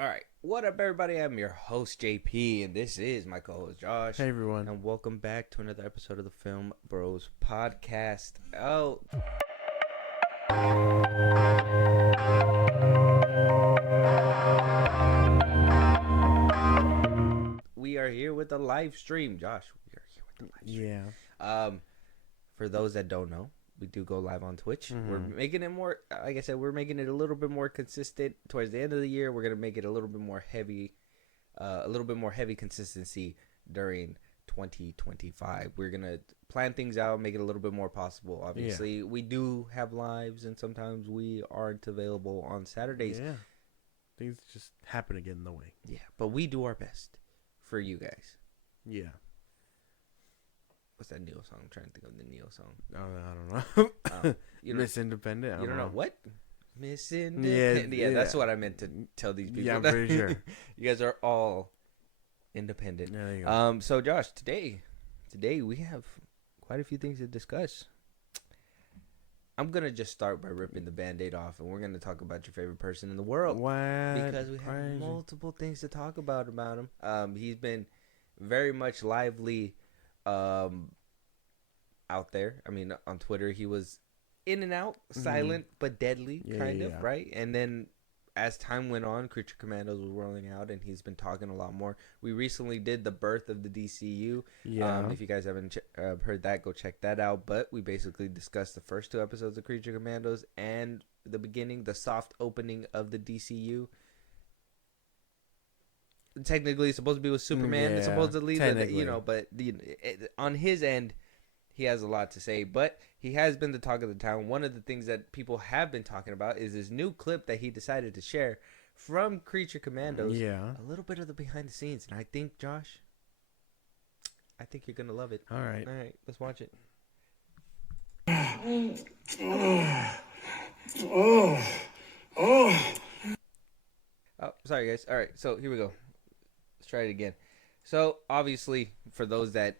All right. What up, everybody? I'm your host, JP, and this is my co-host, Josh. Hey, everyone. And welcome back to another episode of the Film Bros podcast. Oh. We are here with the live stream, Josh. We are here with the live stream. Yeah. For those that don't know, we do go live on Twitch. We're making it more, like I said, we're making it a little bit more consistent. Towards the end of the year, we're gonna make it a little bit more heavy, consistency during 2025. We're gonna plan things out, make it a little bit more possible. Obviously, we do have lives, and sometimes we aren't available on Saturdays. Yeah. Things just happen to get in the way. Yeah, but we do our best for you guys. Yeah. What's that Neo song? I'm trying to think of the Neo song. I don't know. Miss Independent. You don't know what? Miss Independent. Yeah, that's what I meant to tell these people. Yeah, I'm pretty sure. You guys are all independent. There you go. So Josh, today we have quite a few things to discuss. I'm gonna just start by ripping the Band-Aid off, and we're gonna talk about your favorite person in the world. What? Because we have multiple things to talk about him. He's been very much lively out there. I mean, on Twitter, he was in and out, silent but deadly, kind of, right? And then as time went on, Creature Commandos was rolling out, and he's been talking a lot more. We recently did the birth of the DCU. Yeah. If you guys haven't heard that, go check that out. But we basically discussed the first two episodes of Creature Commandos and the beginning, the soft opening of the DCU. Technically, it's supposed to be with Superman. It's supposedly, but on his end, he has a lot to say. But he has been the talk of the town. One of the things that people have been talking about is this new clip that he decided to share from Creature Commandos. Yeah. A little bit of the behind the scenes. And I think, Josh, you're going to love it. All right. All right, let's watch it. Oh, sorry, guys. All right, so here we go. Let's try it again. So, obviously, for those that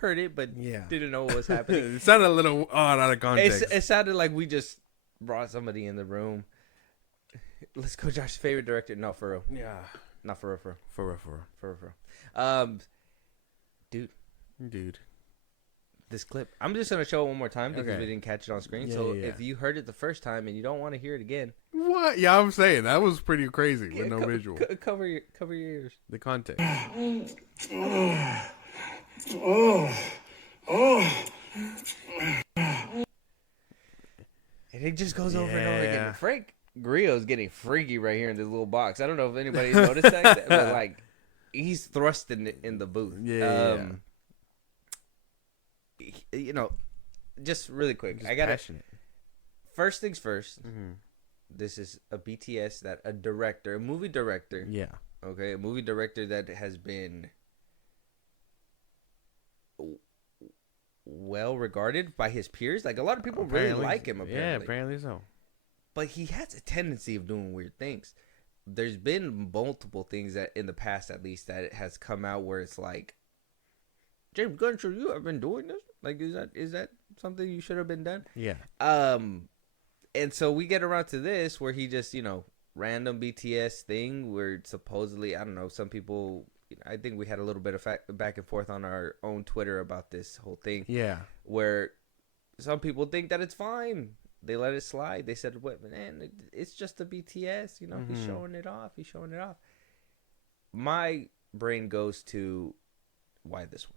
heard it but didn't know what was happening. It sounded a little odd out of context. It sounded like we just brought somebody in the room. Let's go, Josh's favorite director. No, for real. Yeah. Not for real. For real. Dude. This clip. I'm just going to show it one more time because we didn't catch it on screen. If you heard it the first time and you don't want to hear it again. What? Yeah, I'm saying. That was pretty crazy with no visual. Cover your ears. The context. And it just goes over and over again. Frank Grillo's getting freaky right here in this little box. I don't know if anybody's noticed that, but like he's thrusting in the booth. Just really quick. I got passionate. First things first. This is a movie director. Yeah. Okay, a movie director that has been well regarded by his peers. Like a lot of people really like him. Apparently, yeah, apparently so. But he has a tendency of doing weird things. There's been multiple things that in the past, at least, that it has come out where it's like, James Gunn, should you have been doing this? Like, is that something you should have been done? Yeah. And so we get around to this where he just, random BTS thing where supposedly, I don't know, some people, I think we had a little bit of back and forth on our own Twitter about this whole thing. Yeah. Where some people think that it's fine. They let it slide. They said, "What, man? It's just a BTS. He's showing it off. My brain goes to, why this one?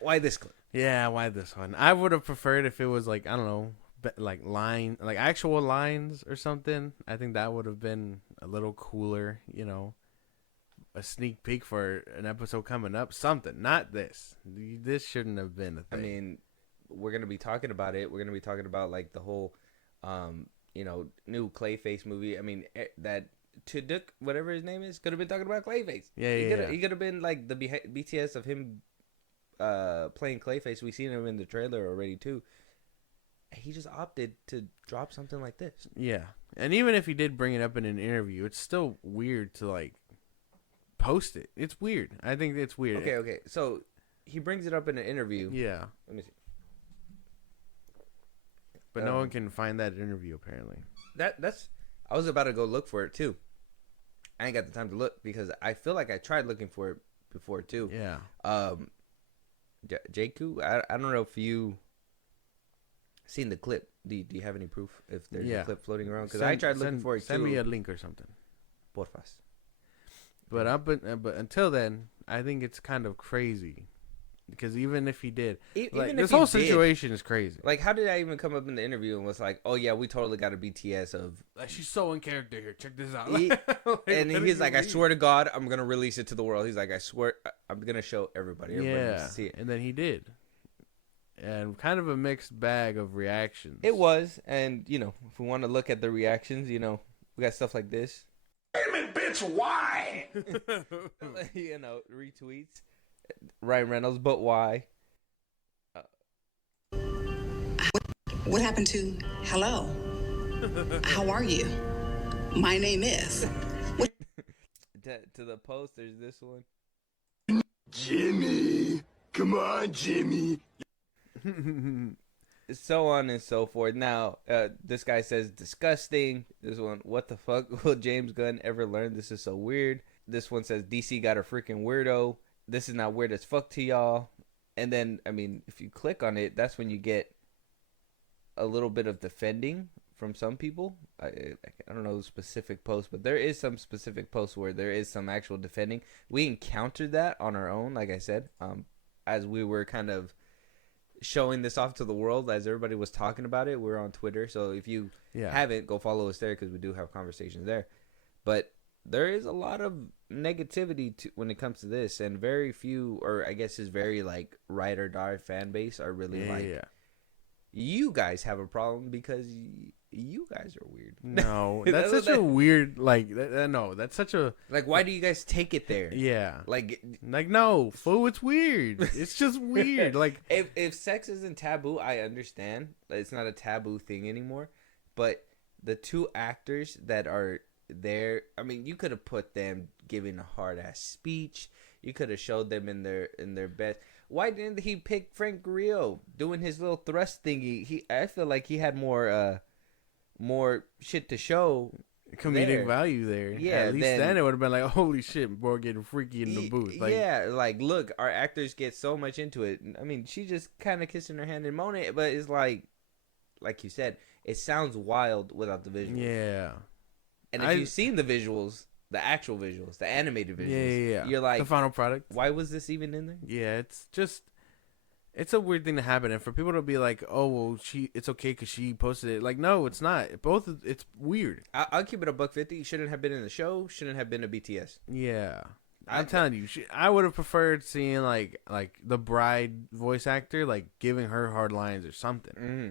Why this clip? Yeah, why this one? I would have preferred if it was like, I don't know, like actual lines or something. I think that would have been a little cooler, a sneak peek for an episode coming up. Something, not this. This shouldn't have been a thing. I mean, we're going to be talking about it. We're going to be talking about like the whole, new Clayface movie. I mean, that Tuduk, whatever his name is, could have been talking about Clayface. He could have been like the BTS of him playing Clayface. We've seen him in the trailer already too. He just opted to drop something like this. Yeah, and even if he did bring it up in an interview, it's still weird to like post it. It's weird. I think it's weird. Okay. So he brings it up in an interview. Yeah. Let me see. But no one can find that interview apparently. That's. I was about to go look for it too. I ain't got the time to look because I feel like I tried looking for it before too. Yeah. Jakku, I don't know if you seen the clip. Do you have any proof if there's a clip floating around? Because I tried looking for it too. Send me a link or something. Porfas. But but until then, I think it's kind of crazy. Because even if he did, this whole situation is crazy. Like, how did I even come up in the interview and was like, "Oh yeah, we totally got a BTS of." Like, she's so in character here. Check this out. And he's like, "I swear to God, I'm gonna release it to the world." He's like, "I swear, I'm gonna show everybody. Everybody needs to see it." And then he did, and kind of a mixed bag of reactions. It was, and if we want to look at the reactions, we got stuff like this. Wait a minute, bitch! Why? Retweets. Ryan Reynolds, but why? What happened to hello? How are you? My name is. To the post, there's this one. Jimmy, come on, Jimmy. So on and so forth. Now, this guy says disgusting. This one, what the fuck will James Gunn ever learn? This is so weird. This one says DC got a freaking weirdo. This is not weird as fuck to y'all. And then, I mean, if you click on it, that's when you get a little bit of defending from some people. I don't know the specific posts, but there is some specific posts where there is some actual defending. We encountered that on our own, like I said, as we were kind of showing this off to the world, as everybody was talking about it. We're on Twitter, so if you haven't, go follow us there because we do have conversations there. But there is a lot of negativity when it comes to this, and very few, or I guess his very like ride or die fan base are really you guys have a problem because you guys are weird. No, that's such a weird no, that's such a why do you guys take it there? Yeah, like no, fool, it's weird. It's just weird. Like if sex isn't taboo, I understand it's not a taboo thing anymore, but the two actors that are there, I mean, you could have put them giving a hard ass speech. You could have showed them in their best. Why didn't he pick Frank Grillo doing his little thrust thingy? I feel like he had more shit to show. Comedic value there. Yeah, at least then it would have been like, holy shit, bro, getting freaky in the booth. Like, yeah, like look, our actors get so much into it. I mean, she just kind of kissing her hand and moaning it, but it's like you said, it sounds wild without the visuals. Yeah. And if you've seen the visuals, the actual visuals, the animated visuals, you're like, the final product. Why was this even in there? Yeah, it's a weird thing to happen, and for people to be like, oh, well, it's okay because she posted it. Like, no, it's not. It's weird. I'll keep it a $150. Shouldn't have been in the show. Shouldn't have been a BTS. Yeah, I'm telling you, I would have preferred seeing like the bride voice actor like giving her hard lines or something. Mm-hmm.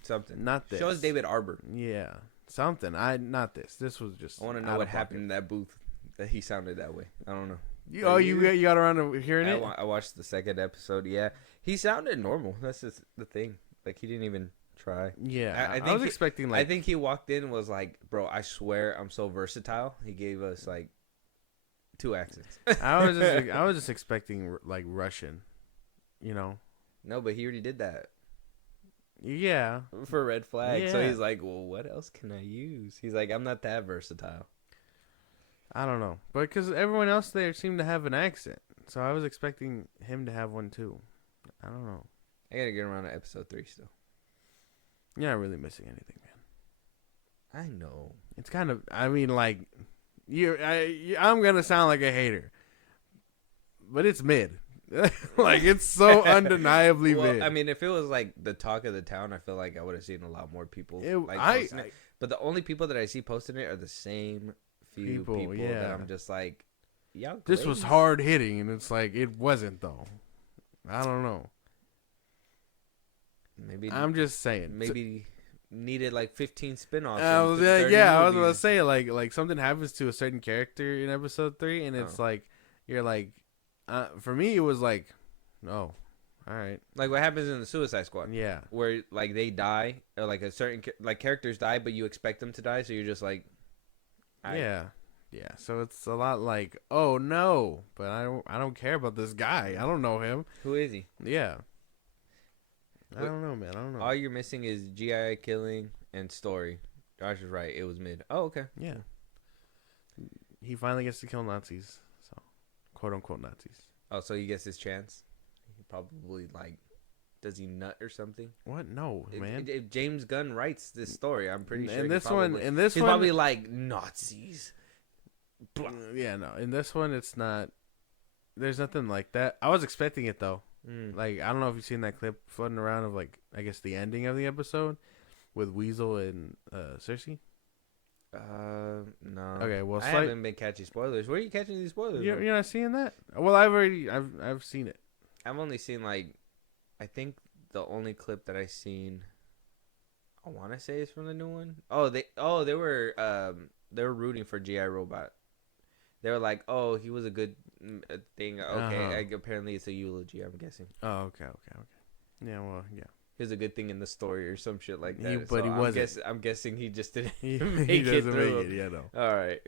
Something. Not this. Show us David Arbor. Yeah. Something. Not this. This was just. I want to know what happened in that booth that he sounded that way. I don't know. You got around to hearing it? I watched the second episode. Yeah, he sounded normal. That's just the thing. Like he didn't even try. Yeah, I was expecting like. I think he walked in and was like, "Bro, I swear I'm so versatile." He gave us like 2 accents. I was just expecting like Russian, No, but he already did that. Yeah. For Red Flag. Yeah. So he's like, well, what else can I use? He's like, I'm not that versatile. I don't know. But because everyone else there seemed to have an accent. So I was expecting him to have one too. I don't know. I got to get around to episode 3 still. You're not really missing anything, man. I know. It's kind of, I mean, like, I'm going to sound like a hater. But it's mid. Like, it's so undeniably big. I mean, if it was like the talk of the town, I feel like I would have seen a lot more people posting it. But the only people that I see posting it are the same few people that I'm just like, y'all. This was hard hitting, and it's like it wasn't though. I don't know. Maybe I'm just saying. Maybe needed like 15 spin-offs. I was gonna say like something happens to a certain character in episode 3, and it's like you're like. For me, it was like, oh, all right. Like what happens in the Suicide Squad. Yeah. Where like they die, or like a certain characters die, but you expect them to die, so you're just like, yeah. So it's a lot like, oh no, but I don't care about this guy. I don't know him. Who is he? Yeah. I don't know, man. I don't know. All you're missing is GI killing and story. Josh is right. It was mid. Oh, okay. Yeah. he finally gets to kill Nazis. So, quote unquote Nazis. Oh, so he gets his chance. He probably like, does he nut or something? What? No, man. If James Gunn writes this story, I'm pretty sure. In this probably, one, he's probably like Nazis. Yeah, no. In this one, it's not. There's nothing like that. I was expecting it though. Like, I don't know if you've seen that clip floating around of like, I guess the ending of the episode with Weasel and Cersei. No. Okay, well, I haven't been catching spoilers. Where are you catching these spoilers? You're not seeing that? Well, I've seen it. I've only seen like, I think the only clip that I seen, I want to say is from the new one. They were rooting for GI Robot. They were like, oh, he was a good thing. Okay, apparently it's a eulogy. I'm guessing. Oh, okay. Yeah, well, yeah. He was a good thing in the story or some shit like that. But he wasn't. I'm guessing he just didn't He make it through. Yeah, no. All right.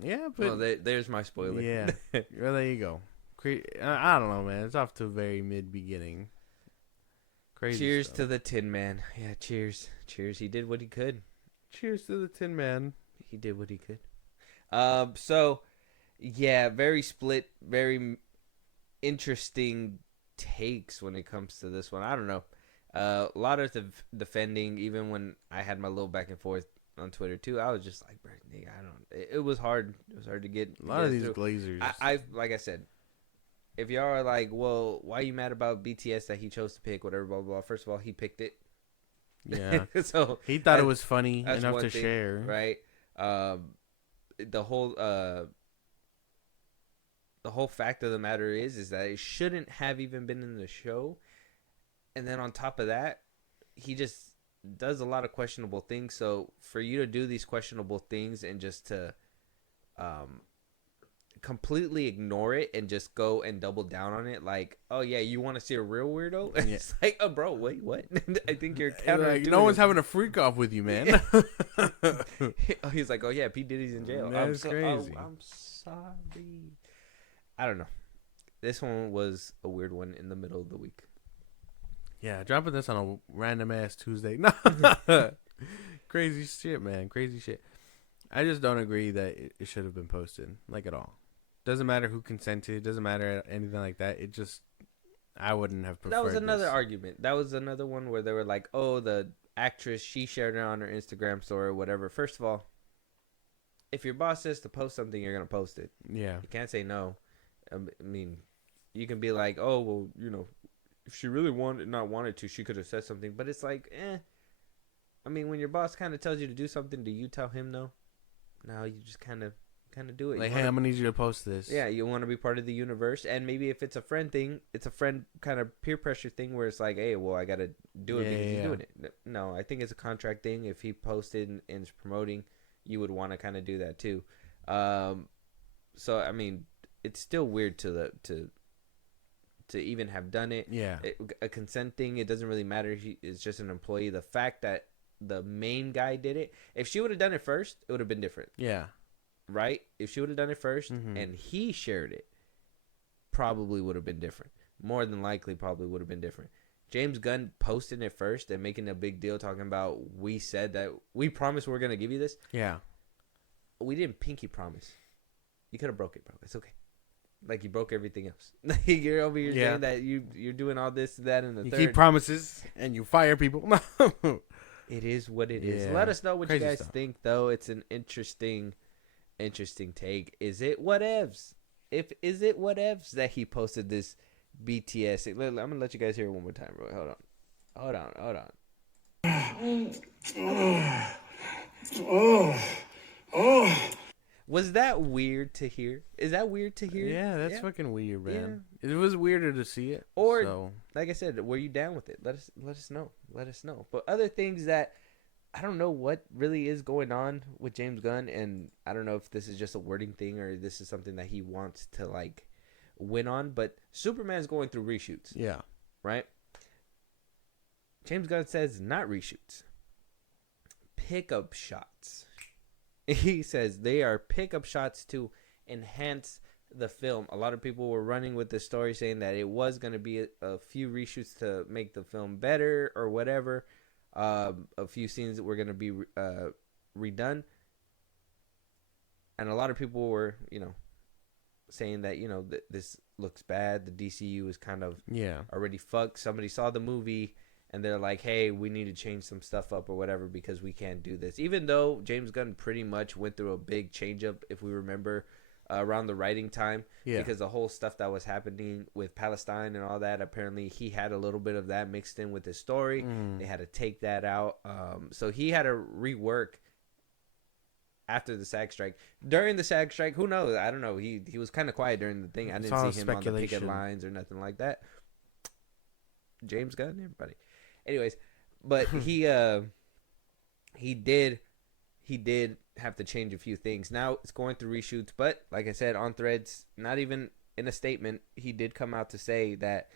Yeah, but well, there's my spoiler. Yeah. Well, there you go. I don't know, man. It's off to a very mid beginning. Crazy. Cheers stuff. to the Tin Man. Yeah, cheers. He did what he could. Cheers to the Tin Man. He did what he could. So, yeah, very split, very interesting takes when it comes to this one. I don't know. A lot of defending, even when I had my little back and forth on Twitter too. I was just like, bro, nigga, I don't. It was hard. It was hard to get. A lot of these through. Glazers. I like I said, if y'all are like, well, why are you mad about BTS that he chose to pick whatever, blah blah blah. First of all, he picked it. Yeah. So he thought it was funny enough to thing, share, right? The whole fact of the matter is that it shouldn't have even been in the show. And then on top of that, he just does a lot of questionable things. So for you to do these questionable things and just to completely ignore it and just go and double down on it, like, oh yeah, you want to see a real weirdo? Yeah. It's like, oh bro, wait, what? I think you're counter. Like, no one's having a freak off with you, man. He's like, oh yeah, P Diddy's in jail. That's crazy. I'm sorry. I don't know. This one was a weird one in the middle of the week. Yeah, dropping this on a random ass Tuesday. Crazy shit, man. Crazy shit. I just don't agree that it should have been posted, like, at all. Doesn't matter who consented. Doesn't matter anything like that. It just, I wouldn't have preferred. That was another this. argument. That was another one where they were like, oh, the actress, she shared it on her Instagram story or whatever. First of all, if your boss says to post something, you're going to post it. Yeah. You can't say no. I mean, you can be like, oh, well, you know, if she really wanted to, she could have said something. But it's like, I mean, when your boss kind of tells you to do something, do you tell him no? No, you just kind of do it. Like, hey, I'm gonna need you to post this. Yeah, you want to be part of the universe, and maybe if it's a friend thing, it's a friend kind of peer pressure thing where it's like, hey, well, I gotta do it because he's doing it. No, I think it's a contract thing. If he posted and is promoting, you would want to kind of do that too. So I mean, it's still weird to even have done it. Yeah, a consent thing. It doesn't really matter. He is just an employee. The fact that the main guy did it. If she would have done it first, it would have been different. Yeah. Right? If she would have done it first and he shared it, probably would have been different. More than likely, probably would have been different. James Gunn posting it first and making a big deal talking about, we said that we promised we're going to give you this. Yeah. We didn't pinky promise. You could have broke it, bro. It's okay. Like, you broke everything else. You're over here saying that you're doing all this, that, and the third. You keep promises and you fire people. It is what it is. Yeah. Let us know what Crazy you guys stuff. think, though. It's an interesting take. Is it whatevs? Is it whatevs that he posted this BTS? I'm gonna let you guys hear it one more time, bro. Hold on. Was that weird to hear? Is that weird to hear? Yeah, that's fucking weird, man. Yeah. It was weirder to see it. Or, like I said, were you down with it? Let us know. Let us know. But other things that I don't know what really is going on with James Gunn, and I don't know if this is just a wording thing or this is something that he wants to like win on. But Superman's going through reshoots. Yeah. Right? James Gunn says not reshoots. Pickup shots. He says they are pickup shots to enhance the film. A lot of people were running with the story saying that it was going to be a few reshoots to make the film better or whatever. A few scenes that were going to be redone. and a lot of people were, saying that this looks bad. The DCU is kind of already fucked. Somebody saw the movie and they're like, hey, we need to change some stuff up or whatever because we can't do this. Even though James Gunn pretty much went through a big change up, if we remember, around the writing time, because the whole stuff that was happening with Palestine and all that, apparently he had a little bit of that mixed in with his story. They had to take that out. So he had to rework after the SAG strike. During the SAG strike, who knows? I don't know. He was kind of quiet during the thing. I didn't see him on the picket lines or nothing like that. James Gunn, everybody. Anyways, but he did have to change a few things. Now it's going through reshoots, but like I said on Threads, not even in a statement, he did come out to say that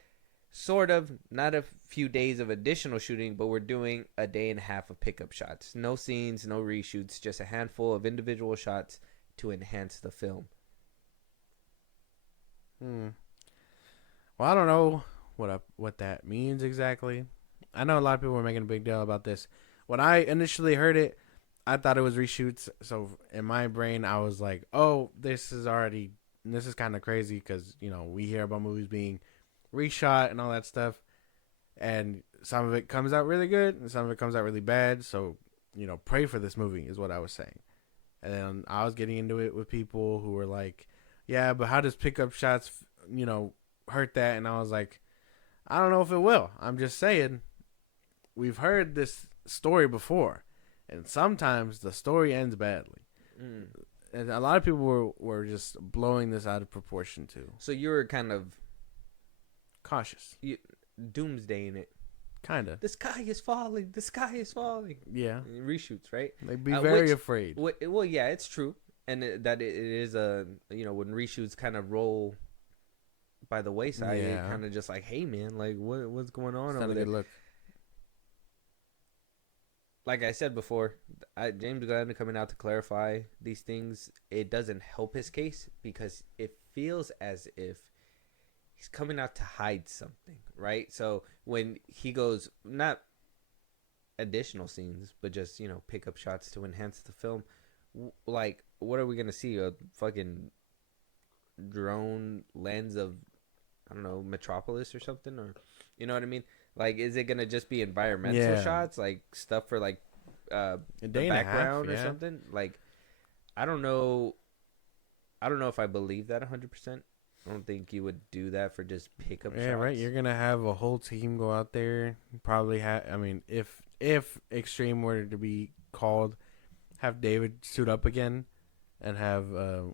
sort of not a few days of additional shooting, but we're doing a day and a half of pickup shots. No scenes, no reshoots, just a handful of individual shots to enhance the film. Well, I don't know what that means exactly. I know a lot of people were making a big deal about this. When I initially heard it, I thought it was reshoots. So in my brain, I was like, "Oh, this is kind of crazy," because we hear about movies being reshot and all that stuff, and some of it comes out really good and some of it comes out really bad. So pray for this movie is what I was saying. And then I was getting into it with people who were like, "Yeah, but how does pickup shots, hurt that?" And I was like, I don't know if it will. I'm just saying, we've heard this story before, and sometimes the story ends badly. And a lot of people were just blowing this out of proportion too. So you were kind of cautious. Doomsdaying it. Kind of. The sky is falling. The sky is falling. Yeah. Reshoots, right? They'd be very afraid. Well, yeah, it's true. And that it is when reshoots kind of roll by the wayside, it kind of just like, hey man, like what's going on over there? Look. Like I said before, James Gunn coming out to clarify these things, it doesn't help his case because it feels as if he's coming out to hide something, right? So when he goes, not additional scenes, but just pickup shots to enhance the film, like what are we gonna see? A fucking drone lens of, I don't know, Metropolis or something, or you know what I mean? Like, is it gonna just be environmental shots, like stuff for like the background or something? Like, I don't know if I believe that 100%. I don't think you would do that for just pickup shots. Yeah, right. You're gonna have a whole team go out there. Probably I mean, if Extreme were to be called, have David suit up again, and have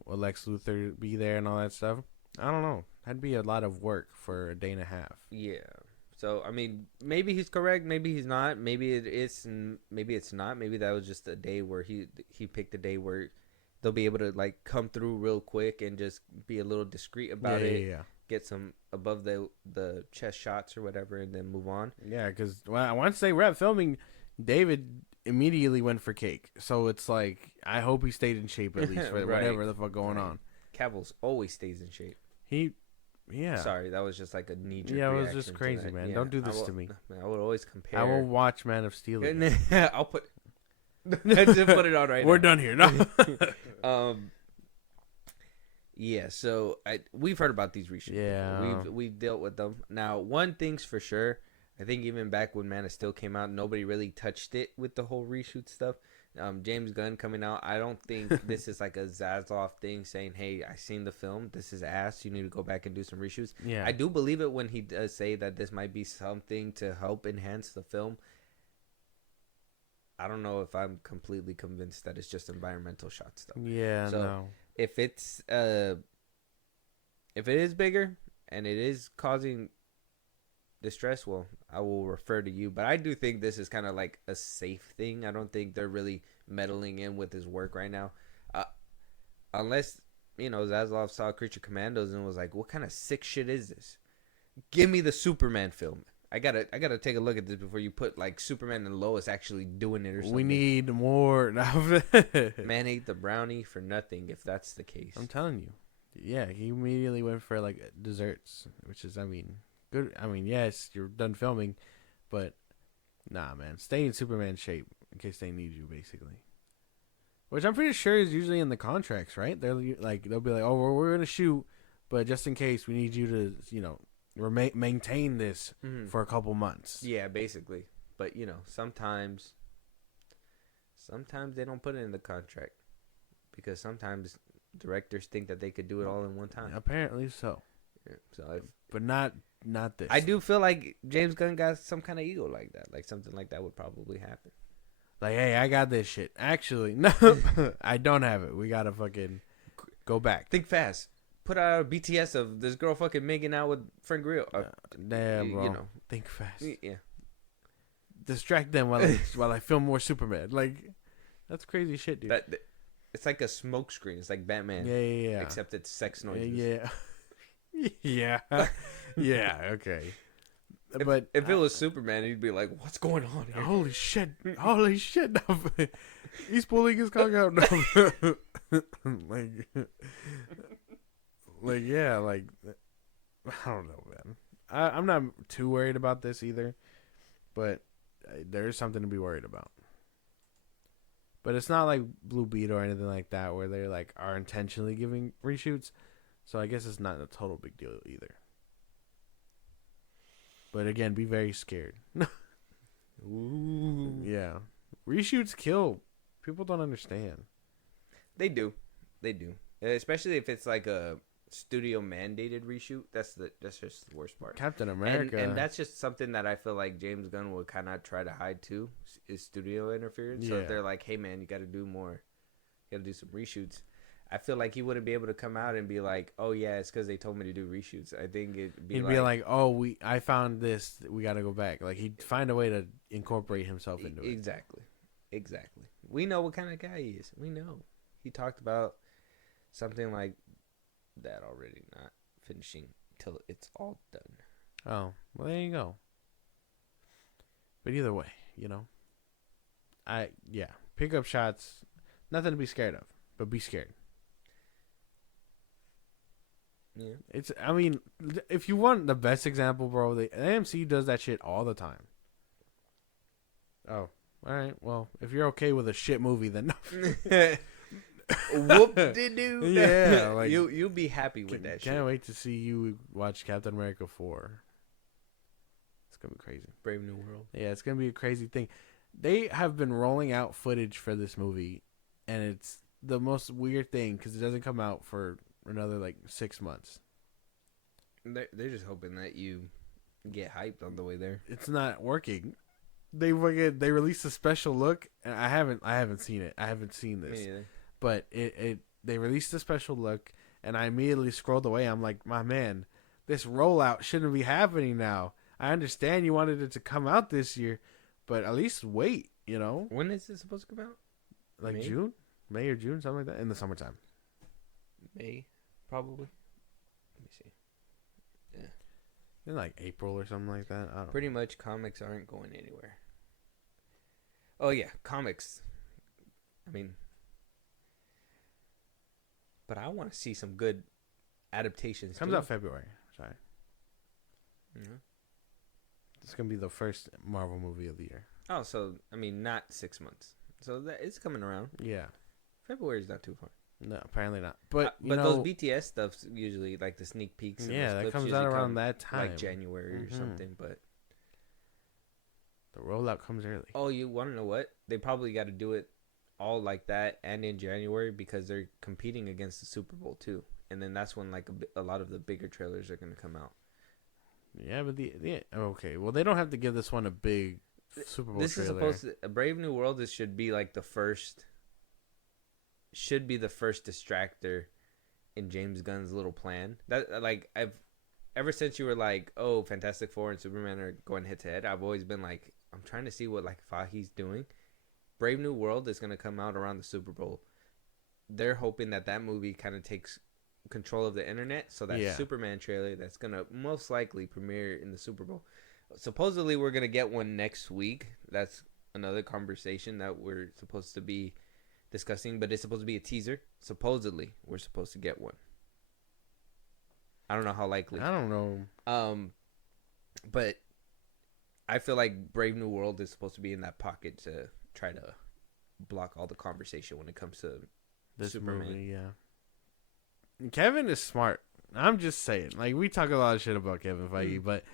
Lex Luthor be there and all that stuff. I don't know. That'd be a lot of work for a day and a half. Yeah. So, I mean, maybe he's correct. Maybe he's not. Maybe it is, and maybe it's not. Maybe that was just a day where he picked a day where they'll be able to, like, come through real quick and just be a little discreet about it. Yeah. Get some above the chest shots or whatever and then move on. Yeah, because once they wrapped filming, David immediately went for cake. So it's like, I hope he stayed in shape at least for right. Whatever the fuck going on. Cavill's always stays in shape. Yeah. Sorry, that was just like a knee-jerk reaction. Yeah, it was just crazy, man. Yeah, don't do this to me. I would always compare. I will watch Man of Steel again. I'll put... just put it on right We're now. Done here. No. Yeah, so we've heard about these reshoots. Yeah. We've dealt with them. Now, one thing's for sure. I think even back when Man of Steel came out, nobody really touched it with the whole reshoot stuff. James Gunn coming out, I don't think this is like a Zaslav thing saying, hey, I seen the film. This is ass. You need to go back and do some reshoots. Yeah. I do believe it when he does say that this might be something to help enhance the film. I don't know if I'm completely convinced that it's just environmental shot stuff. Yeah, so no. If it is bigger and it is causing distress, well, I will refer to you. But I do think this is kind of like a safe thing. I don't think they're really meddling in with his work right now, unless Zaslav saw Creature Commandos and was like, "What kind of sick shit is this? Give me the Superman film." I gotta take a look at this before you put like Superman and Lois actually doing it or something. We need more. Man ate the brownie for nothing if that's the case. I'm telling you. Yeah, he immediately went for like desserts, which is, I mean, good. I mean, yes, you're done filming, but nah, man, stay in Superman shape in case they need you, basically. Which I'm pretty sure is usually in the contracts, right? They'll be like, oh, we're gonna shoot, but just in case, we need you to, maintain this for a couple months. Yeah, basically. But sometimes they don't put it in the contract because sometimes directors think that they could do it all in one time. Apparently so. Yeah, but not this. I do feel like James Gunn got some kind of ego like that. Like something like that would probably happen. Like, hey, I got this shit. Actually, no, I don't have it. We gotta fucking go back. Think fast. Put out a BTS of this girl fucking making out with Frank Grillo. Damn, bro. Think fast. Yeah. Distract them while I film more Superman. Like, that's crazy shit, dude. It's like a smoke screen. It's like Batman. Yeah. Except it's sex noises. Yeah. Yeah. Yeah. Okay. But if it was Superman, he'd be like, "What's going on here?" Holy shit! Holy shit! He's pulling his cock out. Yeah, like I don't know, man. I'm not too worried about this either, but there is something to be worried about. But it's not like Blue Beetle or anything like that, where they like are intentionally giving reshoots. So I guess it's not a total big deal either. But again, be very scared. Ooh. Yeah. Reshoots kill. People don't understand. They do. Especially if it's like a studio mandated reshoot. That's just the worst part. Captain America. And that's just something that I feel like James Gunn will kind of try to hide too, is studio interference. So if they're like, hey man, you got to do more. You got to do some reshoots. I feel like he wouldn't be able to come out and be like, "Oh yeah, it's because they told me to do reshoots." I think he'd be like, "Oh, I found this. We got to go back." Like he'd find a way to incorporate himself into it. Exactly. We know what kind of guy he is. We know he talked about something like that already, not finishing till it's all done. Oh, well, there you go. But either way, pickup shots, nothing to be scared of, but be scared. Yeah. I mean, if you want the best example, bro, the AMC does that shit all the time. Oh, all right. Well, if you're okay with a shit movie, then whoop-de-doo. Yeah, like you'll be happy with that shit. Can't wait to see you watch Captain America 4. It's gonna be crazy. Brave New World. Yeah, it's gonna be a crazy thing. They have been rolling out footage for this movie, and it's the most weird thing because it doesn't come out for another like 6 months. They're just hoping that you get hyped on the way there. It's not working. They released a special look, and I haven't seen it. I haven't seen this, Me neither. but they released a special look, and I immediately scrolled away. I'm like, my man, this rollout shouldn't be happening now. I understand you wanted it to come out this year, but at least wait. When is this supposed to come out? Like May? May or June, something like that, in the summertime. May, probably. Let me see. Yeah. In like April or something like that. I don't Pretty much comics aren't going anywhere. Oh yeah, comics. I mean, but I want to see some good adaptations. Comes out February. Sorry. Mm-hmm. It's going to be the first Marvel movie of the year. Oh, so I mean, not 6 months. So it's coming around. Yeah. February's not too far. No, apparently not. But those BTS stuff's usually like the sneak peeks. And yeah, that comes out around that time, like January or something. But the rollout comes early. Oh, you want to know what? They probably got to do it all like that and in January because they're competing against the Super Bowl too, and then that's when like a lot of the bigger trailers are going to come out. Yeah, but okay. Well, they don't have to give this one a big Super Bowl this trailer. Is supposed to, a Brave New World. This should be like the first. Should be the first distractor in James Gunn's little plan. That like ever since you were like, oh, Fantastic Four and Superman are going head to head. I've always been like, I'm trying to see what like Fahi's doing. Brave New World is gonna come out around the Super Bowl. They're hoping that movie kind of takes control of the internet, so that Superman trailer that's gonna most likely premiere in the Super Bowl. Supposedly, we're gonna get one next week. That's another conversation that we're supposed to be discussing, but it's supposed to be a teaser. Supposedly, we're supposed to get one. I don't know how likely. I don't know. But I feel like Brave New World is supposed to be in that pocket to try to block all the conversation when it comes to This Superman. movie, yeah. Kevin is smart. I'm just saying. Like, we talk a lot of shit about Kevin Feige, but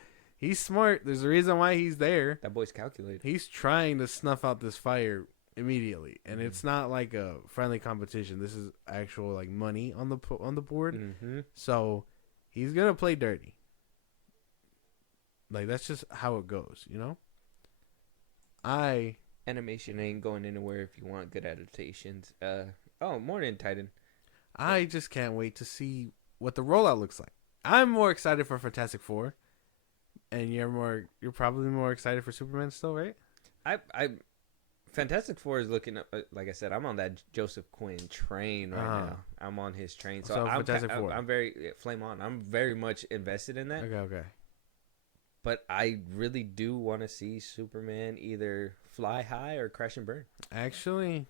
he's smart. There's a reason why he's there. That boy's calculated. He's trying to snuff out this fire immediately, and it's not like a friendly competition. This is actual like money on the board. Mm-hmm. So he's gonna play dirty. Like, that's just how it goes, you know. Animation ain't going anywhere if you want good adaptations. Morning, Titan. I just can't wait to see what the rollout looks like. I'm more excited for Fantastic Four, and you're probably more excited for Superman still, right? Fantastic Four is looking up. Like I said, I'm on that Joseph Quinn train right now. I'm on his train, so I'm Fantastic Four. I'm very flame on. I'm very much invested in that. Okay. But I really do want to see Superman either fly high or crash and burn. Actually,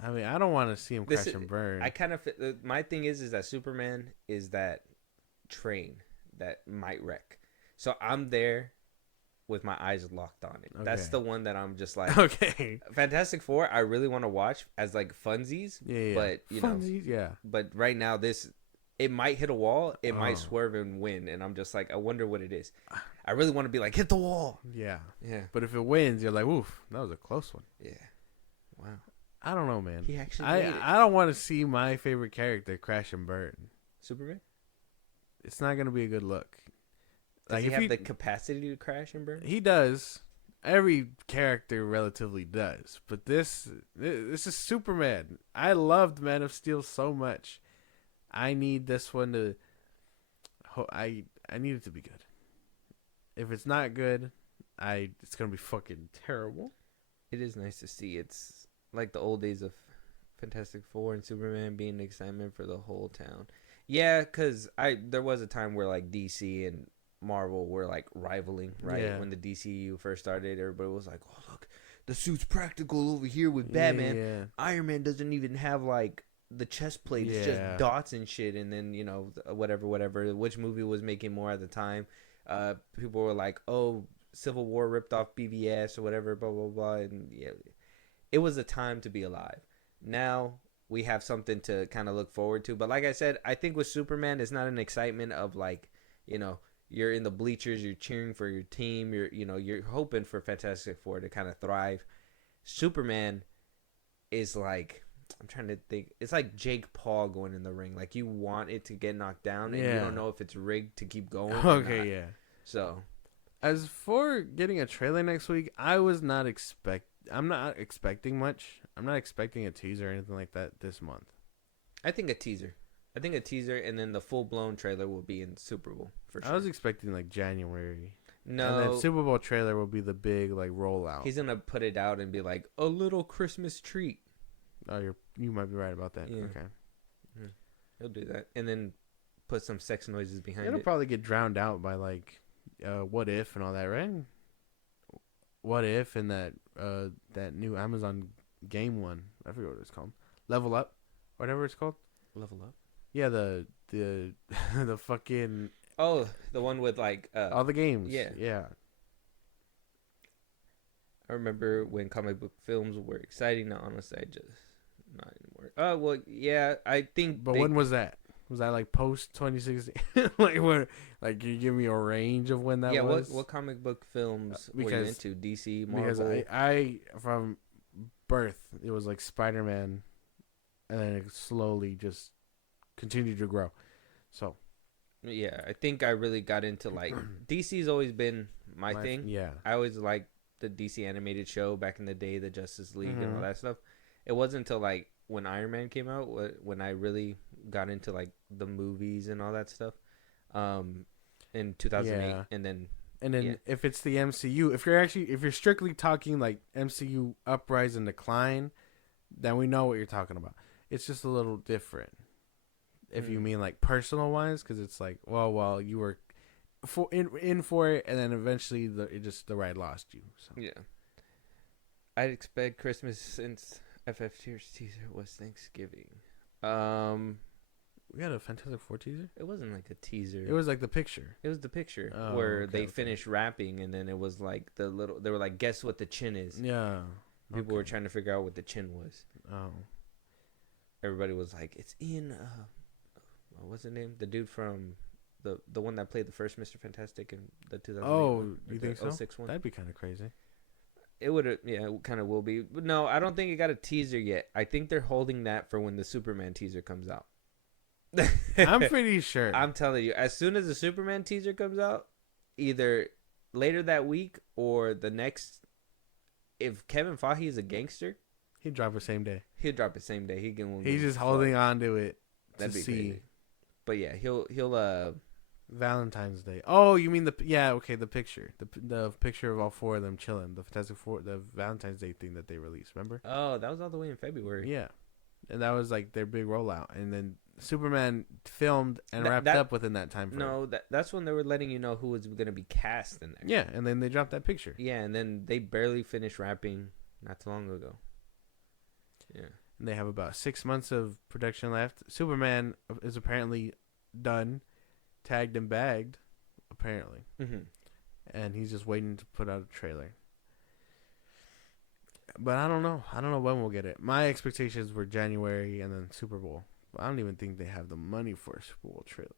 I mean, I don't want to see him crash and burn. I kind of my thing is that Superman is that train that might wreck. So I'm there with my eyes locked on it. Okay. That's the one that I'm just like, okay. Fantastic Four, I really want to watch as like funsies. Yeah. But funsies, yeah. But right now, it might hit a wall. It might swerve and win, and I'm just like, I wonder what it is. I really want to be like, hit the wall. Yeah. Yeah. But if it wins, you're like, oof, that was a close one. Yeah. Wow. I don't know, man. He actually made it. I don't want to see my favorite character crash and burn. Superman? It's not going to be a good look. Does he have the capacity to crash and burn? He does. Every character relatively does. But this is Superman. I loved Man of Steel so much. I need this one to... I need it to be good. If it's not good, it's going to be fucking terrible. It is nice to see. It's like the old days of Fantastic Four and Superman being the excitement for the whole town. Yeah, because there was a time where like DC and Marvel were like rivaling, right? Yeah. When the DCU first started, everybody was like, oh, look, the suit's practical over here with Batman. Yeah. Iron Man doesn't even have like the chest plate. It's just dots and shit. And then, whatever, which movie was making more at the time. People were like, oh, Civil War ripped off BVS or whatever, blah, blah, blah. And yeah, it was a time to be alive. Now we have something to kind of look forward to. But like I said, I think with Superman, it's not an excitement of like, you're in the bleachers, you're cheering for your team, you're hoping for Fantastic Four to kind of thrive. Superman is like, I'm trying to think, it's like Jake Paul going in the ring. Like, you want it to get knocked down, and you don't know if it's rigged to keep going. Okay, yeah. So, as for getting a trailer next week, I'm not expecting much. I'm not expecting a teaser or anything like that this month. I think a teaser, and then the full-blown trailer will be in Super Bowl, for sure. I was expecting, like, January. No. And then Super Bowl trailer will be the big, like, rollout. He's going to put it out and be like, a little Christmas treat. Oh, you might be right about that. Yeah. Okay. Yeah. He'll do that. And then put some sex noises behind It'll it. probably get drowned out by, like, What If and all that, right? What If and that new Amazon game one. I forget what it's called. Level Up. Whatever it's called. Level Up? Yeah, the the fucking... Oh, the one with, like... all the games. Yeah. Yeah. I remember when comic book films were exciting. Now, honestly, I just... Not anymore. Oh, well, yeah, I think... But when was that? Was that, like, post-2016? Like, what? Like, can you give me a range of when that was? Yeah, what comic book films were you into? DC, Marvel? Because I from birth, it was, like, Spider-Man, and then it slowly just continued to grow. So... Yeah, I think I really got into, like... DC's always been my thing. Yeah. I always liked the DC animated show back in the day, the Justice League and all that stuff. It wasn't until, like, when Iron Man came out when I really got into, like, the movies and all that stuff in 2008. And then if it's the MCU, if you're strictly talking, like, MCU uprise and decline, then we know what you're talking about. It's just a little different. If you mean, like, personal wise, because it's like, well, you were in for it, and then eventually the ride lost you. So. Yeah, I'd expect Christmas since FF teaser was Thanksgiving. We got a Fantastic Four teaser. It wasn't like a teaser. It was like the picture. It was the picture where they finished rapping, and then it was like they were like, guess what the chin is. Yeah, People were Okay. trying to figure out what the chin was. Oh. Everybody was like, "It's Ian. What's his name? The dude from the one that played the first Mr. Fantastic in the 2008 Oh, one, you the think so? 06 one. That'd be kind of crazy. It would, yeah, it kind of will be. But no, I don't think it got a teaser yet. I think they're holding that for when the Superman teaser comes out. I'm pretty sure. I'm telling you, as soon as the Superman teaser comes out, either later that week or the next. If Kevin Feige is a gangster, He'd drop it same day. he'll drop it same day. He can. He's just holding on to it to That'd be see crazy. But yeah, he'll Valentine's Day. Oh, you mean the the picture, the picture of all four of them chilling, the Fantastic Four, the Valentine's Day thing that they released. Remember? Oh, that was all the way in February. Yeah, and that was like their big rollout, and then Superman filmed and wrapped that- up within that time frame. No, that's when they were letting you know who was going to be cast in there. Yeah, and then they dropped that picture. Yeah, and then they barely finished wrapping not too long ago. Yeah. And they have about 6 months of production left. Superman is apparently done, tagged and bagged, apparently, Mm-hmm. and he's just waiting to put out a trailer. But I don't know. I don't know when we'll get it. My expectations were January and then Super Bowl. But I don't even think they have the money for a Super Bowl trailer.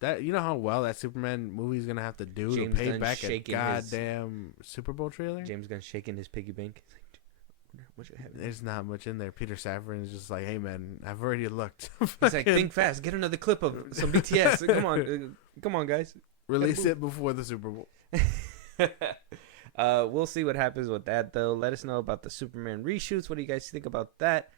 That, you know how well that Superman movie is gonna have to do James to pay Gunn back a shaking his- goddamn Super Bowl trailer? James Gunn shaking his piggy bank. He's like, what should I have? There's not much in there. Peter Safran is just like, hey man, I've already looked. He's like, think fast. Get another clip of some BTS. Come on, guys. Release it before the Super Bowl. We'll see what happens with that, though. Let us know about the Superman reshoots. What do you guys think about that?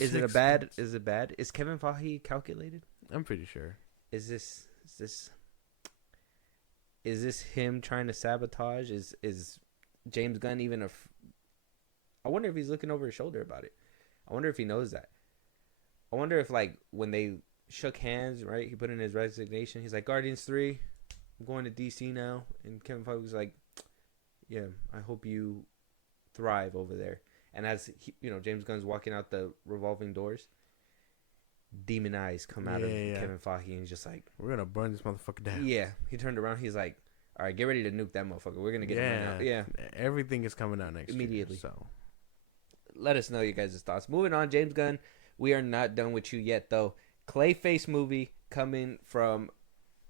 Is it 6 bad? months. Is it bad? Is Kevin Feige calculated? I'm pretty sure. Is this him trying to sabotage? Is James Gunn even I wonder if he's looking over his shoulder about it. I wonder if he knows that. I wonder if, like, when they shook hands, right? He put in his resignation. He's like, Guardians 3, I'm going to DC now. And Kevin Feige was like, yeah, I hope you thrive over there. And as James Gunn's walking out the revolving doors, demon eyes come out of Kevin Feige, and he's just like, We're gonna burn this motherfucker down. yeah. He turned around. He's like, all right, get ready to nuke that motherfucker. We're gonna get him right now. Yeah. Everything is coming out next Immediately. year, so Let us know your guys' thoughts. Moving on, James Gunn. We are not done with you yet, though. Clayface movie coming from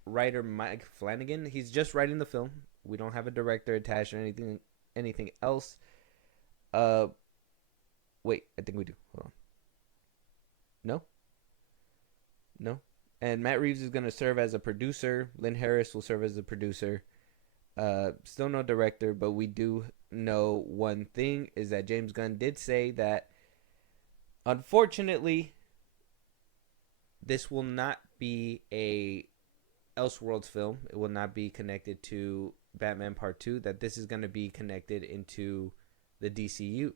writer Mike Flanagan. He's just writing the film. We don't have a director attached or anything else. Wait, I think we do. Hold on. No. And Matt Reeves is going to serve as a producer. Lynn Harris will serve as a producer. Still no director, but we do know one thing is that James Gunn did say that, unfortunately, this will not be a Elseworlds film. It will not be connected to Batman Part 2. That this is going to be connected into the DCU.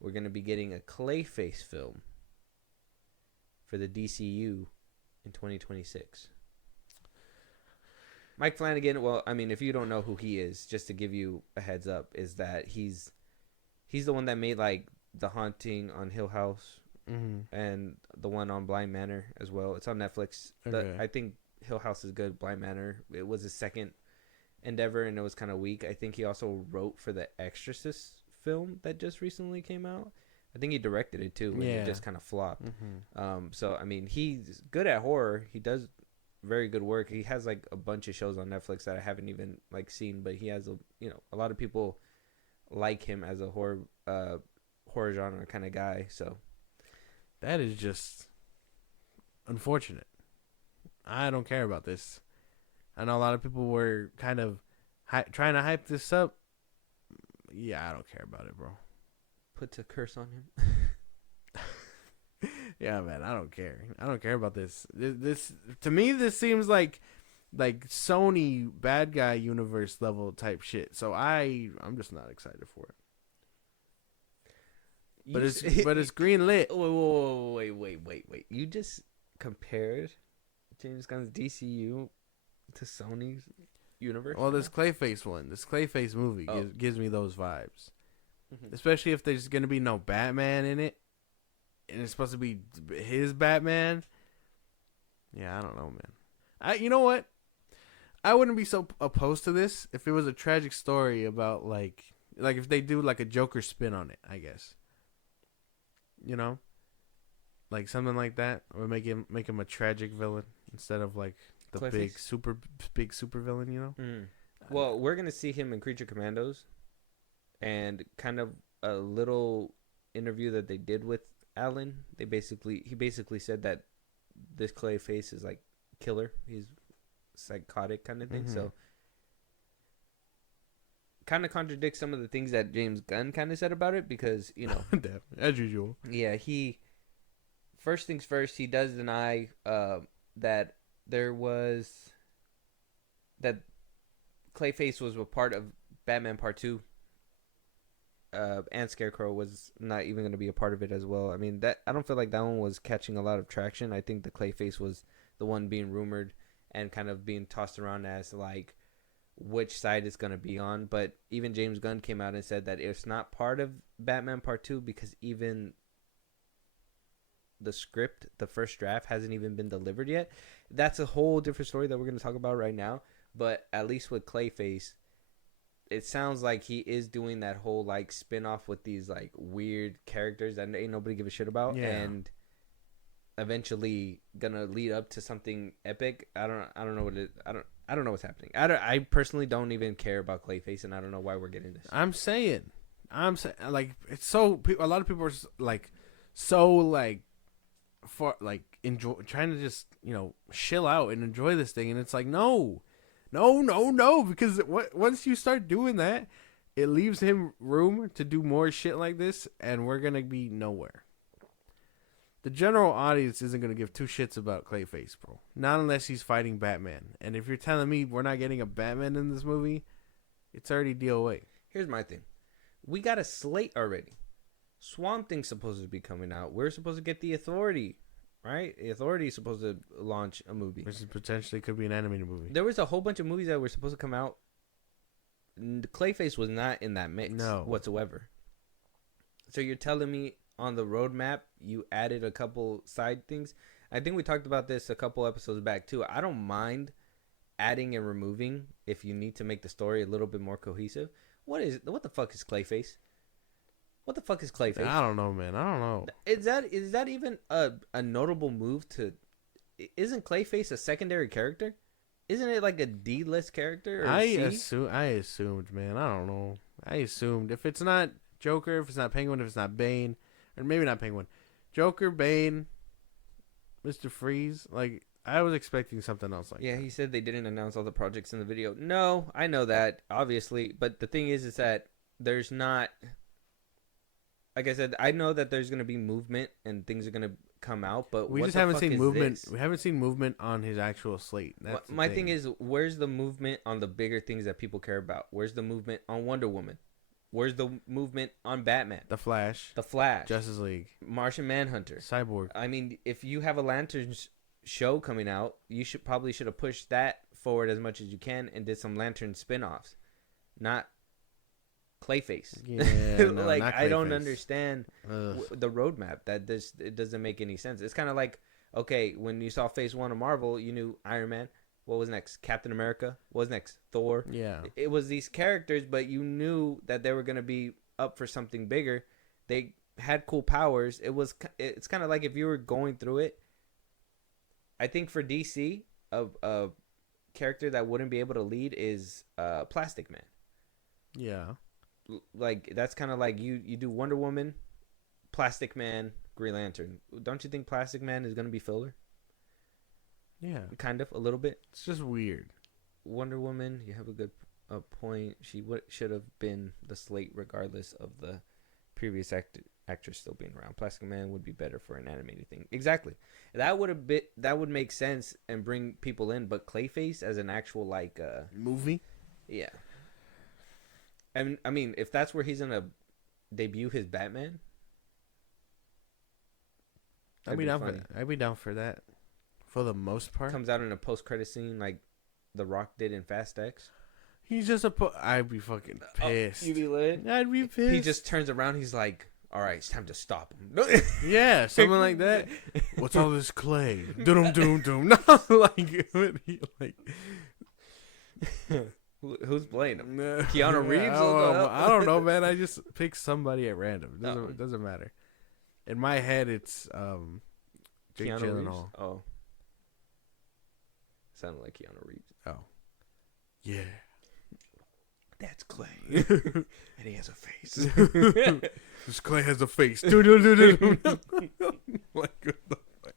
We're going to be getting a Clayface film for the DCU in 2026. Mike Flanagan, well, I mean, if you don't know who he is, just to give you a heads up, is that he's the one that made, like, The Haunting on Hill House and the one on Blind Manor as well. It's on Netflix. Okay. I think Hill House is good. Blind Manor, it was his second endeavor, and it was kind of weak. I think he also wrote for the Exorcist film that just recently came out. I think he directed it too, and it just kind of flopped. So I mean, he's good at horror. He does very good work. He has like a bunch of shows on Netflix that I haven't even like seen, but he has a lot of people like him as a horror genre kind of guy. So that is just unfortunate. I don't care about this. I know a lot of people were kind of trying to hype this up. Yeah, I don't care about it, bro. Put a curse on him. Yeah, man, I don't care. I don't care about this. This to me, this seems like Sony bad guy universe level type shit. So I'm just not excited for it. But it's green lit. Wait. You just compared James Gunn's DCU to Sony's universe? Well, this Clayface movie gives me those vibes. Mm-hmm. Especially if there's going to be no Batman in it. And it's supposed to be his Batman. Yeah, I don't know, man. You know what? I wouldn't be so opposed to this if it was a tragic story about like if they do like a Joker spin on it, I guess. You know, like something like that, or make him a tragic villain instead of like the Clayface? big super villain. You know. Well, we're gonna see him in Creature Commandos, and kind of a little interview that they did with Alan. He basically said that this Clayface is like killer. He's psychotic kind of thing. So kind of contradicts some of the things that James Gunn kind of said about it, because as usual. Yeah, first things first, he does deny that Clayface was a part of Batman Part 2. And Scarecrow was not even going to be a part of it as well. I mean, I don't feel like that one was catching a lot of traction. I think the Clayface was the one being rumored and kind of being tossed around as like which side it's going to be on. But even James Gunn came out and said that it's not part of Batman Part 2 because even the script, the first draft, hasn't even been delivered yet. That's a whole different story that we're going to talk about right now. But at least with Clayface, it sounds like he is doing that whole like spin-off with these like weird characters that ain't nobody give a shit about, and eventually gonna lead up to something epic. I don't know what it. I don't know what's happening. I personally don't even care about Clayface, and I don't know why we're getting this. I'm saying like it's so a lot of people are like so like for like enjoy trying to just chill out and enjoy this thing, and it's like no, because once you start doing that, it leaves him room to do more shit like this, and we're gonna be nowhere. The general audience isn't gonna give two shits about Clayface, bro. Not unless he's fighting Batman. And if you're telling me we're not getting a Batman in this movie, it's already DOA. Here's my thing: we got a slate already. Swamp Thing's supposed to be coming out. We're supposed to get the Authority. Right? The Authority is supposed to launch a movie. Which is potentially could be an animated movie. There was a whole bunch of movies that were supposed to come out. Clayface was not in that mix whatsoever. So you're telling me on the roadmap you added a couple side things? I think we talked about this a couple episodes back too. I don't mind adding and removing if you need to make the story a little bit more cohesive. What the fuck is Clayface? What the fuck is Clayface? I don't know, man. I don't know. Is that even a notable move to? Isn't Clayface a secondary character? Isn't it like a D-list character? Or I assumed, man. I don't know. I assumed if it's not Joker, if it's not Penguin, if it's not Bane, or maybe not Penguin, Joker, Bane, Mr. Freeze. Like I was expecting something else like that. Yeah, he said they didn't announce all the projects in the video. No, I know that obviously, but the thing is that there's not. Like I said, I know that there's gonna be movement and things are gonna come out, but we just haven't seen movement. We haven't seen movement on his actual slate. That's my thing is, where's the movement on the bigger things that people care about? Where's the movement on Wonder Woman? Where's the movement on Batman? The Flash, Justice League, Martian Manhunter, Cyborg. I mean, if you have a Lanterns show coming out, you should have pushed that forward as much as you can and did some Lantern spin-offs, not Clayface. Yeah, no, like not Clayface. I don't understand the roadmap. It doesn't make any sense. It's kind of like, okay, when you saw Phase 1 of Marvel, you knew Iron Man. What was next? Captain America. What was next? Thor. Yeah. It was these characters, but you knew that they were going to be up for something bigger. They had cool powers. It's kind of like if you were going through it. I think for DC, a character that wouldn't be able to lead is Plastic Man. Yeah. Like that's kind of like you do Wonder Woman, Plastic Man, Green Lantern. Don't you think Plastic Man is gonna be filler? Yeah, kind of a little bit. It's just weird. Wonder Woman, you have a good point. She should have been the slate regardless of the previous actress still being around. Plastic Man would be better for an animated thing. Exactly. That would make sense and bring people in. But Clayface as an actual like movie, yeah. And I mean, if that's where he's gonna debut his Batman, I'd be down for that. I'd be down for that. For the most part, comes out in a post-credit scene like The Rock did in Fast X. He's just I'd be fucking pissed. You'd be lit. I'd be pissed. He just turns around. He's like, "All right, it's time to stop him." Yeah, something like that. What's all this clay? Doom. No, like Who's playing him? Keanu Yeah, Reeves? I don't know, man. I just pick somebody at random. No. It doesn't matter. In my head, it's Jake Keanu Reeves? Gyllenhaal. Oh. Sounded like Keanu Reeves. Oh, yeah. That's Clay. And he has a face. This Clay has a face. Like, what the fuck?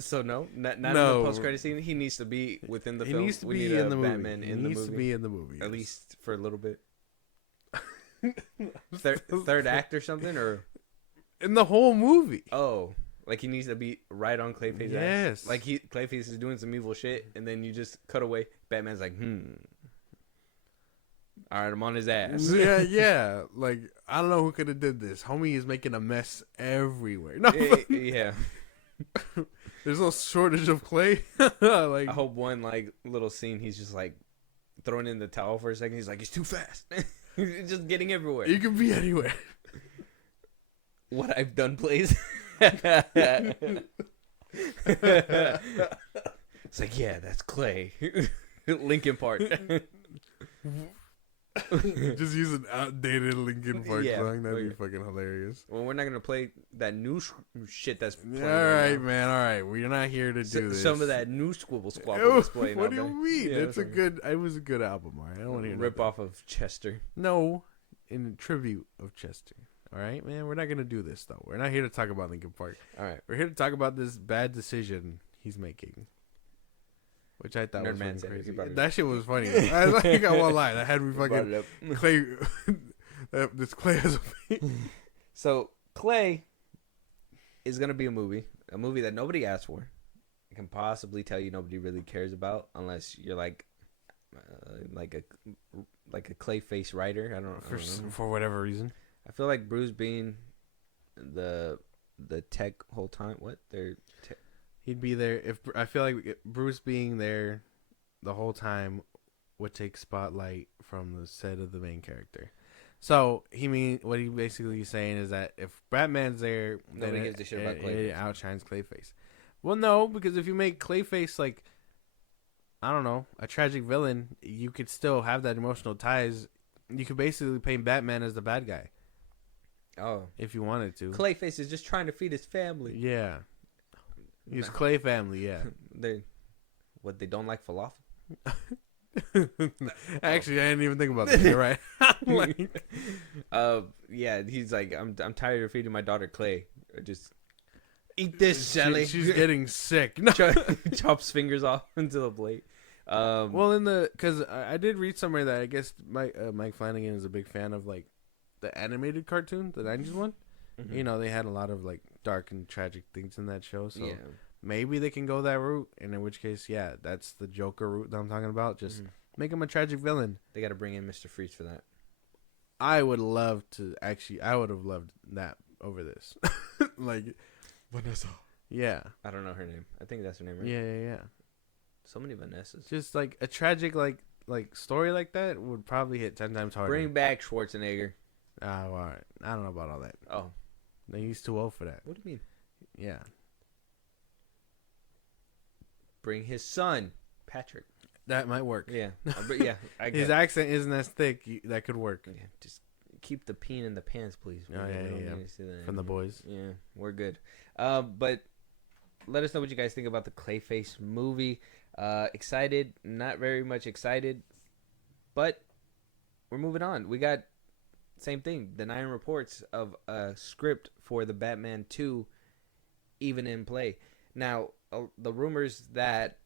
So no, not in No. the post-credit scene. He needs to be within the He film. needs to We be need in the movie. Batman He in the needs to movie. be in the movie. At yes. least for a little bit. Third act or something, or in the whole movie. oh, like he needs to be right on Clayface's Yes. ass. Like Clayface is doing some evil shit, and then you just cut away. Batman's like, all right, I'm on his ass. Yeah. Like, I don't know who could have did this. Homie is making a mess everywhere. No, Yeah. there's no shortage of Clay. Like, I hope one like little scene, he's just like throwing in the towel for a second. He's like, he's too fast. He's just getting everywhere. you can be anywhere. What I've done, please. It's like, yeah, that's Clay. Linkin Park. Just use an outdated Linkin Park Yeah. song. That'd be fucking hilarious. Well, we're not gonna play that new shit that's playing. All right, man. All right. We're not here to do this. Some of that new squibble squabble that's playing. What out do you there. mean? Yeah, It's a good. It was a good album. All right. I don't want to hear rip nothing. off of Chester. No, in tribute of Chester. All right, man. We're not gonna do this though. We're not here to talk about Linkin Park. All right, We're here to talk about this bad decision he's making, which I thought Nerd was Man fucking said it. He crazy. brought it That shit was funny. I got one line. I had me brought fucking it up. Clay. This Clay has a. So Clay is gonna be a movie that nobody asked for. I can possibly tell you nobody really cares about unless you're like a Clayface writer. I don't know. For whatever reason. I feel like Bruce being the tech whole time. What they're He'd be there if I feel like Bruce being there the whole time would take spotlight from the set of the main character. So what he basically is saying is that if Batman's there, Nobody then gives a shit about it Clayface. outshines Clayface. Well, no, because if you make Clayface like, I don't know, a tragic villain, you could still have that emotional ties. You could basically paint Batman as the bad guy if you wanted to. Clayface is just trying to feed his family. Yeah, he's Clay family. Yeah. They don't like falafel. Actually, I didn't even think about that. You're right. Yeah, he's like, I'm tired of feeding my daughter Clay. Just eat this, Sally. She's getting sick. No. Chops fingers off into the plate. Well, because I did read somewhere that I guess Mike Flanagan is a big fan of like the animated cartoon, the 90s one. Mm-hmm. You know, they had a lot of like dark and tragic things in that show. So yeah. maybe they can go that route, and in which case, yeah, that's the Joker route that I'm talking about. Just make him a tragic villain. They got to bring in Mr. Freeze for that. I would love to I would have loved that over this. Like Vanessa. Yeah. I don't know her name. I think that's her name, right? Yeah. So many Vanessas. Just like a tragic like story like that would probably hit 10 times harder. Bring back Schwarzenegger. Oh, all right. I don't know about all that. Oh. No, he's too old for that. What do you mean? Yeah. Bring his son, Patrick. That might work. Yeah. Yeah. His accent isn't as thick. That could work. Yeah, just keep the peen in the pants, please. Oh, We yeah. need to see that From the anymore. boys. Yeah, we're good. But let us know what you guys think about the Clayface movie. Excited, not very much excited, but we're moving on. We got same thing, denying reports of a script for the Batman 2 even in play. Now, the rumors that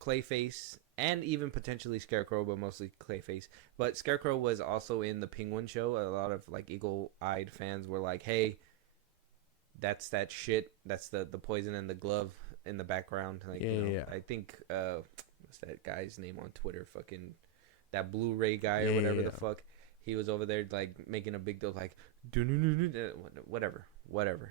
Clayface and even potentially Scarecrow, but mostly Clayface, but Scarecrow was also in the Penguin show. A lot of like eagle-eyed fans were like, hey, that's that shit. That's the poison and the glove in the background. Like, Yeah. I think what's that guy's name on Twitter? Fucking that Blu-ray guy or whatever the fuck. He was over there like making a big deal, like whatever.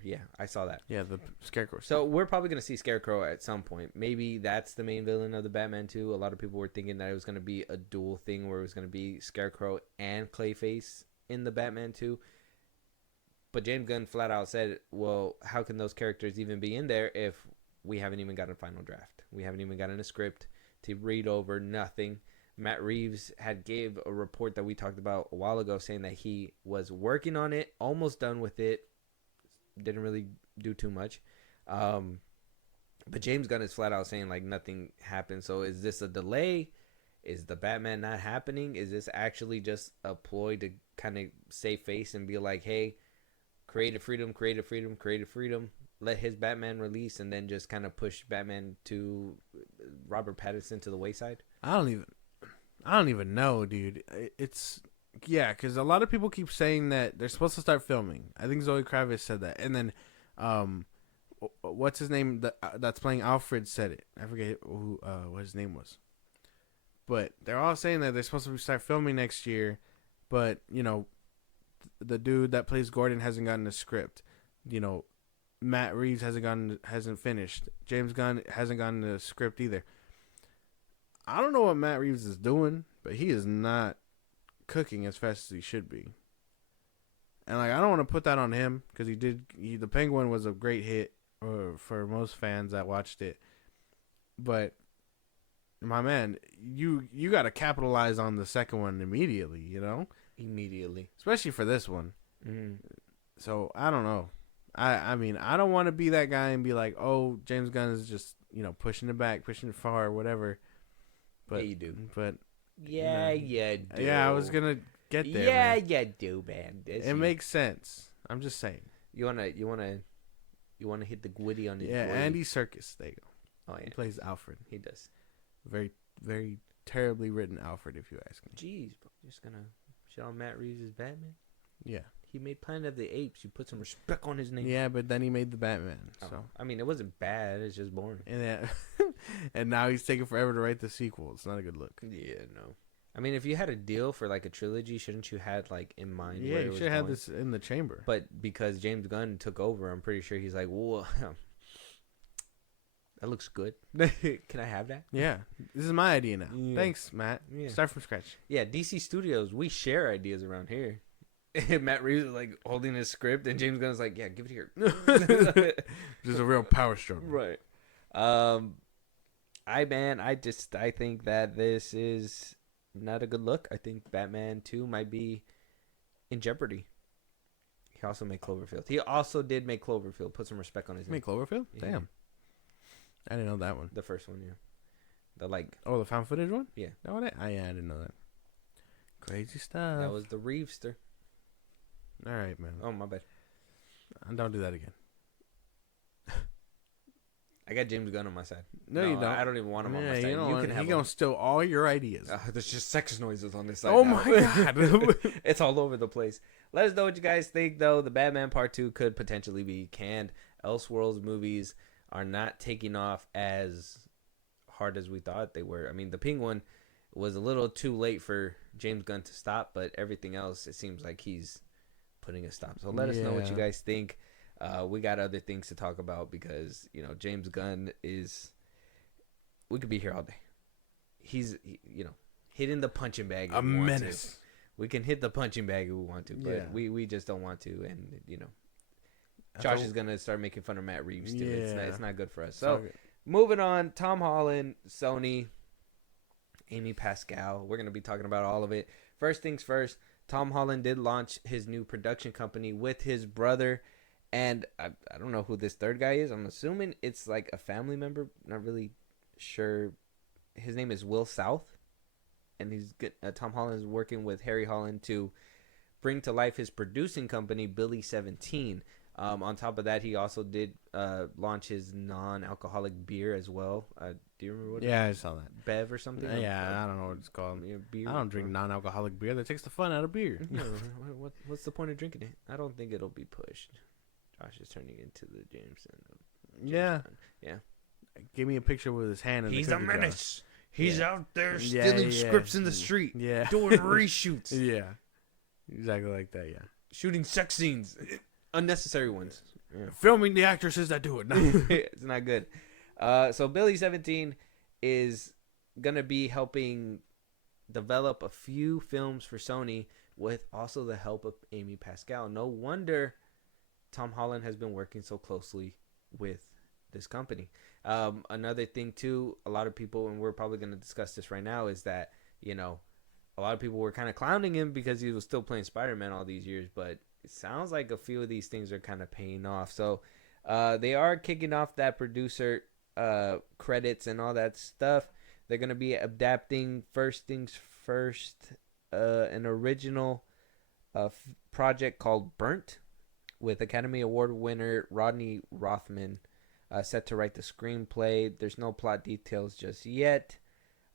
Yeah, I saw that. Yeah, the Scarecrow. So we're probably gonna see Scarecrow at some point. Maybe that's the main villain of the Batman 2. A lot of people were thinking that it was gonna be a dual thing where it was gonna be Scarecrow and Clayface in the Batman 2. But James Gunn flat out said, well, how can those characters even be in there if we haven't even gotten a final draft. We haven't even gotten a script to read over. Nothing. Matt Reeves had gave a report that we talked about a while ago, saying that he was working on it, almost done with it. Didn't really do too much. But James Gunn is flat out saying like nothing happened. So is this a delay? Is the Batman not happening? Is this actually just a ploy to kind of save face and be like, hey, creative freedom. Let his Batman release and then just kind of push Batman to Robert Pattinson to the wayside? I don't even know, dude. It's because a lot of people keep saying that they're supposed to start filming. I think Zoe Kravitz said that, and then what's his name that's playing Alfred said it. I forget who what his name was, but they're all saying that they're supposed to start filming next year. But the dude that plays Gordon hasn't gotten a script. Matt Reeves hasn't finished. James Gunn hasn't gotten a script either. I don't know what Matt Reeves is doing, but he is not cooking as fast as he should be. And I don't want to put that on him because the Penguin was a great hit for most fans that watched it. But my man, you got to capitalize on the second one immediately, Immediately. Especially for this one. Mm-hmm. So I don't know. I mean, I don't want to be that guy and be like, oh, James Gunn is just, pushing it back, pushing it far, whatever. But, yeah, you do. But yeah, you do. Yeah, I was gonna get there. Yeah, man. you do, man. It makes sense. I'm just saying. You wanna hit the gwitty on the Yeah, gwitty. Andy Serkis. There you go. Oh yeah, He plays Alfred. he does. Very, very terribly written Alfred, if you ask me. Jeez, bro, just gonna shit on Matt Reeves' Batman. Yeah. He made Planet of the Apes. You put some respect on his name. Yeah, but then he made the Batman. So I mean, it wasn't bad. It's just boring. and and now he's taking forever to write the sequel. It's not a good look. Yeah, no. I mean, if you had a deal for like a trilogy, shouldn't you had like in mind? Yeah, where you it should was have going? this in the chamber. But because James Gunn took over, I'm pretty sure he's like, well, that looks good. Can I have that? Yeah, this is my idea now. Yeah. Thanks, Matt. Yeah. Start from scratch. Yeah, DC Studios, we share ideas around here. Matt Reeves is like holding his script, and James Gunn's like, "Yeah, give it here." This is a real power struggle, right? I think that this is not a good look. I think Batman 2 might be in jeopardy. He also made Cloverfield. He also did make Cloverfield. Put some respect on his You mean name. Cloverfield? Yeah. Damn, I didn't know that one. The first one, yeah. Oh, the found footage one? Yeah. No, I didn't know that. Crazy stuff. That was the Reevester. All right, man. Oh, my bad. Don't do that again. I got James Gunn on my side. No, you don't. I don't even want him on my Yeah, side. you know, You can have he him. gonna steal all your ideas. There's just sex noises on this side. Oh now. my god. It's all over the place. Let us know what you guys think, though. The Batman Part 2 could potentially be canned. Elseworlds movies are not taking off as hard as we thought they were. I mean, the Penguin was a little too late for James Gunn to stop, but everything else, it seems like he's putting a stop. So let us know what you guys think. We got other things to talk about because, James Gunn is... We could be here all day. He's, hitting the punching bag. A menace. We can hit the punching bag if we want to, but we just don't want to. And, Josh is going to start making fun of Matt Reeves, too. Yeah. It's not good for us. So, moving on, Tom Holland, Sony, Amy Pascal. We're going to be talking about all of it. First things first, Tom Holland did launch his new production company with his brother. And I don't know who this third guy is. I'm assuming it's like a family member. Not really sure. His name is Will South. And Tom Holland is working with Harry Holland to bring to life his producing company, Billy 17. On top of that, he also did launch his non-alcoholic beer as well. Do you remember what it was? I saw that. Bev or something? I don't know what it's called. Beer. I don't drink non-alcoholic beer. That takes the fun out of beer. Yeah, what's the point of drinking it? I don't think it'll be pushed. Josh is turning into the Jameson. Yeah. Yeah. Give me a picture with his hand in He's the a cookie jar. menace. He's out there Yeah, stealing yeah. scripts in the street. Yeah. Doing reshoots. Yeah. Exactly like that, yeah. Shooting sex scenes. Unnecessary ones. Yeah. Filming the actresses that do it. No. It's not good. So Billy 17 is going to be helping develop a few films for Sony with also the help of Amy Pascal. No wonder Tom Holland has been working so closely with this company. Another thing too, a lot of people, and we're probably going to discuss this right now, is that, you know, a lot of people were kind of clowning him because he was still playing Spider-Man all these years, but it sounds like a few of these things are kind of paying off. So they are kicking off that producer credits and all that stuff. They're going to be adapting, first things first, an original project called Burnt with Academy Award winner Rodney Rothman set to write the screenplay. There's no plot details just yet.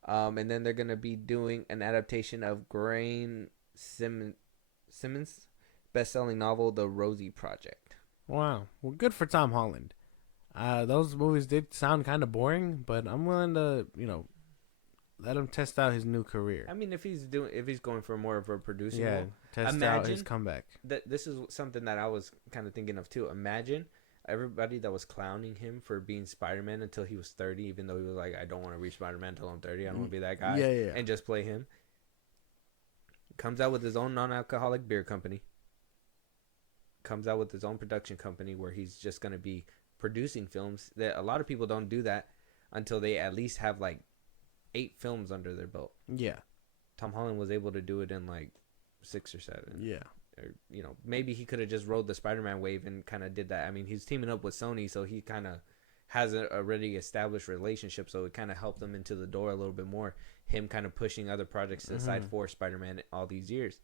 And then they're going to be doing an adaptation of Grain Simmons' best-selling novel, The Rosie Project. Wow. Well, good for Tom Holland. Those movies did sound kind of boring, but I'm willing to, let him test out his new career. I mean, if he's going for more of a producing role, test out his comeback. This is something that I was kind of thinking of too. Imagine everybody that was clowning him for being Spider-Man until he was 30, even though he was like, I don't want to reach Spider-Man until I'm 30. I don't want to be that guy. And just play him. Comes out with his own non-alcoholic beer company. Comes out with his own production company where he's just going to be producing films. That a lot of people don't do that until they at least have like 8 films under their belt. Yeah. Tom Holland was able to do it in like 6 or 7. Yeah. Or, maybe he could have just rode the Spider-Man wave and kind of did that. I mean, he's teaming up with Sony, so he kind of has a already established relationship, so it kind of helped him into the door a little bit more. Him kind of pushing other projects aside for Spider-Man all these years.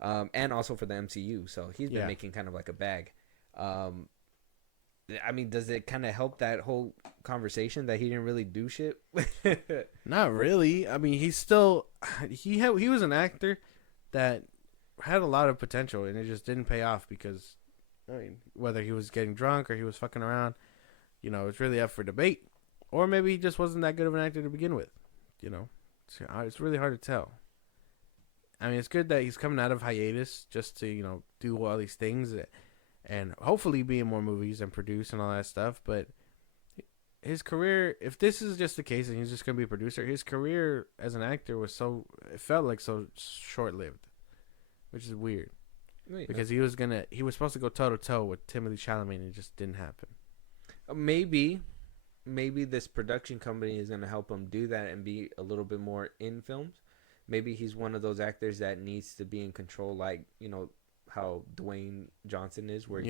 And also for the MCU, so he's been making kind of like a bag. I mean, does it kind of help that whole conversation that he didn't really do shit? Not really. I mean, he's still he was an actor that had a lot of potential, and it just didn't pay off because, I mean, whether he was getting drunk or he was fucking around, it's really up for debate. Or maybe he just wasn't that good of an actor to begin with. It's really hard to tell. I mean, it's good that he's coming out of hiatus just to, do all these things and hopefully be in more movies and produce and all that stuff. But his career, if this is just the case and he's just going to be a producer, his career as an actor it felt like so short-lived, which is weird. Because he was supposed to go toe-to-toe with Timothée Chalamet, and it just didn't happen. Maybe this production company is going to help him do that and be a little bit more in films. Maybe he's one of those actors that needs to be in control, like, how Dwayne Johnson is, where,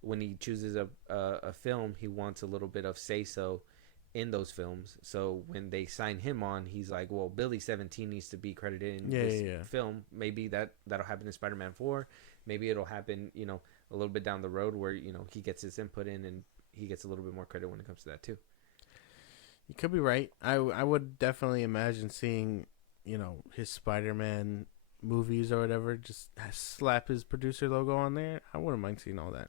when he chooses a film, he wants a little bit of say-so in those films. So when they sign him on, he's like, well, Billy 17 needs to be credited in this film. Maybe that'll happen in Spider-Man 4. Maybe it'll happen, a little bit down the road where, he gets his input in and he gets a little bit more credit when it comes to that too. You could be right. I would definitely imagine seeing, his Spider-Man movies or whatever, just slap his producer logo on there. I wouldn't mind seeing all that.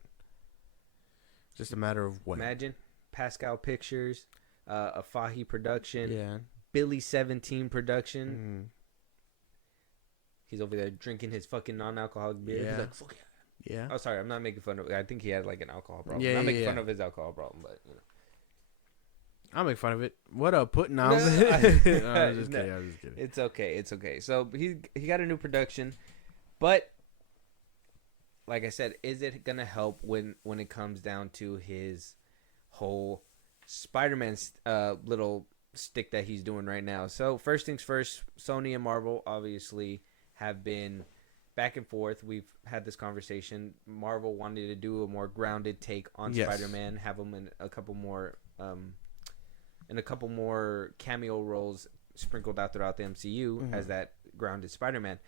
Just a matter of when. Imagine Pascal Pictures, a Fahy production, Billy 17 production. He's over there drinking his fucking non-alcoholic beer. He's like, fuck yeah. Yeah. Oh, sorry, I'm not making fun of. I think he had like an alcohol problem. I'm not making fun of his alcohol problem, but I'll make fun of it. What up, putting on? No, I was just kidding. It's okay. So he got a new production, but like I said, is it gonna help when it comes down to his whole Spider-Man little stick that he's doing right now? So first things first, Sony and Marvel obviously have been back and forth. We've had this conversation. Marvel wanted to do a more grounded take on Spider-Man, have him in a couple more cameo roles sprinkled out throughout the MCU as that grounded Spider-Man.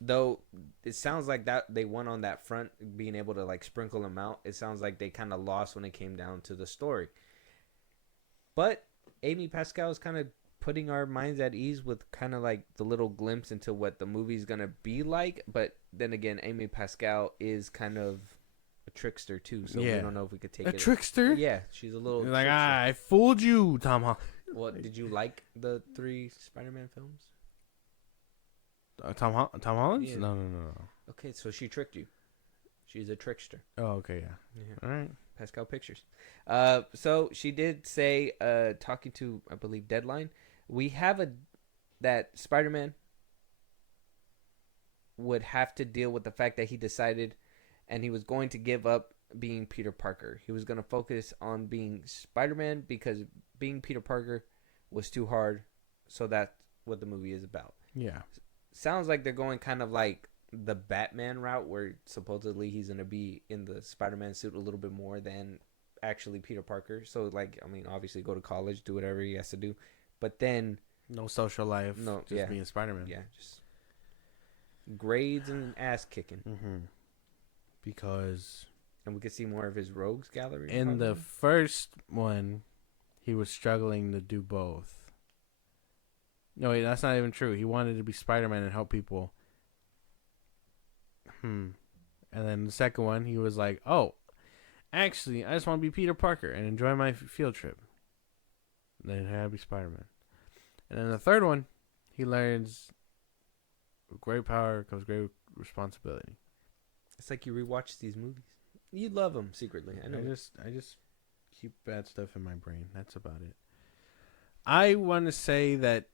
Though it sounds like that they won on that front, being able to like sprinkle them out. It sounds like they kind of lost when it came down to the story. But Amy Pascal is kind of putting our minds at ease with kind of like the little glimpse into what the movie's gonna be like. But then again, Amy Pascal is kind of a trickster too, so we don't know if we could take a trickster. Yeah, she's a little like, I fooled you, Tom Holland. Well, did you like the 3 Spider-Man films? Tom Holland? Yeah. No. Okay, so she tricked you. She's a trickster. Oh, okay, yeah. All right. Pascal Pictures. So she did say, talking to, I believe, Deadline, we have that Spider-Man would have to deal with the fact that he decided and he was going to give up being Peter Parker. He was gonna focus on being Spider-Man because being Peter Parker was too hard. So that's what the movie is about. Yeah. Sounds like they're going kind of like the Batman route, where supposedly he's gonna be in the Spider-Man suit a little bit more than actually Peter Parker. So like, I mean, obviously go to college, do whatever he has to do, but then No social life. No, just being Spider-Man. yeah, just grades and ass kicking. Mm-hmm. Because And we could see more of his rogues gallery. in the first one, he was struggling to do both. No, wait, that's not even true. He wanted to be Spider-Man and help people. And then the second one, he was like, oh, actually, I just want to be Peter Parker and enjoy my field trip. And then he had to be Spider-Man. And then the third one, he learns with great power comes great responsibility. It's like you rewatch these movies. You love them secretly. I know. I just keep bad stuff in my brain. That's about it. I want to say that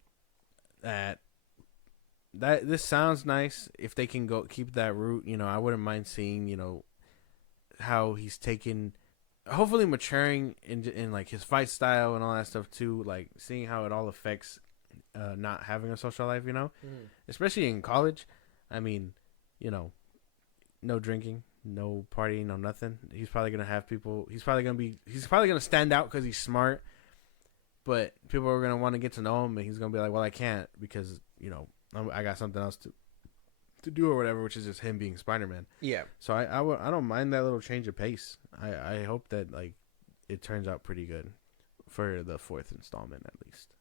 this sounds nice. If they can go keep that route, I wouldn't mind seeing, how he's taken, hopefully maturing in like his fight style and all that stuff too. Like seeing how it all affects not having a social life, especially in college. I mean, no drinking, no partying, no nothing. He's probably gonna have people. He's probably gonna stand out because he's smart. But people are gonna want to get to know him, and he's gonna be like, "Well, I can't because I got something else to do or whatever," which is just him being Spider-Man. Yeah. So I don't mind that little change of pace. I hope that like it turns out pretty good for the fourth installment at least.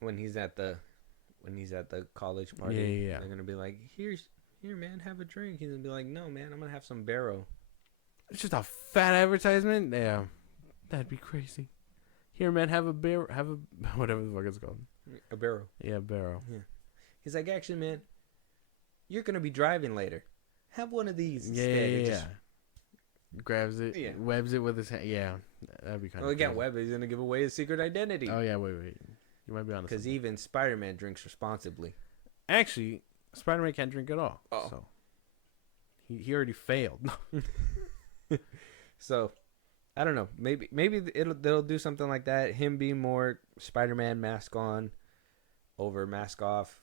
When he's at the college party, Yeah. they're gonna be like, "Here, man, have a drink." He's gonna be like, "No, man, I'm gonna have some Barrow." It's just a fat advertisement. Yeah, that'd be crazy. Here, man, have a bear, have a whatever the fuck it's called. A Barrow. Yeah, Barrow. Yeah. He's like, "Actually, man, you're gonna be driving later. Have one of these instead." Yeah. And just, Grabs it, Yeah. webs it with his hand. Yeah, that'd be kind of. well, again, Webb is gonna give away his secret identity. Oh yeah, wait. You might be honest. Because even Spider-Man drinks responsibly. Actually, Spider-Man can't drink at all. Oh. So he already failed. So, I don't know. Maybe they'll do something like that. Him being more Spider-Man mask on over mask off.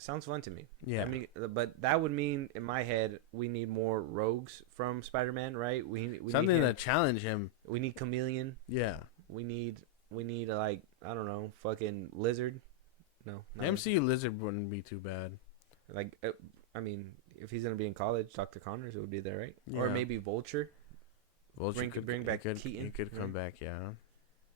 Sounds fun to me. Yeah. I mean, but that would mean in my head we need more rogues from Spider-Man, right? We Something need to challenge him. We need Chameleon. Yeah. We need like, I don't know, fucking Lizard. No. The MCU Lizard wouldn't be too bad. Like, I mean, if he's gonna be in college, Dr. Connors would be there, right? Yeah. Or maybe Vulture. Vulture bring back Keaton. Keaton. He could come back. Yeah.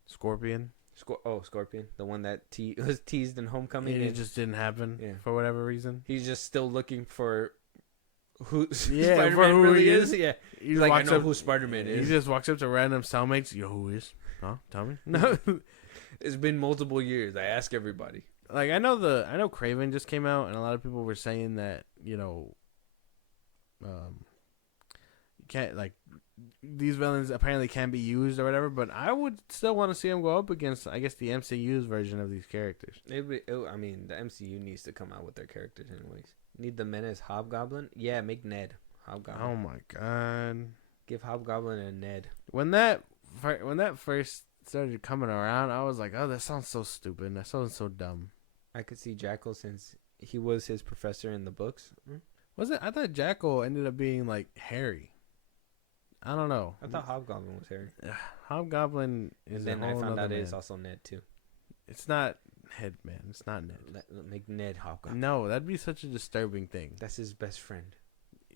Scorpion. Scorpion, the one that was teased in Homecoming. And it just didn't happen for whatever reason. He's just still looking for who Yeah, Spider-Man for who really he is. is. Yeah, He he's like, I walks know up- who Spider-Man He is. just walks up to random cellmates. Yo, who is? Huh? Tell me. No. It's been multiple years. I ask everybody. Like I know Craven just came out, and a lot of people were saying that you can't like these villains apparently can be used or whatever. But I would still want to see him go up against, I guess, the MCU's version of these characters. I mean, the MCU needs to come out with their characters anyways. Need the Menace Hobgoblin? Yeah, make Ned Hobgoblin. Oh my god! Give Hobgoblin a Ned. When that first started coming around, I was like, oh, that sounds so stupid. That sounds so dumb. I could see Jackal since he was his professor in the books. Was it? I thought Jackal ended up being like Harry. I don't know. I thought Hobgoblin was Harry. Hobgoblin is. And then a I whole found out nother it's man. also Ned too. It's not Ned, man. It's not Ned. Make Ned Hobgoblin. No, that'd be such a disturbing thing. That's his best friend.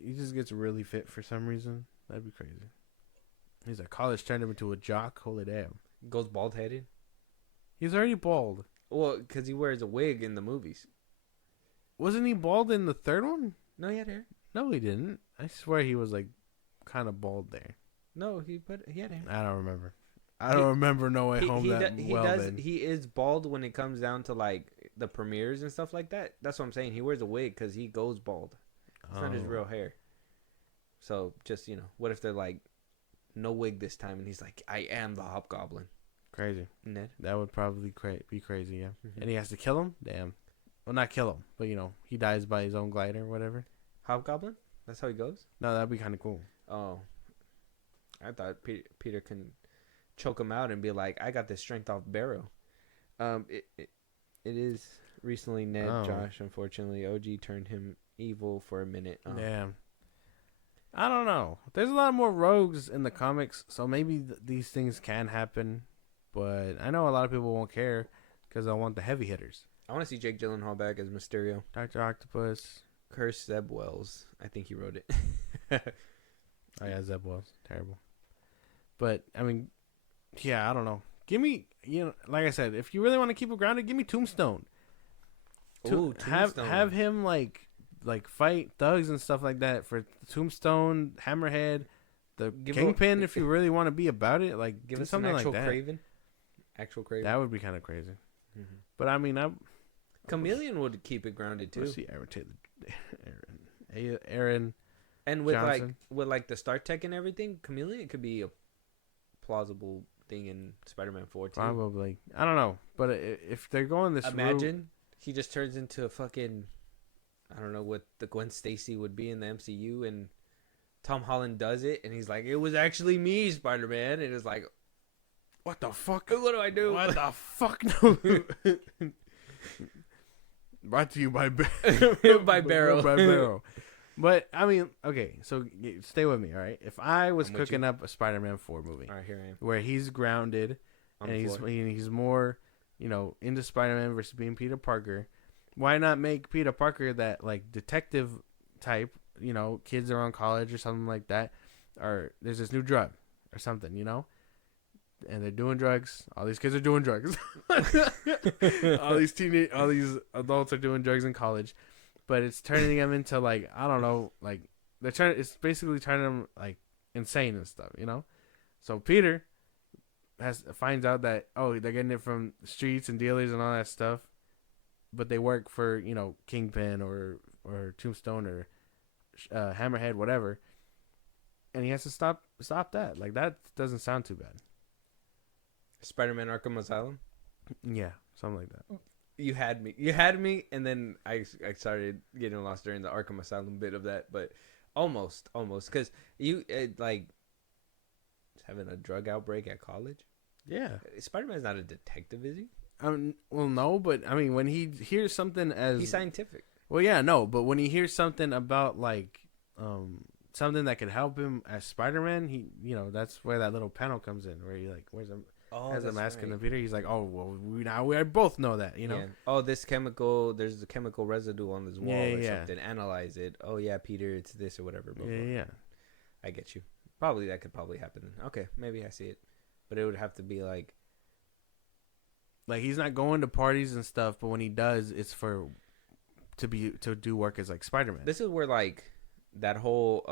He just gets really fit for some reason. That'd be crazy. He's like, college turned him into a jock. Holy damn. Goes bald headed. He's already bald. Well, because he wears a wig in the movies. Wasn't he bald in the third one? No, he had hair. No, he didn't. I swear he was like kind of bald there. No, he had hair. I don't remember. I don't remember No Way Home that well. Then He is bald when it comes down to like the premieres and stuff like that. That's what I'm saying. He wears a wig because he goes bald. It's not his real hair. So just what if they're like, no wig this time, and he's like, I am the Hobgoblin. Crazy. Ned. That would probably be crazy, yeah. And he has to kill him? Damn. Well, not kill him, but, he dies by his own glider or whatever. Hobgoblin? That's how he goes? No, that'd be kind of cool. Oh. I thought Peter can choke him out and be like, I got this strength off Barrow. It is recently Ned, Josh, unfortunately. OG turned him evil for a minute. Yeah. I don't know. There's a lot more rogues in the comics, so maybe these things can happen. But I know a lot of people won't care because they'll want the heavy hitters. I want to see Jake Gyllenhaal back as Mysterio. Dr. Octopus. Curse Zeb Wells. I think he wrote it. Oh, yeah, Zeb Wells. Terrible. But, I mean, yeah, I don't know. Give me, like I said, if you really want to keep it grounded, give me Tombstone. Ooh, Tombstone. Have him, like fight thugs and stuff like that for Tombstone, Hammerhead, the Kingpin, if you really want to be about it. Like, give do us something an actual like that. Kraven. Actual Kraven. That would be kind of crazy. Mm-hmm. But, I mean, Chameleon would keep it grounded, too. Let's see Aaron. And with Johnson. like the Star Tech and everything, Chameleon could be a plausible thing in Spider-Man 4 too. Probably. I don't know. But if they're going this Imagine he just turns into a fucking, I don't know what the Gwen Stacy would be in the MCU, and Tom Holland does it, and he's like, it was actually me, Spider-Man. And it's like, what the fuck? What do I do? What the fuck? No. Brought to you by by Barrow. By Barrow. But, I mean, okay, so stay with me, all right? If I was I'm with cooking up a Spider-Man 4 movie All right, here I am. where he's grounded On and the floor. he's more, into Spider-Man versus being Peter Parker, why not make Peter Parker that, like, detective type, kids are on college or something like that, or there's this new drug or something, and they're doing drugs. All these kids are doing drugs. all these adults are doing drugs in college. But it's turning them into, like, I don't know, like, it's basically turning them, like, insane and stuff, So Peter finds out that, they're getting it from streets and dealers and all that stuff, but they work for, Kingpin or Tombstone or Hammerhead, whatever, and he has to stop that. Like, that doesn't sound too bad. Spider-Man Arkham Asylum. Yeah, something like that. You had me, and then I started getting lost during the Arkham Asylum bit of that, but almost, because you like having a drug outbreak at college. Yeah, Spider-Man's not a detective, is he? Well, no, but I mean, when he hears something He's scientific. Well, yeah, no, but when he hears something about, like, something that could help him as Spider-Man, he, that's where that little panel comes in, where he, like, has a mask in the computer. He's like, oh, well, we both know that, Yeah. Oh, there's a chemical residue on this wall or something. Analyze it. Oh, yeah, Peter, it's this or whatever. Blah, blah, blah. Yeah. I get you. That could probably happen then. Okay, maybe I see it. But it would have to be like he's not going to parties and stuff, but when he does, it's to do work as, like, Spider-Man. This is where, like, that whole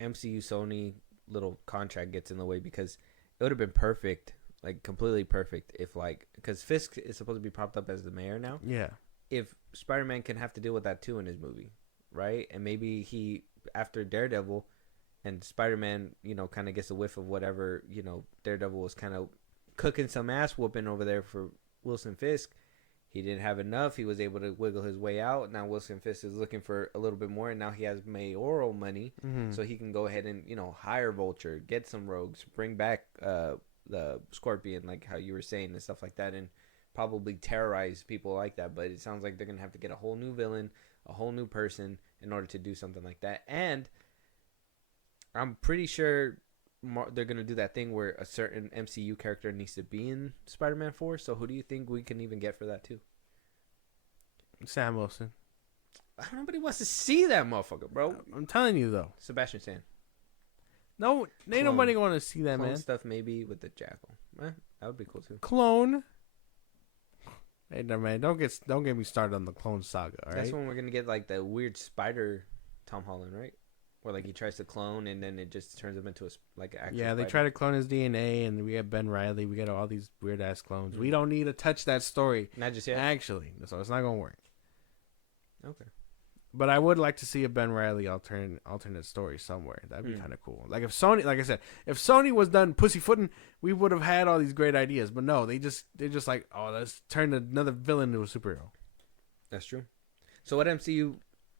MCU Sony little contract gets in the way, because it would have been perfect, like, completely perfect, if, like, because Fisk is supposed to be propped up as the mayor now. Yeah. If Spider-Man can have to deal with that too in his movie, right? And maybe he, after Daredevil, and Spider-Man, kind of gets a whiff of whatever, Daredevil was kind of cooking some ass whooping over there for Wilson Fisk. He didn't have enough. He was able to wiggle his way out. Now Wilson Fisk is looking for a little bit more, and now he has mayoral money, so he can go ahead and hire Vulture, get some rogues, bring back the Scorpion, like how you were saying, and stuff like that, and probably terrorize people like that. But it sounds like they're gonna have to get a whole new villain, a whole new person in order to do something like that. And I'm pretty sure they're gonna do that thing where a certain MCU character needs to be in Spider-Man 4. So who do you think we can even get for that too? Sam Wilson. Nobody wants to see that motherfucker, bro. I'm telling you, though. Sebastian Stan. No, ain't nobody want to see that, Clone man. Stuff maybe with the Jackal. That would be cool too. Clone. Hey, no, man, don't get me started on the Clone Saga. All right. That's when we're gonna get, like, the weird spider Tom Holland, right? Where, like, he tries to clone and then it just turns him into actual Yeah, they spider. try to clone his DNA, and we get Ben Reilly. We get all these weird ass clones. We don't need to touch that story. Not just yet. Actually, so it's not gonna work. Okay. But I would like to see a Ben Reilly alternate story somewhere. That'd be kind of cool. Like, if Sony, like I said, if Sony was done pussyfooting, we would have had all these great ideas. But no, they're just like, oh, let's turn another villain into a superhero. That's true. So what MCU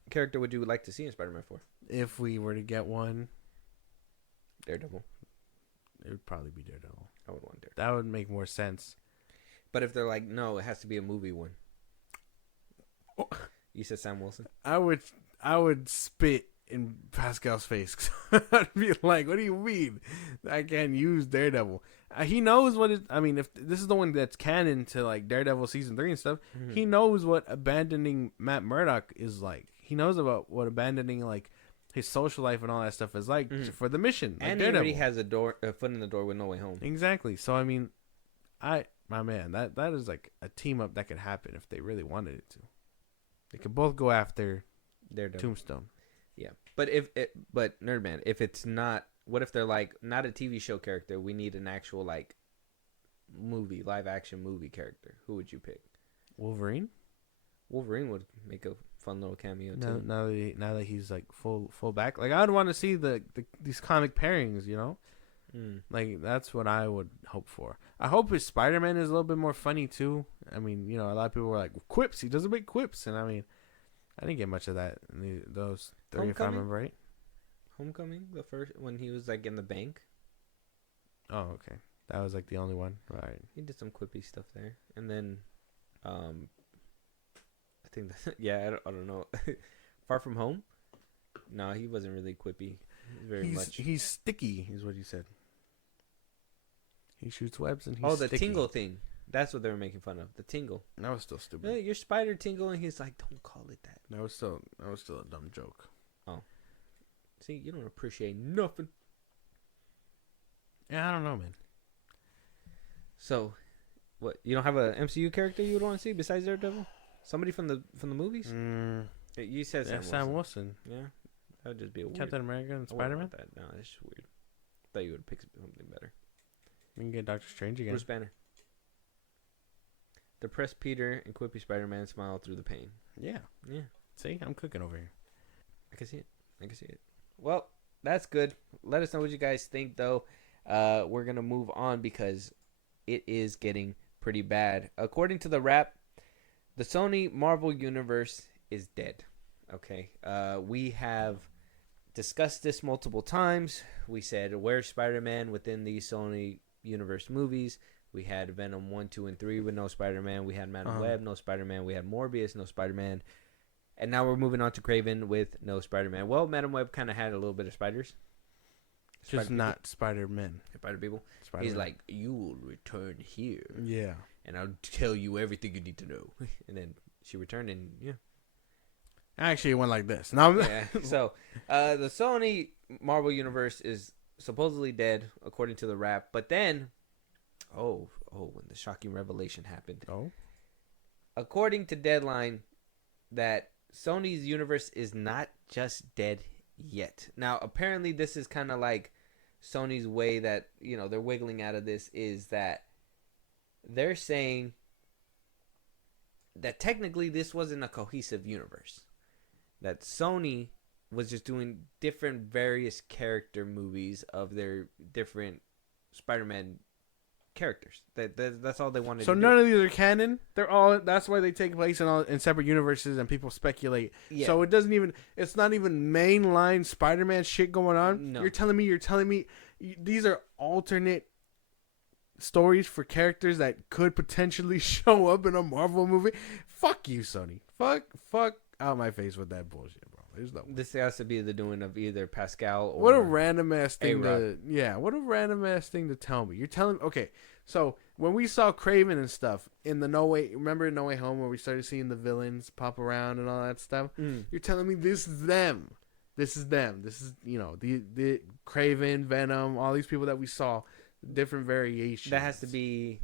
character would you like to see in Spider-Man 4? If we were to get one, Daredevil. It would probably be Daredevil. I would want Daredevil. That would make more sense. But if they're like, no, it has to be a movie one. You said Sam Wilson. I would spit in Pascal's face. I'd be like, "What do you mean? I can't use Daredevil." He knows what it. I mean, if this is the one that's canon to like Daredevil season 3 and stuff, he knows what abandoning Matt Murdock is like. He knows about what abandoning like his social life and all that stuff is like for the mission. Like And Daredevil. he already has a foot in the door with No Way Home. Exactly. So I mean, my man, that is like a team up that could happen if they really wanted it to. They could both go after Daredevil. Tombstone. Yeah, but but Nerdman, if it's not, what if they're like not a TV show character? We need an actual like movie, live action movie character. Who would you pick? Wolverine. Wolverine would make a fun little cameo too. Now that he's like full back, like I'd want to see these comic pairings. You know, like that's what I would hope for. I hope his Spider-Man is a little bit more funny too. I mean, a lot of people were like quips. He doesn't make quips, and I mean, I didn't get much of that in those 3, if I remember right. Homecoming, the first when he was like in the bank. Oh, okay. That was like the only one, right? He did some quippy stuff there, and then, I think that, I don't know. Far From Home. No, he wasn't really quippy. He's sticky, is what he said. He shoots webs and he's the sticky. tingle thing. That's what they were making fun of. The tingle. That was still stupid. Your spider tingle, and he's like, "Don't call it that." That was still a dumb joke. Oh, see, you don't appreciate nothing. Yeah, I don't know, man. So, what? You don't have a MCU character you would want to see besides Daredevil? Somebody from the movies? You said Sam Wilson. Yeah, that would just be a weird. Captain America and Spider-Man. No, that's just weird. Thought you would pick something better. We can get Doctor Strange again. Bruce Banner. Depressed Peter and quippy Spider-Man smile through the pain. Yeah. Yeah. See, I'm cooking over here. I can see it. Well, that's good. Let us know what you guys think, though. We're going to move on because it is getting pretty bad. According to the Wrap, the Sony Marvel Universe is dead. Okay. We have discussed this multiple times. We said, where's Spider-Man within the Sony Universe movies? We had Venom 1, 2, and 3 with no Spider-Man. We had Madam Web, no Spider-Man. We had Morbius, no Spider-Man. And now we're moving on to Craven with no Spider-Man. Well, Madam Web kind of had a little bit of spiders. Just not Spider-Man. Spider people. Spider-Man. He's like, you will return here. Yeah. And I'll tell you everything you need to know. And then she returned and, yeah. Actually, it went like this. Now, Yeah. So, the Sony Marvel Universe is supposedly dead, according to the Wrap. But then... when the shocking revelation happened. According to Deadline, that Sony's universe is not just dead yet. Now, apparently this is kind of like Sony's way that, they're wiggling out of this, is that they're saying that technically this wasn't a cohesive universe. That Sony was just doing different various character movies of their different Spider-Man characters. That's all they wanted to do. So none of these are canon. They're all. That's why they take place in separate universes, and people speculate. Yeah. So it's not even mainline Spider-Man shit going on. No. You're telling me these are alternate stories for characters that could potentially show up in a Marvel movie. Fuck you, Sony. Fuck out my face with that bullshit, bro. There's no. This has to be the doing of either Pascal or... What a random ass thing A-Rod. what a random ass thing to tell me. You're telling... Okay, so when we saw Craven and stuff in the remember No Way Home where we started seeing the villains pop around and all that stuff? You're telling me this is them. This is them. This is, the Craven, Venom, all these people that we saw, different variations. That has to be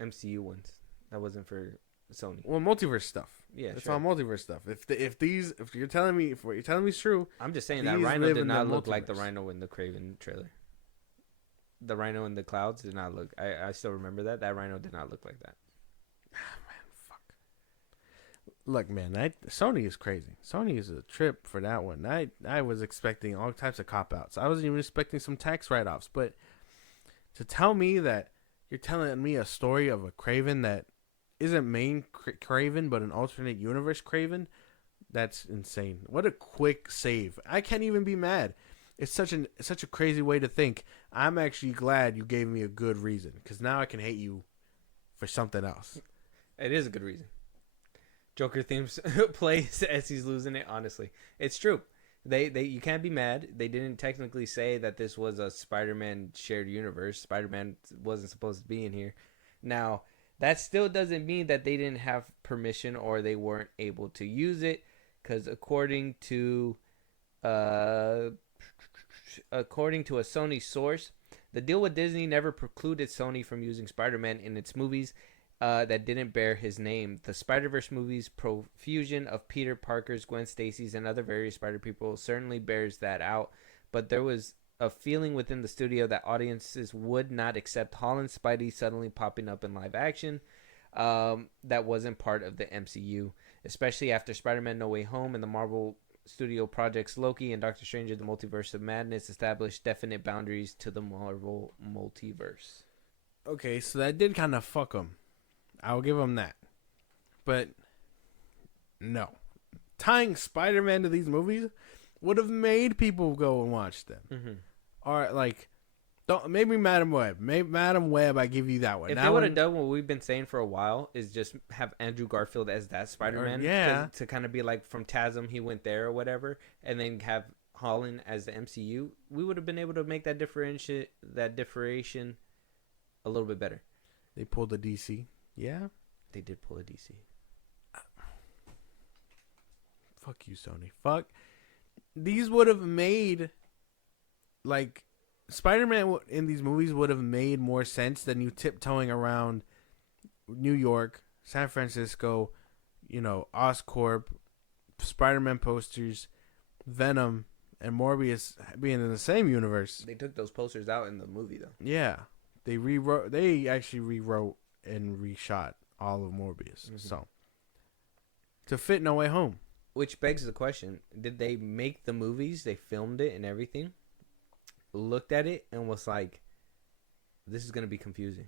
MCU ones. That wasn't for Sony. Well, multiverse stuff. Yeah, it's sure. all multiverse stuff. If what you're telling me is true, I'm just saying that these Rhino live did in the not look like the multiverse. Rhino in the Craven trailer. The Rhino in the clouds did not look... I still remember that. That Rhino did not look like that. Look, man, Sony is crazy. Sony is a trip for that one. I was expecting all types of cop-outs. I wasn't even expecting some tax write-offs. But to tell me that you're telling me a story of a Craven that isn't main Craven, but an alternate universe Craven, that's insane. What a quick save. I can't even be mad. It's such a crazy way to think. I'm actually glad you gave me a good reason, because now I can hate you for something else. It is a good reason. Joker themes plays as he's losing it. Honestly, it's true. They you can't be mad. They didn't technically say that this was a Spider-Man shared universe. Spider-Man wasn't supposed to be in here. Now, that still doesn't mean that they didn't have permission or they weren't able to use it, because according to a Sony source, the deal with Disney never precluded Sony from using Spider-Man in its movies that didn't bear his name. The Spider-Verse movies' profusion of Peter Parker's, Gwen Stacy's, and other various Spider people certainly bears that out, but there was a feeling within the studio that audiences would not accept Holland's Spidey suddenly popping up in live action that wasn't part of the MCU, especially after Spider-Man No Way Home and the Marvel Studio projects Loki and Doctor Strange in the Multiverse of Madness established definite boundaries to the Marvel multiverse. Okay, so that did kind of fuck them. I'll give them that. But no. Tying Spider-Man to these movies would have made people go and watch them. Mm-hmm. Or, like, maybe Madam Web. Maybe Madam Web, I give you that one. If that they would have done what we've been saying for a while, is just have Andrew Garfield as that Spider-Man. Yeah. To kind of be like from TASM, he went there or whatever, and then have Holland as the MCU, we would have been able to make that differentiation a little bit better. They pulled a DC. Yeah. They did pull a DC. Fuck you, Sony. Fuck. These would have made, like, Spider-Man in these movies would have made more sense than you tiptoeing around New York, San Francisco, Oscorp, Spider-Man posters, Venom, and Morbius being in the same universe. They took those posters out in the movie, though. Yeah. They actually rewrote and reshot all of Morbius. Mm-hmm. So, to fit No Way Home. Which begs the question, did they make the movies, they filmed it and everything, looked at it and was like, this is going to be confusing.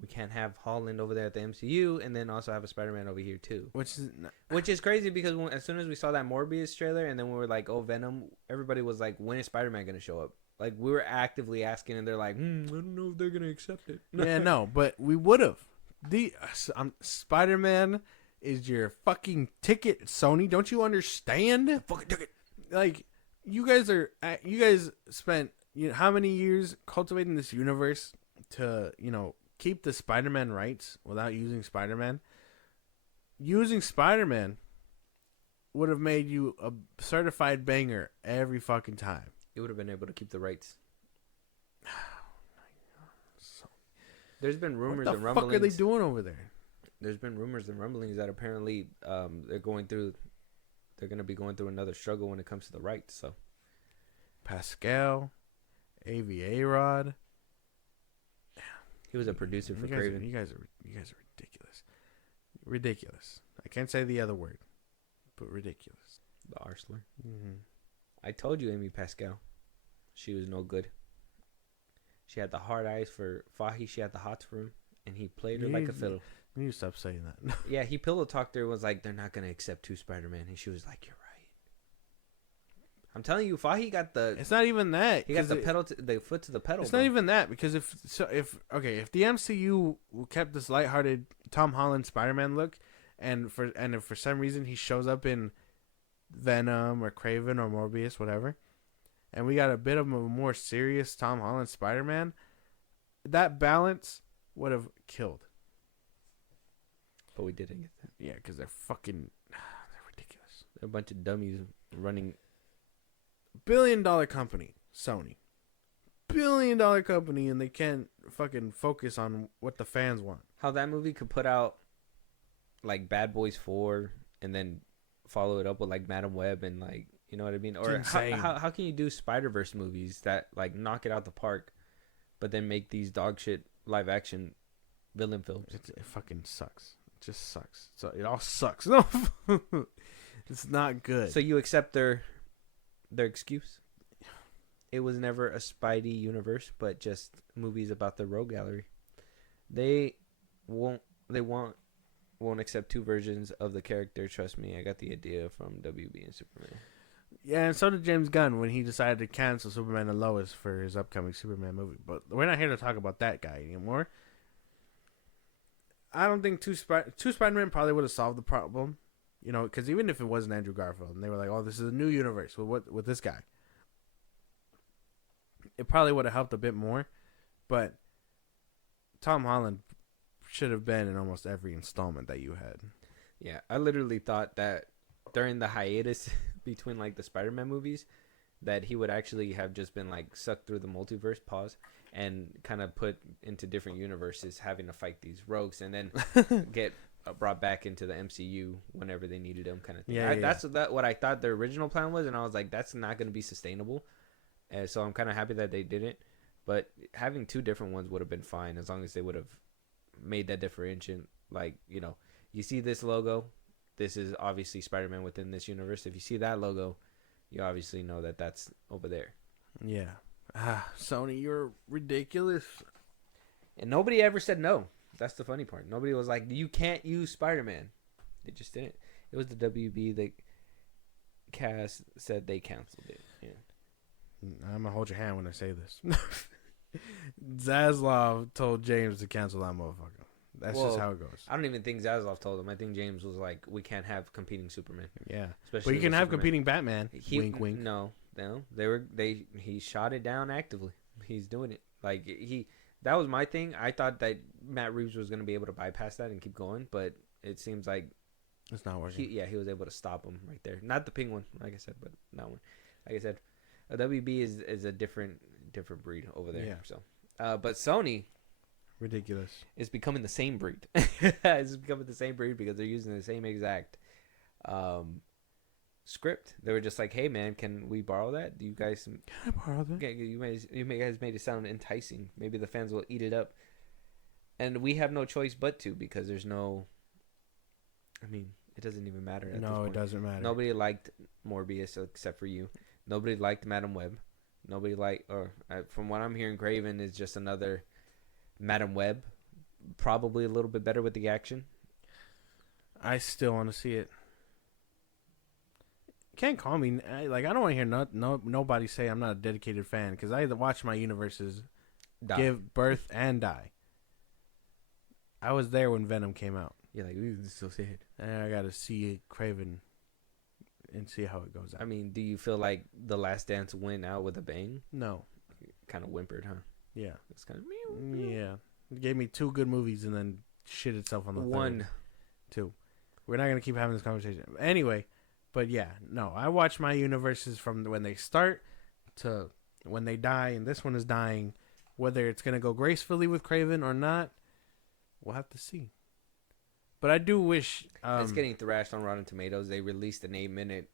We can't have Holland over there at the MCU and then also have a Spider-Man over here too. Which is crazy because as soon as we saw that Morbius trailer and then we were like, oh, Venom, everybody was like, when is Spider-Man going to show up? Like, we were actively asking and they're like, I don't know if they're going to accept it. Yeah, no, but we would have. Spider-Man is your fucking ticket, Sony. Don't you understand? Fucking ticket. Like, you guys spent how many years cultivating this universe to keep the Spider-Man rights without using Spider-Man? Using Spider-Man would have made you a certified banger every fucking time. You would have been able to keep the rights. There's been rumors and rumblings. What the fuck are they doing over there? There's been rumors and rumblings that apparently they're going to be going through another struggle when it comes to the rights. So, Pascal, AVA Rod. He was a producer for Craven. You guys are ridiculous. Ridiculous. I can't say the other word, but ridiculous. The Arsler. Mm-hmm. I told you, Amy Pascal. She was no good. She had the hard eyes for Fahi. She had the hots for him, and he played her like a fiddle. You need to stop saying that. Yeah, he pillow talked her and was like, they're not going to accept two Spider-Man. And she was like, you're right. I'm telling you, Fahi got the... It's not even that. He got the foot to the pedal. It's not even that, because if the MCU kept this lighthearted Tom Holland Spider-Man look, and if for some reason he shows up in Venom or Craven or Morbius, whatever, and we got a bit of a more serious Tom Holland Spider-Man, that balance would have killed. But we didn't get that. Yeah, because they're ridiculous. They're a bunch of dummies running. $1 billion company, Sony. $1 billion company, and they can't fucking focus on what the fans want. How that movie could put out like Bad Boys 4 and then follow it up with like Madam Web and like, you know what I mean? Or how can you do Spider-Verse movies that like knock it out the park, but then make these dog shit live action villain films? It fucking sucks. It just sucks. So it all sucks. No, it's not good. So you accept their excuse? It was never a Spidey universe, but just movies about the Rogue Gallery. They won't accept two versions of the character. Trust me, I got the idea from WB and Superman. Yeah, and so did James Gunn when he decided to cancel Superman and Lois for his upcoming Superman movie. But we're not here to talk about that guy anymore. I don't think two Spider-Man probably would have solved the problem. You know, because even if it wasn't Andrew Garfield and they were like, oh, this is a new universe with this guy, it probably would have helped a bit more. But Tom Holland should have been in almost every installment that you had. Yeah, I literally thought that during the hiatus between like the Spider-Man movies, that he would actually have just been like sucked through the multiverse, and kind of put into different universes, having to fight these rogues, and then get brought back into the MCU whenever they needed him, kind of thing. Yeah. That's what I thought the original plan was, and I was like, that's not going to be sustainable. So I'm kind of happy that they didn't. But having two different ones would have been fine as long as they would have made that differentiation. Like, you know, you see this logo, this is obviously Spider-Man within this universe. If you see that logo, you obviously know that that's over there. Yeah. Sony, you're ridiculous. And nobody ever said no. That's the funny part. Nobody was like, you can't use Spider-Man. They just didn't. It was the WB that cast said they canceled it. Yeah. I'm going to hold your hand when I say this. Zaslav told James to cancel that motherfucker. That's just how it goes. I don't even think Zaslav told him. I think James was like, we can't have competing Superman. Yeah. Especially but you can have Superman. competing Batman. Wink, wink. No. He shot it down actively. He's doing it. Like, that was my thing. I thought that Matt Reeves was going to be able to bypass that and keep going, but it seems like it's not working. He was able to stop him right there. Not the Penguin, like I said, but that one. Like I said, a WB is a different breed over there. Yeah. So, but Sony, ridiculous, is becoming the same breed. It's becoming the same breed because they're using the same exact script. They were just like, "Hey, man, can we borrow that? Do you guys? Can I borrow that? You guys made it sound enticing. Maybe the fans will eat it up." And we have no choice but to, because there's no. I mean, it doesn't even matter. No, it doesn't matter. Nobody liked Morbius except for you. Nobody liked Madam Web. Nobody liked, from what I'm hearing, Craven is just another Madam Web. Probably a little bit better with the action. I still want to see it. Can't call me I don't want to hear nobody say I'm not a dedicated fan, because I watch my universes give birth and die. I was there when Venom came out. You're like, ooh, this is so sad. And I got to see Craven and see how it goes out. I mean, do you feel like The Last Dance went out with a bang? No. Kind of whimpered, huh? Yeah. It's kind of Yeah. It gave me two good movies and then shit itself on the one. Third. Two. We're not going to keep having this conversation. Anyway, but yeah, no. I watch my universes from when they start to when they die, and this one is dying. Whether it's going to go gracefully with Craven or not, we'll have to see. But I do wish... it's getting thrashed on Rotten Tomatoes. They released an 8-minute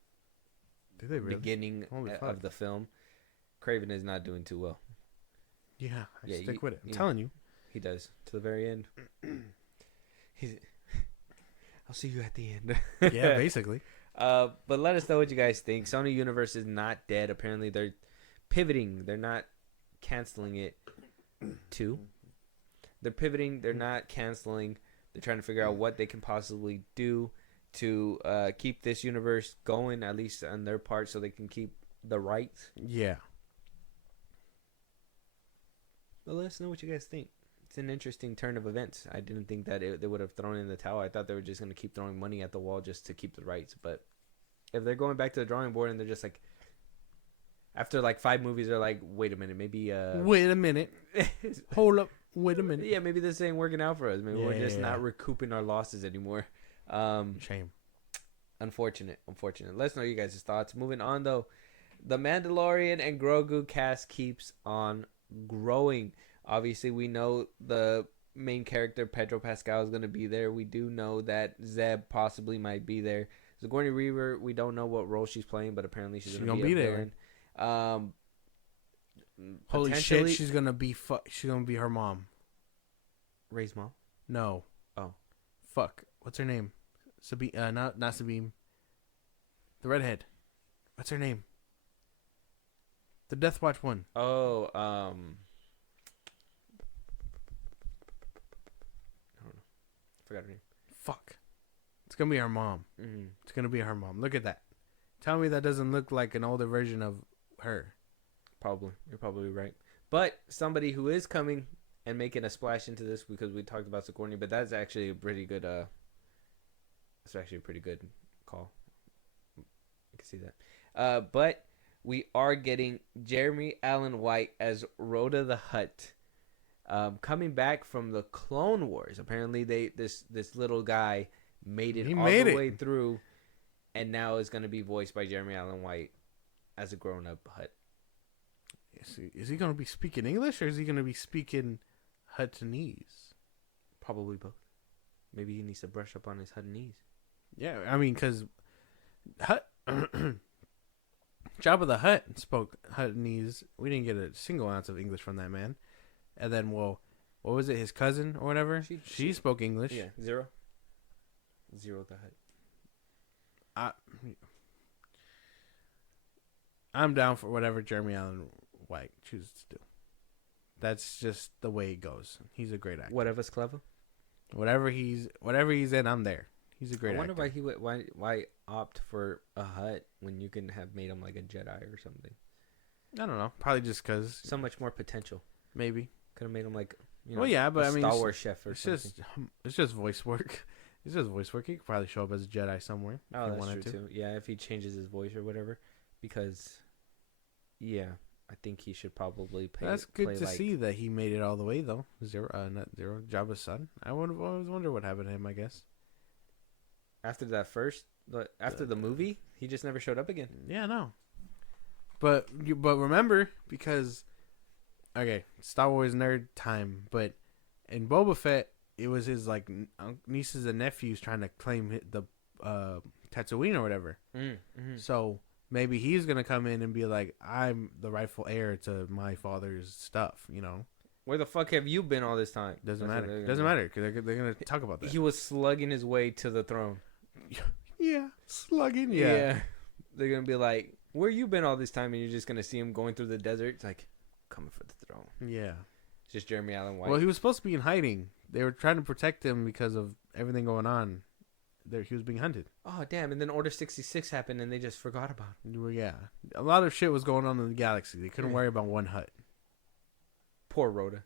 beginning of the film. Craven is not doing too well. Yeah, stick with it. I'm telling you. He does. To the very end. I'll see you at the end. Yeah, basically. But let us know what you guys think. Sony Universe is not dead. Apparently, they're pivoting. They're not canceling it too. They're pivoting. They're not canceling. They're trying to figure out what they can possibly do to keep this universe going, at least on their part, so they can keep the rights. Yeah. But let us know what you guys think. It's an interesting turn of events. I didn't think that they would have thrown in the towel. I thought they were just going to keep throwing money at the wall just to keep the rights. But if they're going back to the drawing board and they're just like, after like 5 movies, they're like, wait a minute, maybe... Wait a minute. Hold up. Wait a minute. Yeah, maybe this ain't working out for us. Maybe we're just not recouping our losses anymore. Shame. Unfortunate. Let us know you guys' thoughts. Moving on, though. The Mandalorian and Grogu cast keeps on growing. Obviously, we know the main character, Pedro Pascal, is going to be there. We do know that Zeb possibly might be there. Sigourney Weaver, we don't know what role she's playing, but apparently she's going to be there. Holy shit, she's gonna be her mom. Ray's mom? No. Oh. Fuck. What's her name? Sabine. Not Sabine. The redhead. What's her name? The Death Watch one. Oh, I don't know. Forgot her name. Fuck. It's gonna be her mom. Mm-hmm. It's gonna be her mom. Look at that. Tell me that doesn't look like an older version of her. Probably. You're probably right. But somebody who is coming and making a splash into this, because we talked about Sigourney, but that's actually a pretty good that's actually a pretty good call. I can see that. But we are getting Jeremy Allen White as Rhoda the Hutt. Coming back from the Clone Wars. Apparently this little guy made it the way through, and now is going to be voiced by Jeremy Allen White as a grown-up Hutt. Is he going to be speaking English, or is he going to be speaking Huttonese? Probably both. Maybe he needs to brush up on his Huttonese. Yeah, I mean, because Jabba the Hutt spoke Huttonese. We didn't get a single ounce of English from that man. And then, well, what was it, his cousin or whatever? She spoke English. Yeah, Zero the Hutt. I'm down for whatever Jeremy Allen White chooses to do. That's just the way it goes. He's a great actor. Whatever's clever. Whatever he's in, I'm there. He's a great actor. I wonder why opt for a Hutt when you can have made him like a Jedi or something. I don't know. Probably just because. So much more potential. Maybe. Could have made him like, well, yeah, but I mean, Star Wars chef or something. It's just voice work. It's just voice work. He could probably show up as a Jedi somewhere. Oh, that's true too. Yeah, if he changes his voice or whatever, because, yeah, I think he should probably play. That's good to see that he made it all the way though. Not Zero, Jabba's son. I always wonder what happened to him. I guess after the movie, he just never showed up again. Yeah, no. But remember, because okay, Star Wars nerd time, but in Boba Fett, it was his like nieces and nephews trying to claim the Tatooine or whatever. Mm-hmm. So maybe he's gonna come in and be like, "I'm the rightful heir to my father's stuff." You know, where the fuck have you been all this time? Doesn't matter because they're gonna talk about that. He was slugging his way to the throne. Yeah, slugging. Yeah, they're gonna be like, "Where you been all this time?" And you're just gonna see him going through the desert. It's like, coming for the throne. Yeah, it's just Jeremy Allen White. Well, he was supposed to be in hiding. They were trying to protect him because of everything going on. He was being hunted. Oh, damn. And then Order 66 happened and they just forgot about him. Well, yeah. A lot of shit was going on in the galaxy. They couldn't worry about one Hutt. Poor Rhoda.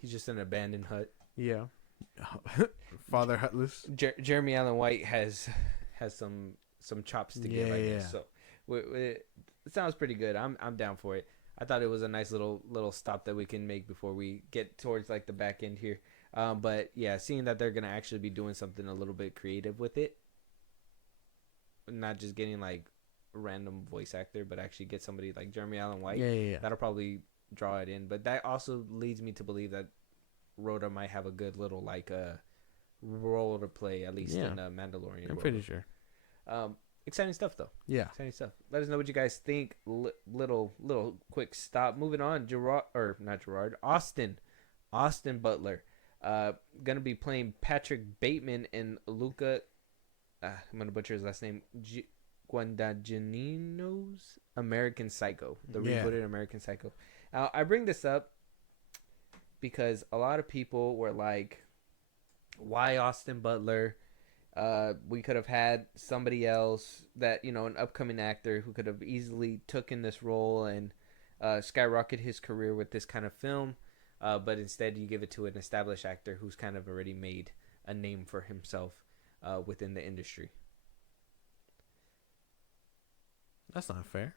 He's just an abandoned Hutt. Yeah. Father Huttless. Jeremy Allen White has some chops to give, I guess. So it sounds pretty good. I'm down for it. I thought it was a nice little stop that we can make before we get towards like the back end here. But yeah, seeing that they're gonna actually be doing something a little bit creative with it, not just getting like a random voice actor, but actually get somebody like Jeremy Allen White. Yeah. That'll probably draw it in. But that also leads me to believe that Rhoda might have a good little like role to play, at least in Mandalorian. I'm pretty sure. Exciting stuff though. Yeah. Exciting stuff. Let us know what you guys think. Little quick stop. Moving on. Austin Butler. Gonna be playing Patrick Bateman in Luca. I'm gonna butcher his last name. Guadagnino's American Psycho. The rebooted American Psycho. I bring this up because a lot of people were like, "Why Austin Butler?" We could have had somebody else that, an upcoming actor who could have easily taken this role and skyrocket his career with this kind of film. But instead you give it to an established actor who's kind of already made a name for himself within the industry. That's not fair.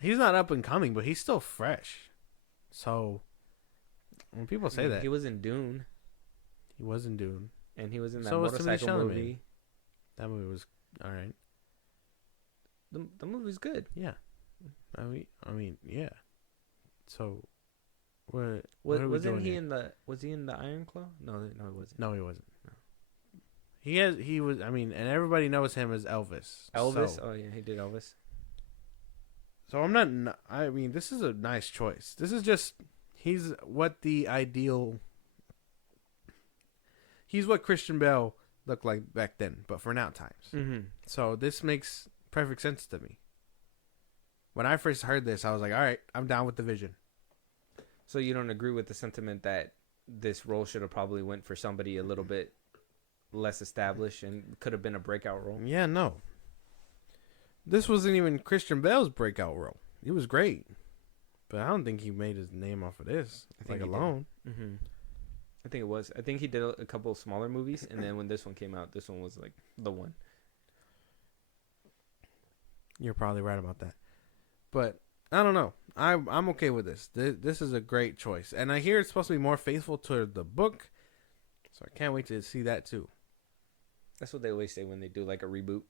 He's not up and coming, but he's still fresh. So when people say that, he was in Dune. He was in Dune. And he was in that motorcycle movie. That movie was all right. The movie's good. Yeah. I mean, yeah. So, what wasn't he in the? Was he in the Iron Claw? No, he wasn't. No, he wasn't. No. He was. I mean, and everybody knows him as Elvis. Elvis. Oh yeah, he did Elvis. So I'm not. I mean, this is a nice choice. This is just. He's what the ideal. He's what Christian Bale looked like back then, but for now times. Mm-hmm. So this makes perfect sense to me. When I first heard this, I was like, all right, I'm down with the vision. So you don't agree with the sentiment that this role should have probably went for somebody a little bit less established and could have been a breakout role. Yeah, no. This wasn't even Christian Bale's breakout role. He was great, but I don't think he made his name off of this. I think like he alone. Mm-hmm. I think it was. I think he did a couple of smaller movies, and then when this one came out, this one was like the one. You're probably right about that, but I don't know. I'm okay with this. This is a great choice, and I hear it's supposed to be more faithful to the book, so I can't wait to see that too. That's what they always say when they do like a reboot.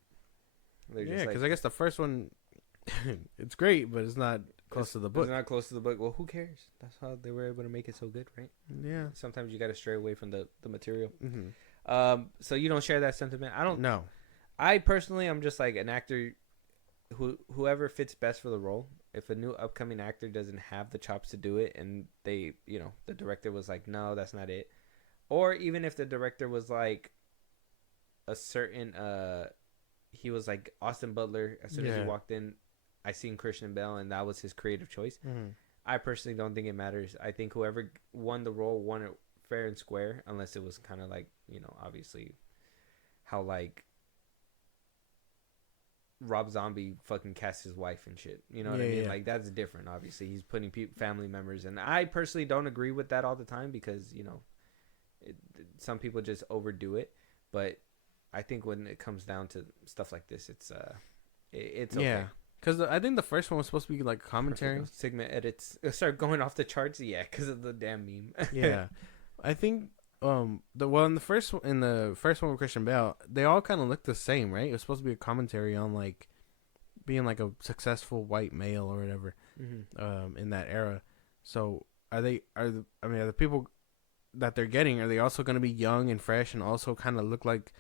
They're Yeah, just because like, I guess the first one, it's great, but it's not close to the book. It's not close to the book. Well, who cares? That's how they were able to make it so good, right? Yeah. Sometimes you got to stray away from the material. Mm-hmm. So you don't share that sentiment? I don't. No. I personally, I'm just like an actor whoever fits best for the role. If a new upcoming actor doesn't have the chops to do it, and they, the director was like, no, that's not it. Or even if the director was like a certain, he was like Austin Butler. As soon as he walked in, I seen Christian Bale, and that was his creative choice. Mm-hmm. I personally don't think it matters. I think whoever won the role won it fair and square, unless it was kind of like, obviously how like Rob Zombie fucking cast his wife and shit. You know what I mean? Yeah. Like, that's different, obviously. He's putting family members, and I personally don't agree with that all the time because, some people just overdo it. But I think when it comes down to stuff like this, it's okay. Yeah. Because I think the first one was supposed to be like commentary. Segment edits start going off the charts. Yeah, because of the damn meme. Yeah. I think in the first one with Christian Bale, they all kind of look the same, right? It was supposed to be a commentary on like being like a successful white male or whatever, in that era. So are the people that they're getting, are they also going to be young and fresh and also kind of look like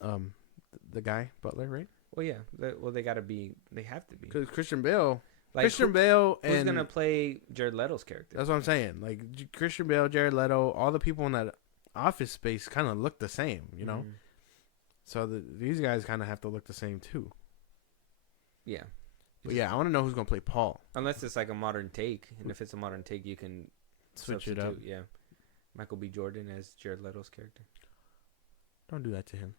the guy Butler, right? Well, yeah. They gotta be. They have to be. Because Christian Bale. Like, Christian Bale and who's gonna play Jared Leto's character? That's what I'm saying. Like Christian Bale, Jared Leto, all the people in that Office Space kind of look the same, So these guys kind of have to look the same too. Yeah. But yeah, I want to know who's gonna play Paul. Unless it's like a modern take, and if it's a modern take, you can Switch it up. Yeah. Michael B. Jordan as Jared Leto's character. Don't do that to him.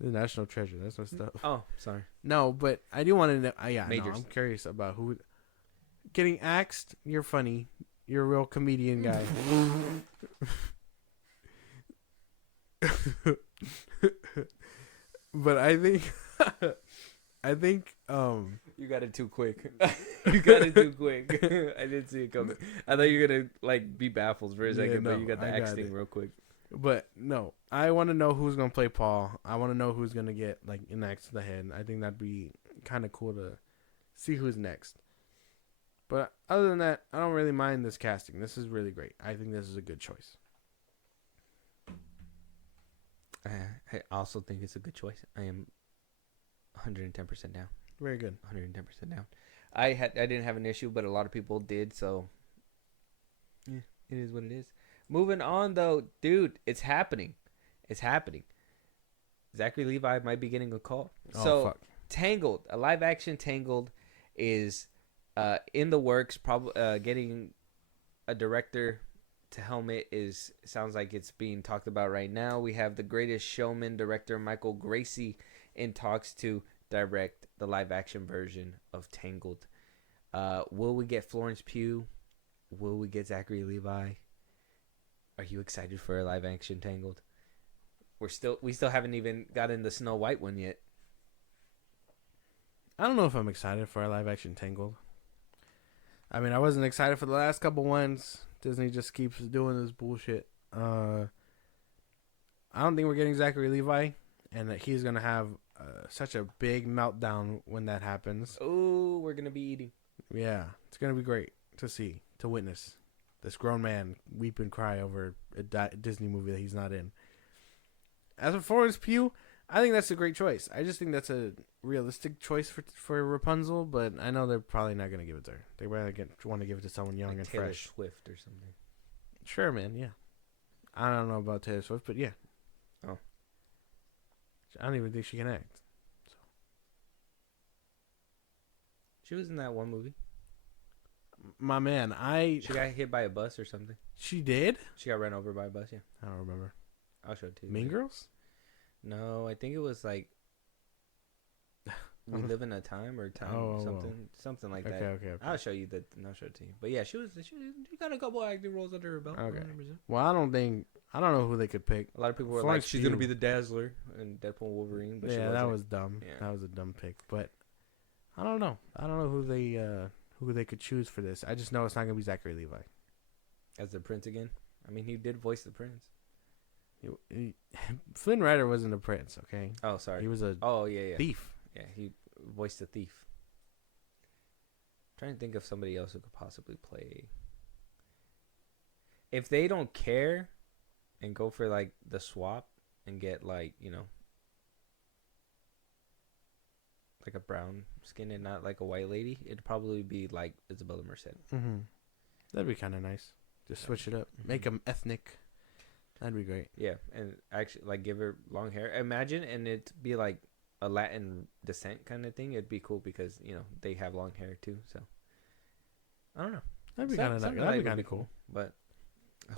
The National Treasure. That's my stuff. Oh, sorry. No, but I do want to know. Yeah, no, Majors. I'm curious about who. Getting axed. You're funny. You're a real comedian guy. But I think, You got it too quick. You got it too quick. I didn't see it coming. I thought you were gonna like be baffled for a second, but you got the axe thing real quick. But no, I want to know who's gonna play Paul. I want to know who's gonna get like an axe to the head. I think that'd be kind of cool to see who's next. But other than that, I don't really mind this casting. This is really great. I think this is a good choice. I also think it's a good choice. I am 110% down. Very good. 110% down. I didn't have an issue, but a lot of people did. So, yeah, it is what it is. Moving on, though, dude, it's happening. It's happening. Zachary Levi might be getting a call. Fuck. Tangled, a live-action Tangled is in the works. Probably getting a director to helm it sounds like it's being talked about right now. We have The Greatest Showman director Michael Gracie in talks to direct the live-action version of Tangled. Will we get Florence Pugh? Will we get Zachary Levi? Are you excited for a live action Tangled? We still haven't even gotten the Snow White one yet. I don't know if I'm excited for a live action Tangled. I mean, I wasn't excited for the last couple ones. Disney just keeps doing this bullshit. I don't think we're getting Zachary Levi, and that he's gonna have such a big meltdown when that happens. Oh, we're gonna be eating. Yeah, it's gonna be great to witness this grown man weep and cry over a Disney movie that he's not in. As for Florence Pugh, I think that's a great choice. I just think that's a realistic choice for Rapunzel, but I know they're probably not going to give it to her. They rather want to give it to someone young like and Taylor fresh. Swift or something. Sure, man, yeah. I don't know about Taylor Swift, but yeah. Oh. I don't even think she can act. So. She was in that one movie. my man, She got hit by a bus or something. She did? She got ran over by a bus. Yeah, I don't remember. I'll show it to you. Mean Girls? No, I think it was like We Live in a Time or Time something like that. Okay. I'll show you I'll show it to you. But yeah, she got a couple acting roles under her belt. Okay. 100%. Well, I don't know who they could pick. A lot of people were Florence like, she's gonna be the Dazzler in Deadpool Wolverine. But Yeah, she that wasn't. was dumb. Yeah. That was a dumb pick. But I don't know. I don't know who they could choose for this. I just know it's not gonna be Zachary Levi. As the Prince again. I mean, he did voice the Prince. Flynn Rider wasn't a prince, okay? Oh, sorry. He was a yeah. thief. Yeah, he voiced a thief. Trying to think of somebody else who could possibly play. If they don't care and go for like the swap and get like, like a brown skin and not like a white lady, it'd probably be like Isabella Merced. Mm-hmm. That'd be kind of nice. Just switch it up. Mm-hmm. Make them ethnic. That'd be great. Yeah, and actually like give her long hair. Imagine, and it'd be like a Latin descent kind of thing. It'd be cool because they have long hair too. So I don't know. That'd be kind of cool. But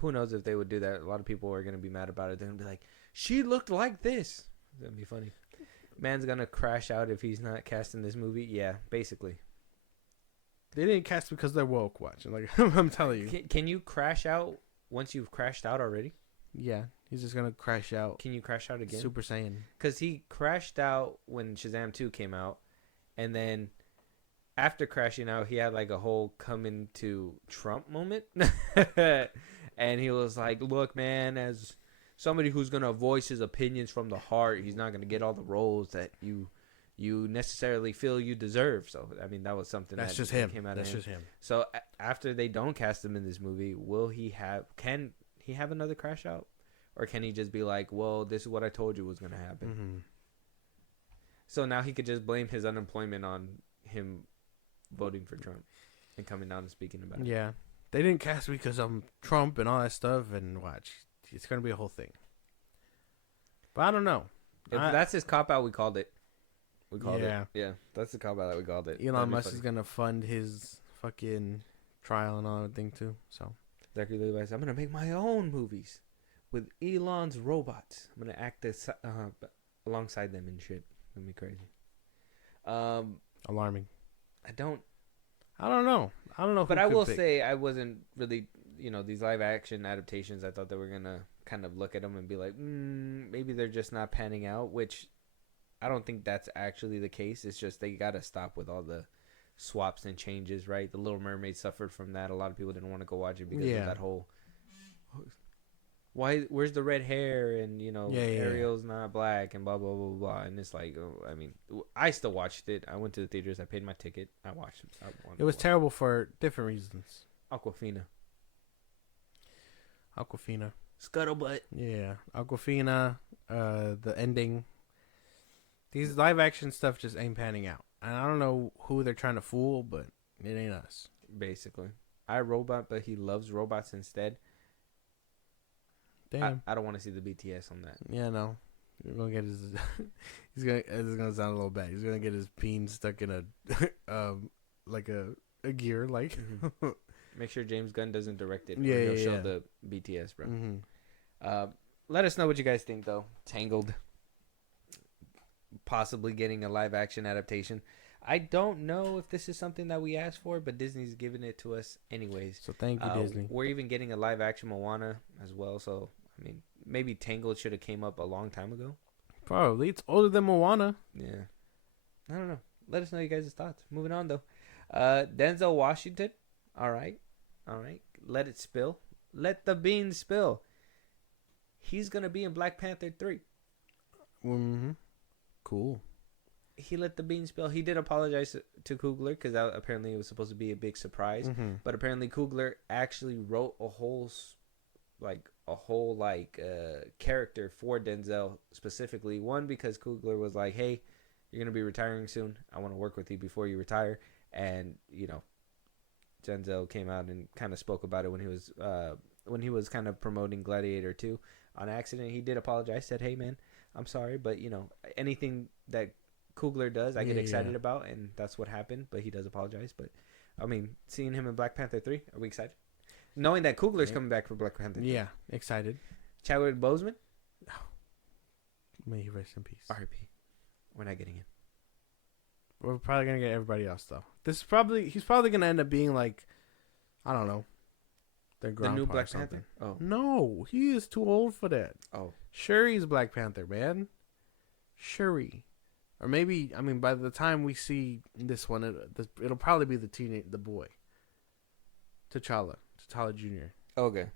who knows if they would do that? A lot of people are gonna be mad about it. They're gonna be like, "She looked like this." That'd be funny. Man's gonna crash out if he's not cast in this movie. Yeah, basically. They didn't cast because they're woke. Watch, like I'm telling you. Can you crash out once you've crashed out already? Yeah, he's just gonna crash out. Can you crash out again? Super Saiyan. Because he crashed out when Shazam 2 came out, and then after crashing out, he had like a whole coming to Trump moment, and he was like, "Look, man, as somebody who's gonna voice his opinions from the heart, he's not gonna get all the roles that you necessarily feel you deserve." So I mean, that was something That's that just him. came out That's of him. just him. So after they don't cast him in this movie, can he have another crash out, or can he just be like, "Well, this is what I told you was gonna happen"? Mm-hmm. So now he could just blame his unemployment on him voting for Trump and coming down and speaking about it. Yeah, they didn't cast me because I'm Trump and all that stuff. And watch, it's gonna be a whole thing. But I don't know. If that's his cop out, we called it. We called Yeah. it. Yeah, that's the cop out that we called it. Elon Musk is gonna fund his fucking trial and all that thing too. So Zachary Levi said, "I'm gonna make my own movies with Elon's robots. I'm gonna act this alongside them and shit. It's gonna be crazy." alarming. I don't know. But I will say I wasn't really, these live action adaptations. I thought they were gonna kind of look at them and be like, maybe they're just not panning out. Which I don't think that's actually the case. It's just they gotta stop with all the swaps and changes, right? The Little Mermaid suffered from that. A lot of people didn't want to go watch it because of that whole. Where's the red hair and Ariel's not black and blah blah blah blah, and it's like, I mean, I still watched it. I went to the theaters. I paid my ticket. I watched it. It was terrible for different reasons. Aquafina. Scuttlebutt. Yeah, Aquafina. The ending. These live action stuff just ain't panning out, and I don't know who they're trying to fool, but it ain't us. Basically, iRobot, but he loves robots instead. Damn. I don't want to see the BTS on that. Yeah, no. You're gonna get his. This is gonna sound a little bad. He's gonna get his peen stuck in a, like a gear, like. Mm-hmm. Make sure James Gunn doesn't direct it. Yeah, he'll show yeah. the BTS, bro. Mm-hmm. Let us know what you guys think, though. Tangled. Possibly getting a live action adaptation. I don't know if this is something that we asked for, but Disney's giving it to us anyways. So thank you, Disney. We're even getting a live action Moana as well. So, I mean, maybe Tangled should have came up a long time ago. Probably. It's older than Moana. Yeah. I don't know. Let us know you guys' thoughts. Moving on, though. Denzel Washington. All right. Let it spill. Let the beans spill. He's going to be in Black Panther 3. Mm-hmm. Cool. He let the beans spill. He did apologize to Coogler because apparently it was supposed to be a big surprise. Mm-hmm. But apparently Coogler actually wrote a whole character for Denzel specifically. One, because Coogler was like, "Hey, you're gonna be retiring soon. I want to work with you before you retire." And Denzel came out and kind of spoke about it when he was kind of promoting Gladiator 2 on accident. He did apologize. Said, "Hey, man, I'm sorry, but anything that Coogler does, I get Yeah, excited yeah. about, and that's what happened. But he does apologize. But I mean, seeing him in Black Panther 3, are we excited? Knowing that Coogler's Yeah. coming back for Black Panther 3. Yeah, excited. Chadwick Boseman, May he rest in peace. R.I.P. We're not getting him. We're probably gonna get everybody else though. He's probably gonna end up being like, I don't know, their The grandpa new or Black something. Panther. Oh, No, he is too old for that. oh, Shuri's Black Panther, man. Shuri, or maybe I mean by the time we see this one, it'll probably be the boy, T'Challa Jr. okay.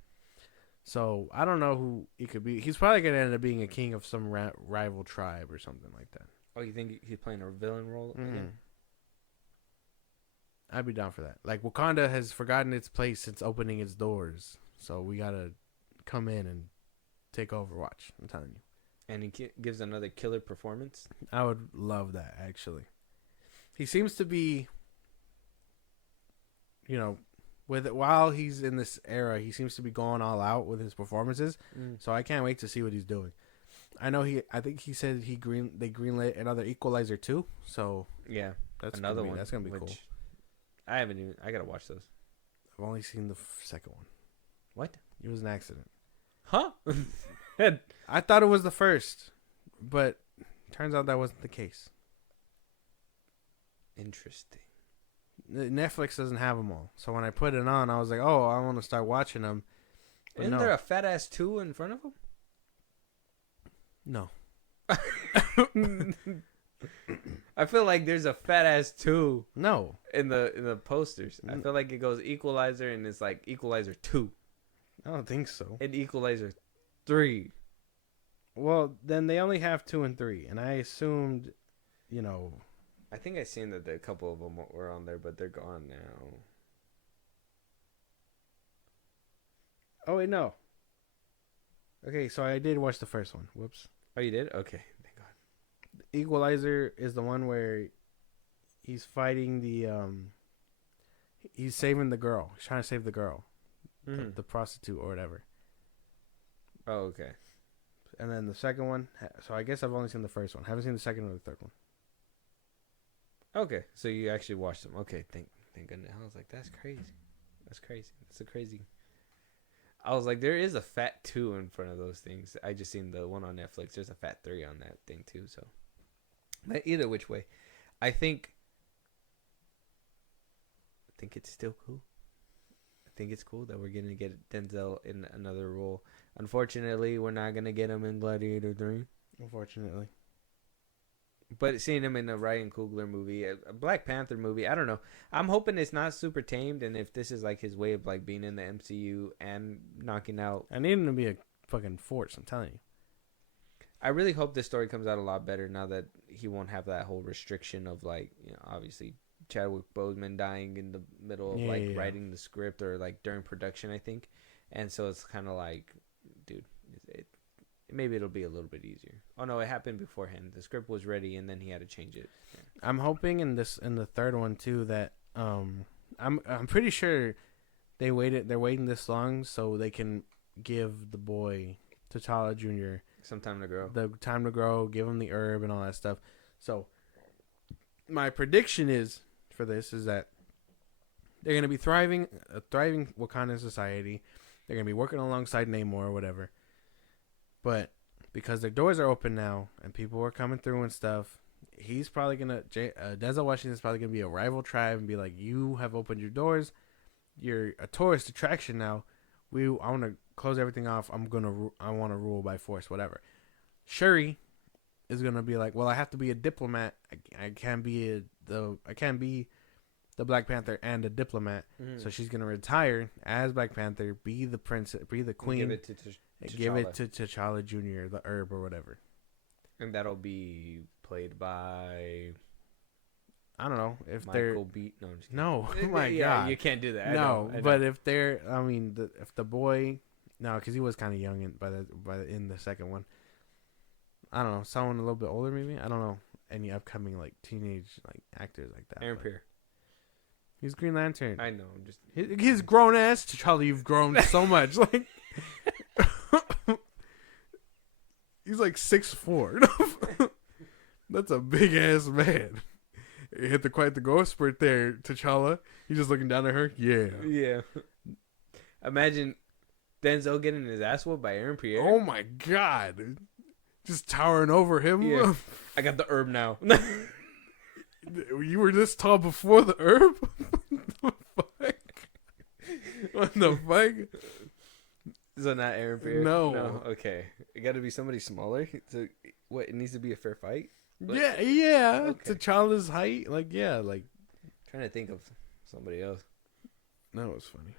So I don't know who he could be. He's probably gonna end up being a king of some rival tribe or something like that. Oh, you think he's playing a villain role again? I'd be down for that. Like Wakanda has forgotten its place since opening its doors, so we gotta come in and take over. Watch, I'm telling you. And he gives another killer performance. I would love that actually. He seems to be, while he's in this era, he seems to be going all out with his performances. So I can't wait to see what he's doing. I think he said they greenlit another Equalizer 2. So Yeah, that's another one. That's gonna be cool. I gotta watch those. I've only seen the second one. What? It was an accident. Huh? I thought it was the first, but turns out that wasn't the case. Interesting. Netflix doesn't have them all, so when I put it on, I was like, "Oh, I want to start watching them." But Isn't there a fat ass 2 in front of him? No. I feel like there's a fat ass 2 No. in the posters. I feel like it goes Equalizer and it's like Equalizer 2 I don't think so. and Equalizer 3. Well, then they only have 2 and 3, and I assumed, I think I seen that a couple of them were on there, but they're gone now. Oh wait, no. Okay, so I did watch the first one. Whoops. Oh, you did? Okay, thank God. Equalizer is the one where he's fighting he's saving the girl. He's trying to save the girl, the prostitute or whatever. Oh, okay. And then the second one. So I guess I've only seen the first one. Haven't seen the second or the third one. Okay, so you actually watched them. Okay, thank goodness. I was like, that's crazy. That's crazy. That's a crazy. I was like, there is a fat 2 in front of those things. I just seen the one on Netflix. There's a fat 3 on that thing too. So, but either which way, I think it's still cool. I think it's cool that we're gonna get Denzel in another role. Unfortunately, we're not gonna get him in Gladiator 3. Unfortunately. But seeing him in a Ryan Coogler movie, a Black Panther movie, I don't know. I'm hoping it's not super tamed, and if this is like his way of like being in the MCU and knocking out. I need him to be a fucking force. I'm telling you. I really hope this story comes out a lot better now that he won't have that whole restriction of like, obviously Chadwick Boseman dying in the middle of writing the script or like during production, I think. And so it's kind of like, dude, maybe it'll be a little bit easier. Oh no, it happened beforehand. The script was ready and then he had to change it. Yeah. I'm hoping in the third one too that I'm pretty sure they're waiting this long so they can give the boy T'Challa Jr. some time to grow. The time to grow, give him the herb and all that stuff. So my prediction for this is that they're gonna be a thriving Wakandan society. They're gonna be working alongside Namor or whatever. But because their doors are open now and people are coming through and stuff, he's probably gonna Denzel Washington's probably gonna be a rival tribe and be like, "You have opened your doors. You're a tourist attraction now. I want to close everything off. I want to rule by force, whatever." Shuri is gonna be like, "Well, I have to be a diplomat. I can't be the Black Panther and a diplomat." So she's gonna retire as Black Panther, be the princess, be the queen. Give it to Give it to T'Challa Jr., the herb or whatever. And that'll be played by I don't know if Michael B. No, I'm just kidding. No, oh my yeah, God, you can't do that. No, I know. but if they're, if the boy, no, because he was kind of young in the second one. I don't know, someone a little bit older maybe. I don't know any upcoming like teenage like actors like that. Aaron Pierre. He's Green Lantern. I know. I'm just His grown ass. T'Challa, you've grown so much. Like he's like 6'4". That's a big ass man. He hit the growth spurt there, T'Challa. He's just looking down at her. Yeah. Yeah. Imagine Denzel getting his ass whooped by Aaron Pierre. Oh my god. Just towering over him. Yeah. I got the herb now. You were this tall before the herb? What the fuck? So not Aaron Pierre? No. Okay. It got to be somebody smaller? So, what, it needs to be a fair fight? Like, Yeah. Okay. T'Challa's height. Like, yeah, like. Trying to think of somebody else. That was funny.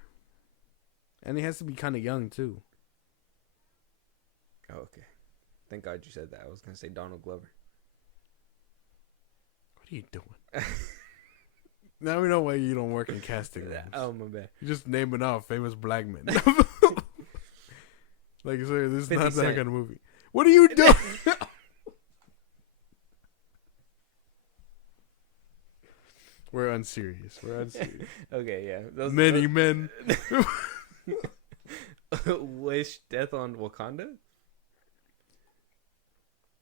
And he has to be kind of young, too. Oh, okay. Thank God you said that. I was going to say Donald Glover. What are you doing? Now we know why you don't work in casting rooms. Oh, my bad. You just naming off famous black men. Like, sir, this is 50 not that Cent. kind of movie. What are you doing? We're unserious. Okay, yeah. Many men. Wish death on Wakanda?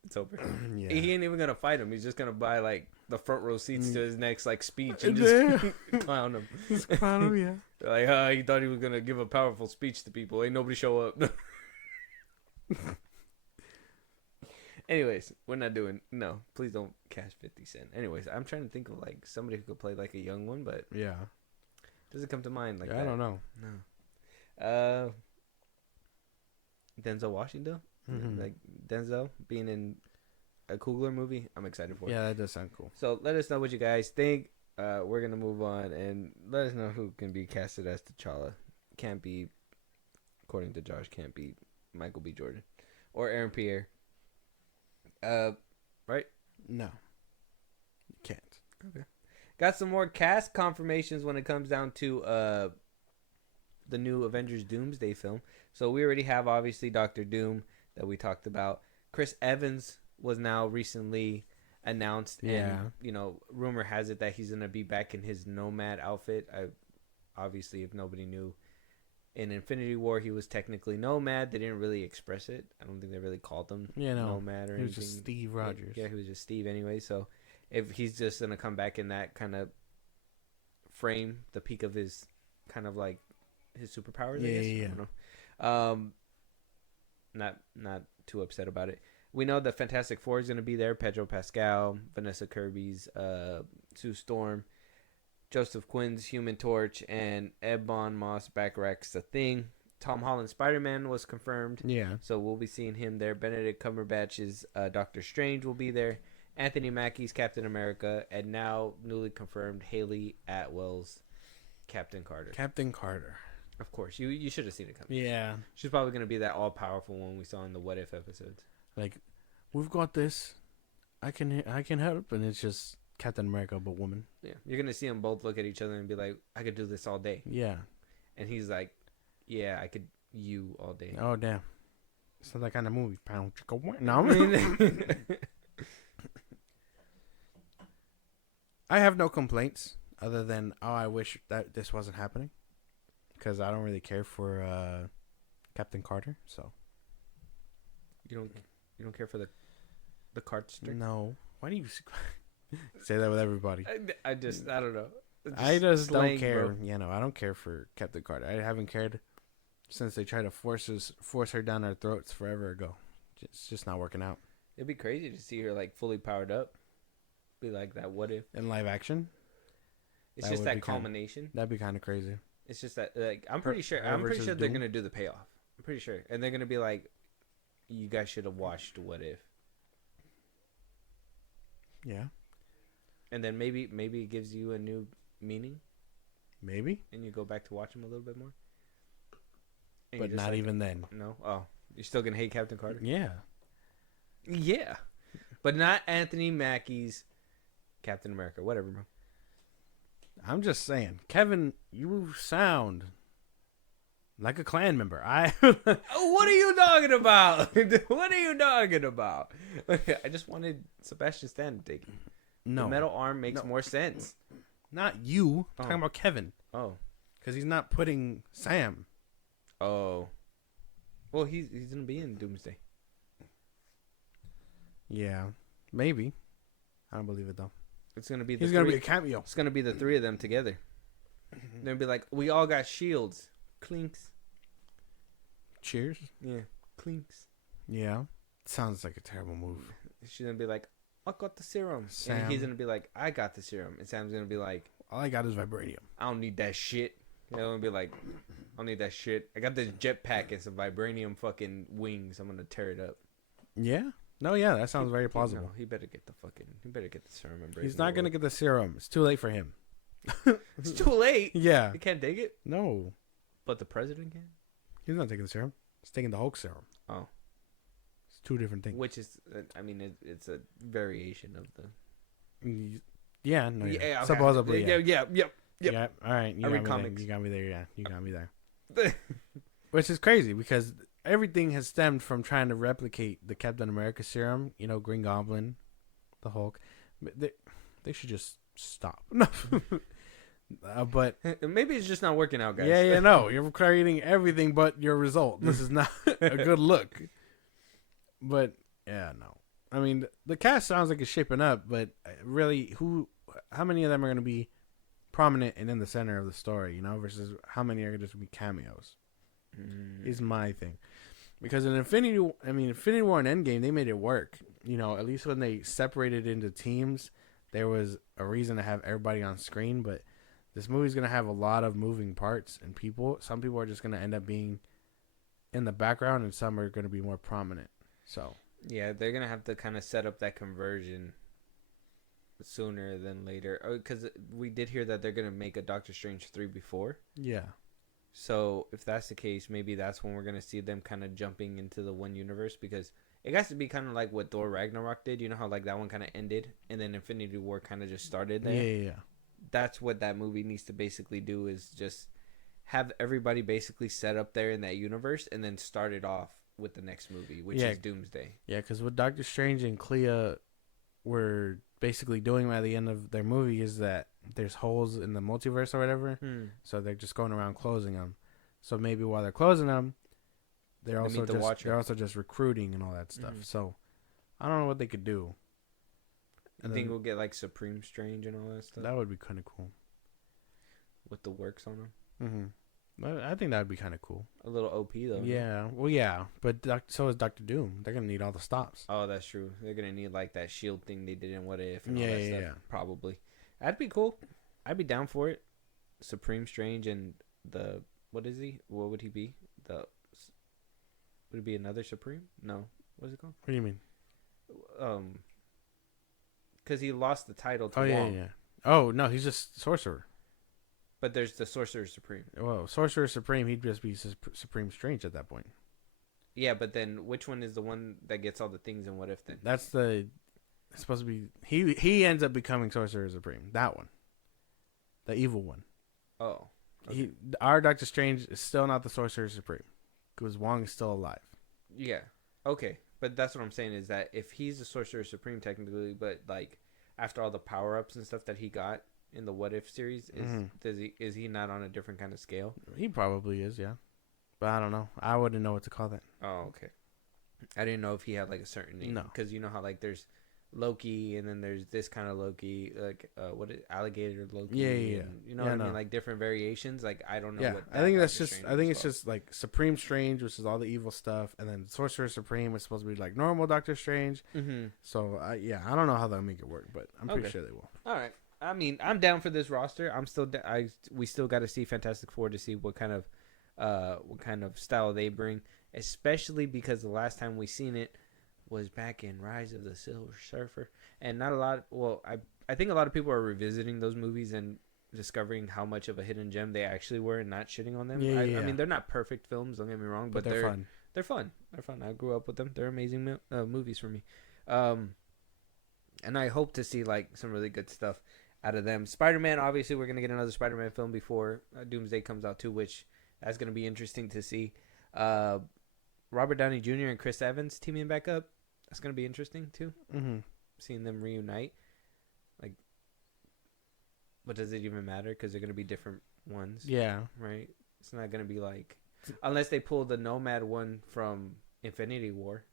It's over. Yeah. He ain't even gonna fight him. He's just gonna buy like the front row seats to his next like speech and Yeah. just clown him. Just clown him, yeah. Like, he thought he was gonna give a powerful speech to people. Ain't nobody show up. Anyways, we're not doing. No, please don't cast 50 Cent. Anyways, I'm trying to think of like somebody who could play like a young one, but Yeah. doesn't come to mind like Yeah, that. I don't know. No. Denzel Washington, Mhm. like Denzel being in a Coogler movie. I'm excited for it. Yeah, that does sound cool. So let us know what you guys think. We're gonna move on and let us know who can be casted as T'Challa. Can't be, according to Josh, can't be Michael B. Jordan or Aaron Pierre. Right? No. You can't. Got some more cast confirmations when it comes down to the new Avengers Doomsday film. So we already have obviously Doctor Doom that we talked about. Chris Evans was now recently announced, and rumor has it that he's gonna be back in his Nomad outfit. Obviously, if nobody knew, in Infinity War he was technically Nomad. They didn't really express it. I don't think they really called him Nomad or he anything. was just Steve Rogers. Yeah, he was just Steve anyway. So if he's just gonna come back in that kind of frame, the peak of his kind of like his superpowers, I guess. Yeah. I don't know. Not too upset about it. We know the Fantastic Four is gonna be there. Pedro Pascal, Vanessa Kirby's Sue Storm, Joseph Quinn's Human Torch, and Ebon Moss-Backrack's The Thing. Tom Holland's Spider-Man was confirmed. Yeah. So we'll be seeing him there. Benedict Cumberbatch's Doctor Strange will be there. Anthony Mackie's Captain America. And now newly confirmed Haley Atwell's Captain Carter. Captain Carter. Of course. You should have seen it coming. Yeah. She's probably going to be that all-powerful one we saw in the What If episodes. Like, we've got this. I can help, and it's just Captain America, but woman. Yeah. You're going to see them both look at each other and be like, I could do this all day. Yeah. And he's like, yeah, I could you all day. Oh, damn. It's not that kind of movie. No. I have no complaints other than, I wish that this wasn't happening. Because I don't really care for Captain Carter, so. You don't care for the cardster? No. Why do you say that with everybody? I don't know. I just slang, don't care. bro. I don't care for Captain Carter. I haven't cared since they tried to force her down our throats forever ago. It's just not working out. It'd be crazy to see her like fully powered up. Be like that. What if? In live action, It's That just would that be culmination. that'd be kind of crazy. It's just that like I'm pretty sure versus they're Doom? gonna do the payoff. I'm pretty sure, and they're gonna be like, you guys should have watched What If, Yeah, and then maybe it gives you a new meaning, maybe, and you go back to watch them a little bit more. And but you're just not like, even then. No. Oh, you're still gonna hate Captain Carter? Yeah, Yeah, but not Anthony Mackie's Captain America. Whatever, bro. I'm just saying, Kevin, you sound like a Klan member. What are you talking about? What are you talking about? I just wanted Sebastian Stan to take it. No, The metal arm makes more sense. not you. Oh. Talking about Kevin, Oh. because he's not putting Sam. Oh. Well, he's gonna be in Doomsday. Yeah, maybe. I don't believe it though. It's gonna be He's gonna be a cameo. It's gonna be the three of them together. They'll be like, we all got shields. Clinks. Cheers. Yeah, clinks. Yeah. Sounds like a terrible move. She's gonna be like, I got the serum. Sam. And he's gonna be like, I got the serum. And Sam's gonna be like, All I got is vibranium. I don't need that shit. They're gonna be like, I don't need that shit. I got this jetpack and some vibranium fucking wings. I'm gonna tear it up. Yeah. No, yeah, that sounds very plausible. No, he better get the serum and break He's not gonna get the serum. It's too late for him. It's too late. Yeah. He can't take it. No. But the president can. He's not taking the serum. He's taking the Hulk serum. Oh. It's two different things. Which is, I mean, it's a variation of the. Yeah, no, yeah. Okay. Supposedly, yeah. Yep. Yeah, all right. You I read got me comics. there. You got me there, yeah. You got me there. Which is crazy because everything has stemmed from trying to replicate the Captain America serum, Green Goblin, the Hulk. They should just stop. But maybe it's just not working out, guys. yeah, no. You're creating everything but your result. This is not a good look. But, yeah, no. I mean, the cast sounds like it's shaping up, but really, how many of them are going to be prominent and in the center of the story, versus how many are just going to be cameos? Is my thing. Because in Infinity War and Endgame, they made it work. At least when they separated into teams, there was a reason to have everybody on screen. But this movie's going to have a lot of moving parts and people. Some people are just going to end up being in the background, and some are going to be more prominent. So yeah, they're going to have to kind of set up that conversion sooner than later. Because we did hear that they're going to make a Doctor Strange 3 before. Yeah. So if that's the case, maybe that's when we're going to see them kind of jumping into the one universe, because it has to be kind of like what Thor Ragnarok did. You know how like that one kind of ended and then Infinity War kind of just started there? Yeah. That's what that movie needs to basically do, is just have everybody basically set up there in that universe and then start it off with the next movie, which is Doomsday. Yeah, because what Doctor Strange and Clea were basically doing by the end of their movie is that there's holes in the multiverse or whatever, so they're just going around closing them. So maybe while they're closing them, they're also just recruiting and all that stuff. So I don't know what they could do. I think we'll get like Supreme Strange and all that stuff. That would be kind of cool with the works on them. I think that would be kind of cool. A little OP though. Yeah. Well, yeah, but so is Doctor Doom. They're gonna need all the stops. Oh, that's true. They're gonna need like that shield thing they did in What If and all that stuff. Yeah. Probably. That'd be cool. I'd be down for it. Supreme Strange and the what is he? What would he be? Would it be another Supreme? No. What is it called? What do you mean? Because he lost the title to Wong. Yeah. Oh no, he's just Sorcerer. But there's the Sorcerer Supreme. Well, Sorcerer Supreme, he'd just be Supreme Strange at that point. Yeah, but then which one is the one that gets all the things in What If then? That's it's supposed to be... He ends up becoming Sorcerer Supreme. That one. The evil one. Oh. Okay. Our Doctor Strange is still not the Sorcerer Supreme. Because Wong is still alive. Yeah. Okay. But that's what I'm saying is that if he's the Sorcerer Supreme technically, but like after all the power-ups and stuff that he got in the What If series, is he not on a different kind of scale? He probably is, yeah. But I don't know. I wouldn't know what to call that. Oh, okay. I didn't know if he had like a certain name. No. Because you know how like there's Loki and then there's this kind of Loki, like alligator Loki. Yeah. And, you know what I mean? Like different variations. Like I don't know. Yeah, what I think it's just like Supreme Strange, which is all the evil stuff, and then Sorcerer Supreme is supposed to be like normal Doctor Strange. So I don't know how they'll make it work, but I'm pretty sure they will. All right. I mean, I'm down for this roster. I'm still. We still got to see Fantastic Four to see what kind of style they bring, especially because the last time we seen it was back in Rise of the Silver Surfer, and not a lot. Well, I think a lot of people are revisiting those movies and discovering how much of a hidden gem they actually were, and not shitting on them. I mean, they're not perfect films. Don't get me wrong, but they're fun. They're fun. They're fun. I grew up with them. They're amazing movies for me, and I hope to see like some really good stuff out of them. Spider-Man, obviously, we're gonna get another Spider-Man film before Doomsday comes out too, which that's gonna be interesting to see. Robert Downey Jr. and Chris Evans teaming back up. That's gonna be interesting too. Seeing them reunite. Like, but does it even matter? Because they're gonna be different ones. Yeah. Right. It's not gonna be like, unless they pull the Nomad one from Infinity War.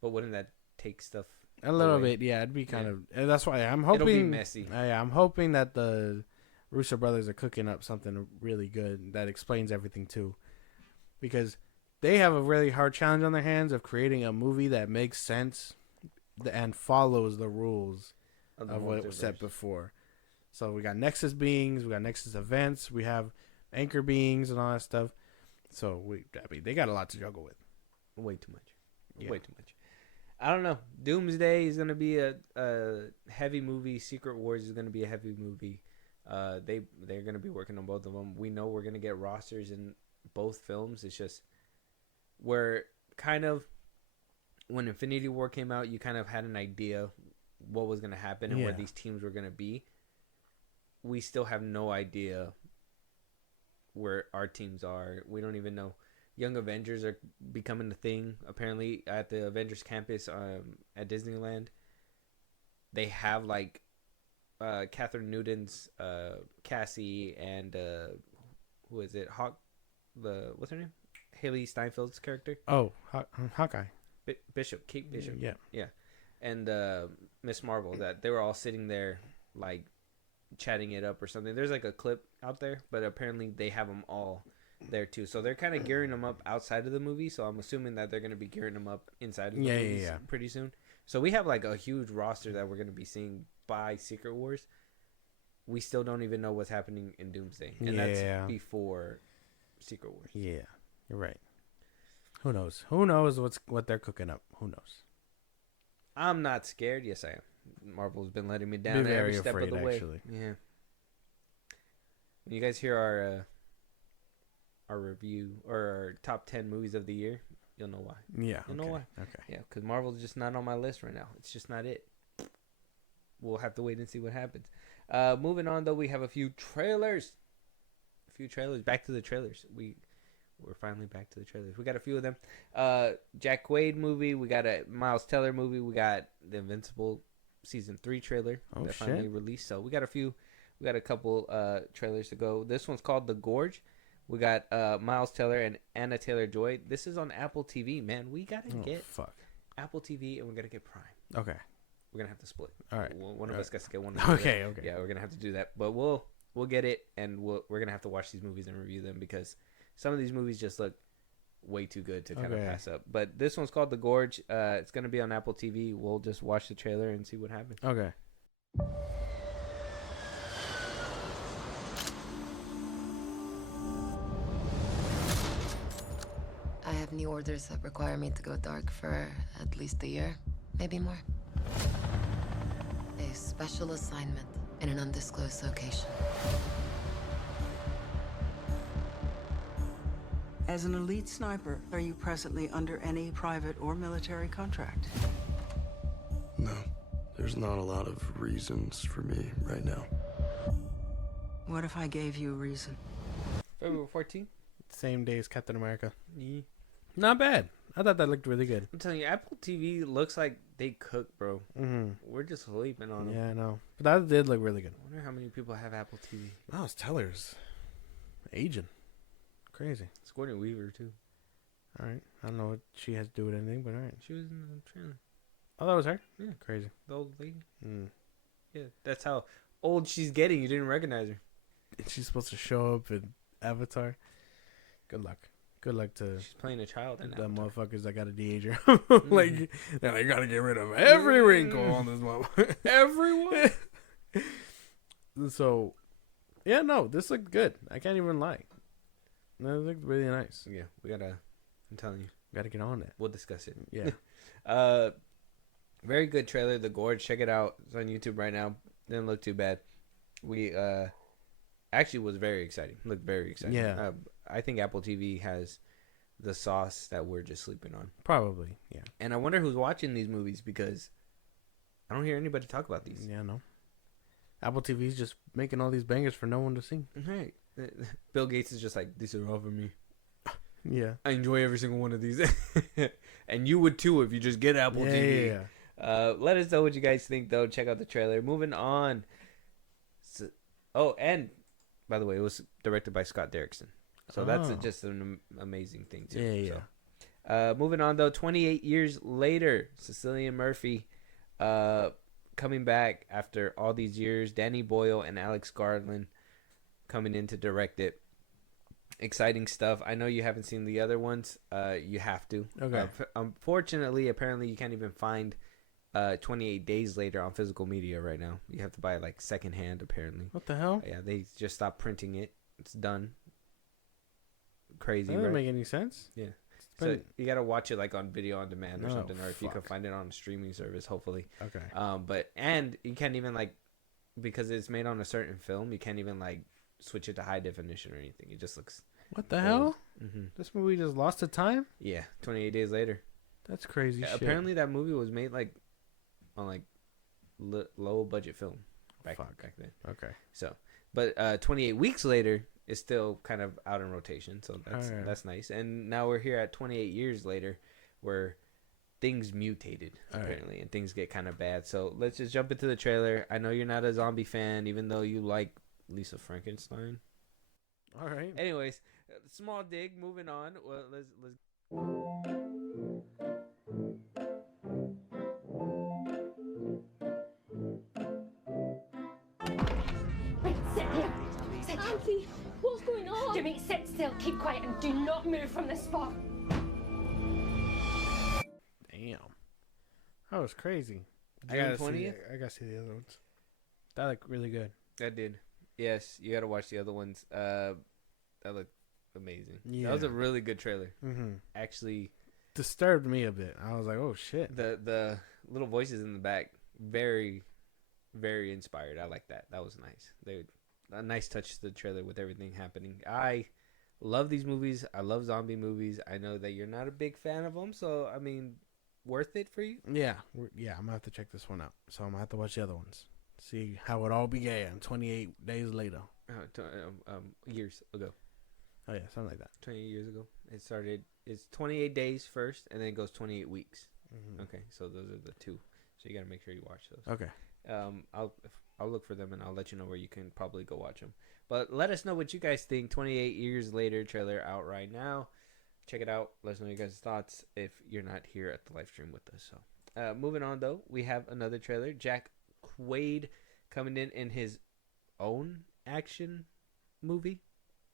But wouldn't that take stuff A little away. bit, yeah. It'd be kind Yeah. of. And that's why I'm hoping. It'll be messy. Yeah, I'm hoping that the Russo brothers are cooking up something really good that explains everything too, because they have a really hard challenge on their hands of creating a movie that makes sense and follows the rules Of the of what was said multiverse. before. So we got Nexus beings, we got Nexus events, we have anchor beings and all that stuff. So they got a lot to juggle with. Way too much. Yeah. Way too much. I don't know. Doomsday is gonna be a heavy movie. Secret Wars is gonna be a heavy movie. They're gonna be working on both of them. We know we're gonna get rosters in both films. It's just we're kind of, when Infinity War came out, you kind of had an idea what was gonna happen and where Yeah. these teams were gonna be. We still have no idea where our teams are. We don't even know. Young Avengers are becoming a thing. Apparently, at the Avengers campus at Disneyland, they have like Catherine Newton's Cassie and who is it? What's her name? Haley Steinfeld's character. Oh, Hawkeye. Bishop, Kate Bishop. Yeah. And Miss Marvel. That they were all sitting there like chatting it up or something. There's like a clip out there, but apparently they have them all there too. So they're kind of gearing them up outside of the movie. So I'm assuming that they're going to be gearing them up inside of the movies pretty soon. So we have like a huge roster that we're going to be seeing by Secret Wars. We still don't even know what's happening in Doomsday, and that's before Secret Wars. Yeah, you're right. Who knows? Who knows what they're cooking up? Who knows? I'm not scared. Yes, I am. Marvel's been letting me down Be very every step afraid, of the way. actually. Yeah. When you guys hear our review or our top 10 movies of the year, you'll know why. Yeah. You'll know why. Okay. Yeah, because Marvel's just not on my list right now. It's just not it. We'll have to wait and see what happens. Moving on, though, we have a few trailers. Back to the trailers. We're finally back to the trailers. We got a few of them. Jack Quaid movie. We got a Miles Teller movie. We got the Invincible season 3 trailer that finally released. So we got a few. We got a couple trailers to go. This one's called The Gorge. We got Miles Teller and Anna Taylor-Joy. This is on Apple TV, man. We gotta get Apple TV and we're gonna get Prime. Okay. We're gonna have to split. All right. One of us got to get one. Okay. Yeah, we're gonna have to do that. But we'll get it, and we're gonna have to watch these movies and review them because some of these movies just look way too good to kind of pass up. But this one's called The Gorge. It's gonna be on Apple TV. We'll just watch the trailer and see what happens. Okay. I have new orders that require me to go dark for at least a year, maybe more. A special assignment in an undisclosed location. As an elite sniper, are you presently under any private or military contract? No, there's not a lot of reasons for me right now. What if I gave you a reason? February 14th. Same day as Captain America. Yeah. Not bad. I thought that looked really good. I'm telling you, Apple TV looks like they cook, bro. Mm-hmm. We're just sleeping on them. Yeah, I know. But that did look really good. I wonder how many people have Apple TV. Miles Teller's aging. Crazy. Sigourney Weaver too. All right. I don't know what she has to do with anything, but all right. She was in the trailer. Oh, that was her? Yeah. Crazy. The old lady. Mm. Yeah, that's how old she's getting. You didn't recognize her. She's supposed to show up in Avatar. Good luck. Good luck to She's playing a child in the Avatar. motherfuckers that got to de-age her. Like, they gotta get rid of every wrinkle on this motherfucker. Everyone. So, yeah, no, this looked good. I can't even lie. No, it looked really nice. Yeah, we gotta. I'm telling you, Gotta get on it. we'll discuss it. Yeah. Very good trailer, The Gorge. Check it out. It's on YouTube right now. Didn't look too bad. We actually was very exciting. Looked very exciting. Yeah. I think Apple TV has the sauce that we're just sleeping on. Probably. Yeah. And I wonder who's watching these movies because I don't hear anybody talk about these. Yeah, no. Apple TV's just making all these bangers for no one to see. Right. Bill Gates is just like, these are all for me. Yeah. I enjoy every single one of these. And you would too if you just get Apple TV. Yeah. Let us know what you guys think, though. Check out the trailer. Moving on. And by the way, it was directed by Scott Derrickson. So that's just an amazing thing, too. Yeah. So, moving on, though. 28 years later, Cillian Murphy Coming back after all these years, Danny Boyle and Alex Garland coming in to direct it. Exciting stuff. I know you haven't seen the other ones. You have to. Okay. Unfortunately, apparently you can't even find 28 Days Later on physical media right now. You have to buy it like secondhand, apparently. What the hell? Yeah, they just stopped printing it. It's done. Crazy, That doesn't right? make any sense. Yeah. So been- you gotta watch it like on video on demand or Oh, something, or if you can fuck. find it on a streaming service, hopefully. Okay. And you can't even like, because it's made on a certain film, you can't even like switch it to high definition or anything. It just looks. What the hell? Mm-hmm. This movie just lost to time? Yeah, 28 Days Later. That's crazy Yeah, shit. apparently that movie was made like on like low budget film back then. Okay. So, but 28 Weeks Later is still kind of out in rotation, so Alright. that's nice. And now we're here at 28 years later, where things mutated apparently, and things get kind of bad. So let's just jump into the trailer. I know you're not a zombie fan, even though you like Lisa Frankenstein. All right. Anyways, small dig. Moving on. Well, let's. Wait, sit here. Sit. Auntie, what's going on? Jimmy, sit still, keep quiet, and do not move from this spot. Damn. That was crazy. June 20th? I gotta see the other ones. That looked really good. That did. Yes, you got to watch the other ones. That looked amazing. Yeah. That was a really good trailer. Mm-hmm. Actually, Disturbed me a bit. I was like, oh shit. the little voices in the back, very, very inspired. I like that. That was nice. A nice touch to the trailer with everything happening. I love these movies. I love zombie movies. I know that you're not a big fan of them, so I mean, worth it for you? Yeah. I'm gonna have to check this one out. So I'm gonna have to watch the other ones. See how it all began 28 days later. Years ago. Oh yeah, something like that. 28 years ago. It started. It's 28 days first, and then it goes 28 weeks. Mm-hmm. Okay, so those are the two. So you got to make sure you watch those. Okay. I'll look for them, and I'll let you know where you can probably go watch them. But let us know what you guys think. 28 years later, trailer out right now. Check it out. Let us know your guys' thoughts if you're not here at the live stream with us. So, moving on though, we have another trailer. Jack Quaid coming in his own action movie,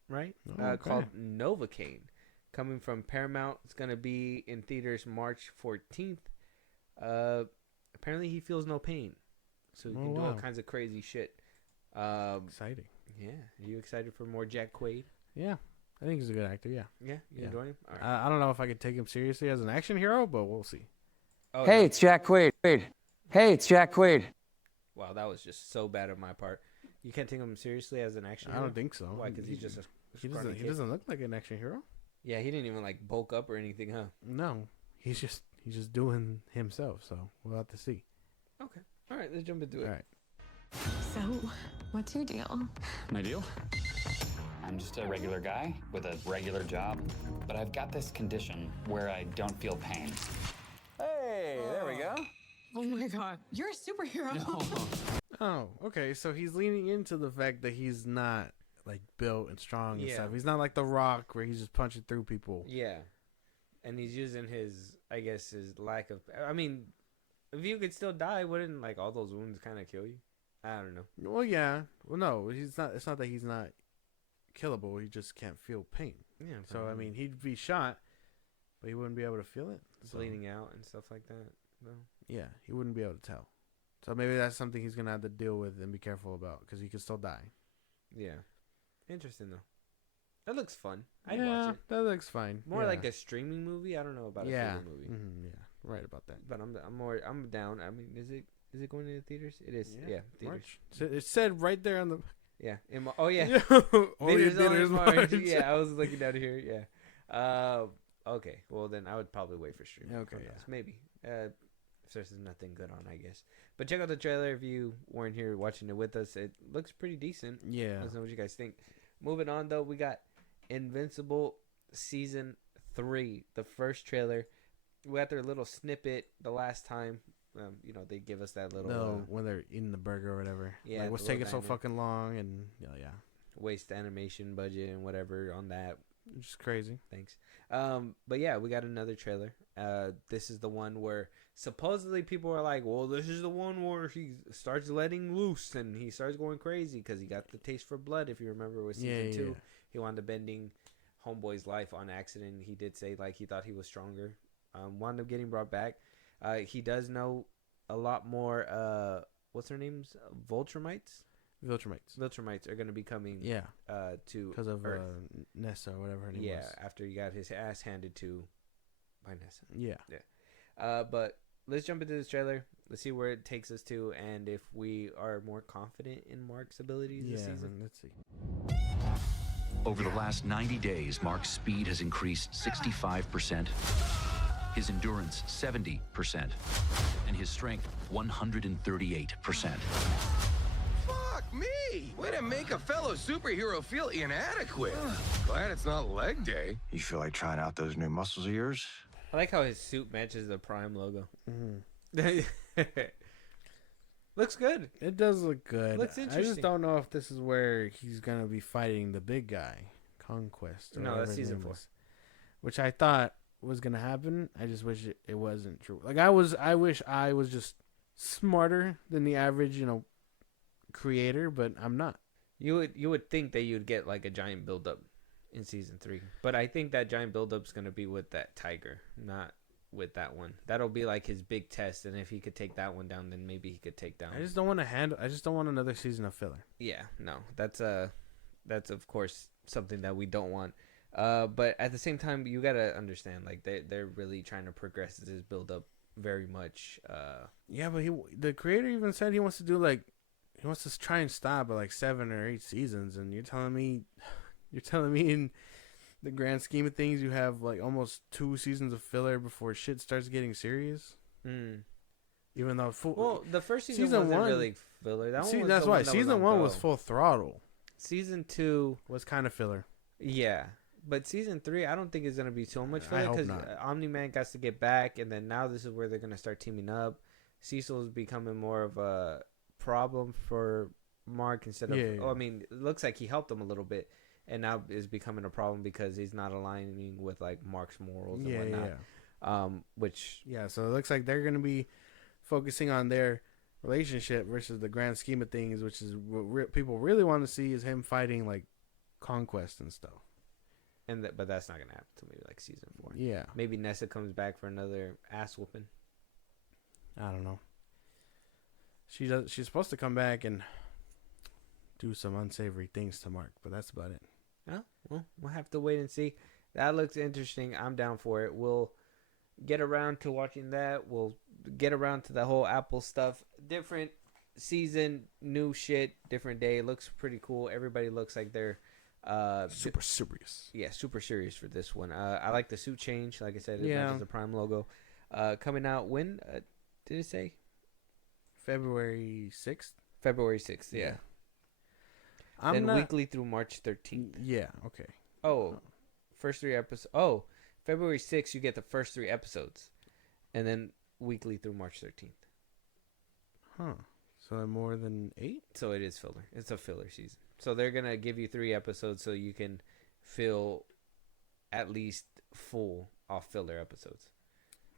right? Okay. Called Novocaine, coming from Paramount. It's gonna be in theaters March 14th. Apparently he feels no pain, so he can do all kinds of crazy shit. Exciting. Yeah, are you excited for more Jack Quaid? Yeah, I think he's a good actor. Yeah. Yeah, you enjoy him? All right. I don't know if I could take him seriously as an action hero, but we'll see. Oh, Hey, no. it's Jack Quaid. Hey, it's Jack Quaid. Wow, that was just so bad on my part. You can't take him seriously as an action I hero? don't think so. Why? Because he's just a he scrawny doesn't. He kid? doesn't look like an action hero. Yeah, he didn't even like bulk up or anything, huh? No, he's just doing himself. So we'll have to see. Okay. All right, let's jump into it. All right. So, what's your deal? My deal? I'm just a regular guy with a regular job, but I've got this condition where I don't feel pain. Hey, there we go. Oh my god, you're a superhero. Oh, okay. So he's leaning into the fact that he's not like built and strong and Yeah. stuff. He's not like The Rock where he's just punching through people. Yeah. And he's using his, I guess, his lack of. I mean, if you could still die, wouldn't like all those wounds kind of kill you? I don't know. Well, yeah. Well, no, he's not. It's not that he's not killable. He just can't feel pain. Yeah. So I mean, he'd be shot, but he wouldn't be able to feel it. So, bleeding out and stuff like that. No. yeah, he wouldn't be able to tell. So maybe that's something he's gonna have to deal with and be careful about because he could still die. Yeah. Interesting though. That looks fun. I'd yeah, watch it. that looks fine. More yeah. like a streaming movie. I don't know about a yeah, theater movie. yeah, right about that. But I'm down. I mean, is it going to the theaters? It is. Yeah, theaters. March. So it said right there on the. Yeah. Oh yeah. Only Theaters only theaters in March. March. Yeah, I was looking down here. Yeah. Okay. Well, then I would probably wait for streaming. Okay, Who knows? yeah. Maybe. If there's nothing good on, I guess. But check out the trailer if you weren't here watching it with us. It looks pretty decent. Yeah. Let us know what you guys think. Moving on though, we got Invincible Season 3, the first trailer. We got their little snippet the last time. They give us that little No, when they're eating the burger or whatever. yeah, Like, what's the little taking so diner. fucking long and yeah, waste animation budget and whatever on that. just crazy. Thanks. But yeah, we got another trailer. This is the one where supposedly people are like, well, this is the one where he starts letting loose and he starts going crazy because he got the taste for blood. If you remember with season 2, he wound up ending Homeboy's life on accident. He did say like he thought he was stronger. Wound up getting brought back. He does know a lot more. What's their names? Viltrumites. Viltrumites are going to be coming. To because of Earth. Nessa or whatever her name was. After he got his ass handed to by Nessa. Yeah. But let's jump into this trailer. Let's see where it takes us to, and if we are more confident in Mark's abilities this season. Let's see. Over the last 90 days, Mark's speed has increased 65%, his endurance 70%, and his strength 138%. Fuck me! Way to make a fellow superhero feel inadequate. Glad it's not leg day. You feel like trying out those new muscles of yours? I like how his suit matches the Prime logo. Looks good. It does look good. Looks interesting. I just don't know if this is where he's gonna be fighting the big guy, Conquest. No, that's season 4. Which I thought was gonna happen. I just wish it wasn't true. Like I wish I was just smarter than the average, creator, but I'm not. You would think that you'd get like a giant buildup in season 3, but I think that giant buildup's gonna be with that tiger, not with that one. That'll be like his big test, and if he could take that one down, then maybe he could take down. I just don't want another season of filler. Yeah, no, that's of course something that we don't want. But at the same time, you gotta understand, like they're really trying to progress this build up very much. Yeah, but the creator even said he wants to try and stop at like 7 or 8 seasons, and you're telling me in the grand scheme of things, you have like almost 2 seasons of filler before shit starts getting serious. Even though the first season wasn't really filler. That's why season 1 was full throttle. Season 2 was kind of filler. Yeah, but season 3, I don't think it's gonna be so much filler because Omni-Man got to get back, and then now this is where they're gonna start teaming up. Cecil's becoming more of a problem for Mark instead of. Oh, I mean, it looks like he helped him a little bit. And now is becoming a problem because he's not aligning with like Mark's morals and whatnot. So it looks like they're gonna be focusing on their relationship versus the grand scheme of things, which is what people really want to see is him fighting like Conquest and stuff. But that's not gonna happen till maybe like season 4. Yeah, maybe Nessa comes back for another ass whooping. I don't know. She's supposed to come back and do some unsavory things to Mark, but that's about it. Oh, well, we'll have to wait and see. That looks interesting. I'm down for it. We'll get around to watching that. We'll get around to the whole Apple stuff. Different season, new shit, different day. Looks pretty cool. Everybody looks like they're super serious. Yeah, super serious for this one. I like the suit change. Like I said, it matches the Prime logo. Coming out when? Did it say? February 6th? February 6th, yeah. Then weekly through March 13th. Yeah, okay. Oh, first 3 episodes. Oh, February 6th, you get the first 3 episodes. And then weekly through March 13th. Huh. So more than 8? So it is filler. It's a filler season. So they're going to give you 3 episodes so you can feel at least full off filler episodes.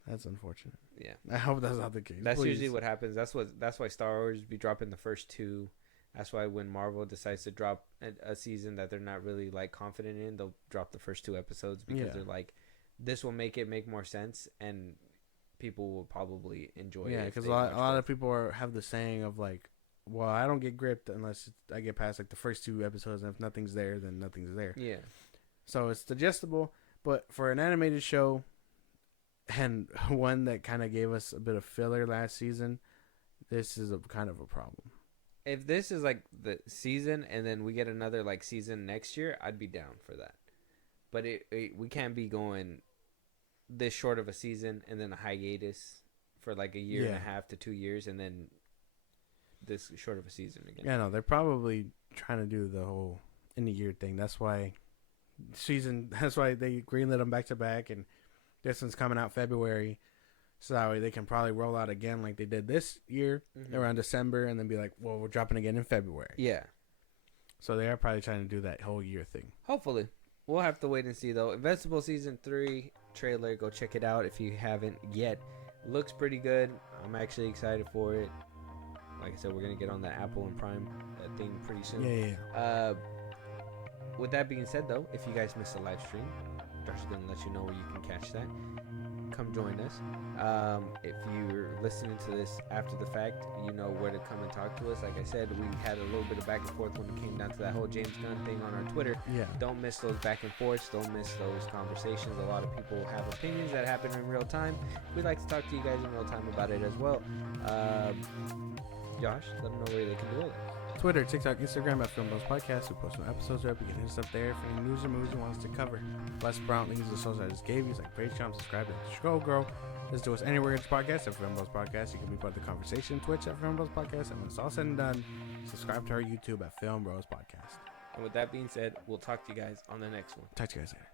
That's unfortunate. Yeah. I hope that's not the case. That's usually what happens. That's why Star Wars be dropping the first 2. That's why when Marvel decides to drop a season that they're not really like confident in, they'll drop the first 2 episodes because they're like, this will make more sense, and people will probably enjoy it. Yeah, because a lot of people have the saying of like, well, I don't get gripped unless I get past like the first 2 episodes, and if nothing's there, then nothing's there. Yeah. So it's digestible, but for an animated show, and one that kind of gave us a bit of filler last season, this is a kind of a problem. If this is like the season and then we get another like season next year, I'd be down for that. But we can't be going this short of a season and then a hiatus for like a year and a half to 2 years and then this short of a season again. Yeah, no, they're probably trying to do the whole in a year thing. That's why they greenlit them back to back, and this one's coming out February. So that way they can probably roll out again like they did this year around December, and then be like, well, we're dropping again in February. Yeah. So they are probably trying to do that whole year thing. Hopefully. We'll have to wait and see, though. Invincible Season 3 trailer. Go check it out if you haven't yet. Looks pretty good. I'm actually excited for it. Like I said, we're gonna get on the Apple and Prime thing pretty soon. Yeah. With that being said, though, if you guys missed the live stream, Josh is gonna let you know where you can catch that. Come join us. If you're listening to this after the fact, you know where to come and talk to us. Like I said, we had a little bit of back and forth when it came down to that whole James Gunn thing on our Twitter. Yeah. Don't miss those back and forths. Don't miss those conversations. A lot of people have opinions that happen in real time. We'd like to talk to you guys in real time about it as well. Josh, let them know where they can do it. Twitter, TikTok, Instagram at FIlmBros Podcast. We post new episodes up. You can hit us up there for any news or movies you want us to cover. Les Brown links the socials I just gave you. It's like Patreon, subscribe to the show, girl. Listen to us anywhere it's podcast at FIlmBros Podcast. You can be part of the conversation. Twitch at FIlmBros Podcast. And when it's all said and done, subscribe to our YouTube at FIlmBros Podcast. And with that being said, we'll talk to you guys on the next one. Talk to you guys later.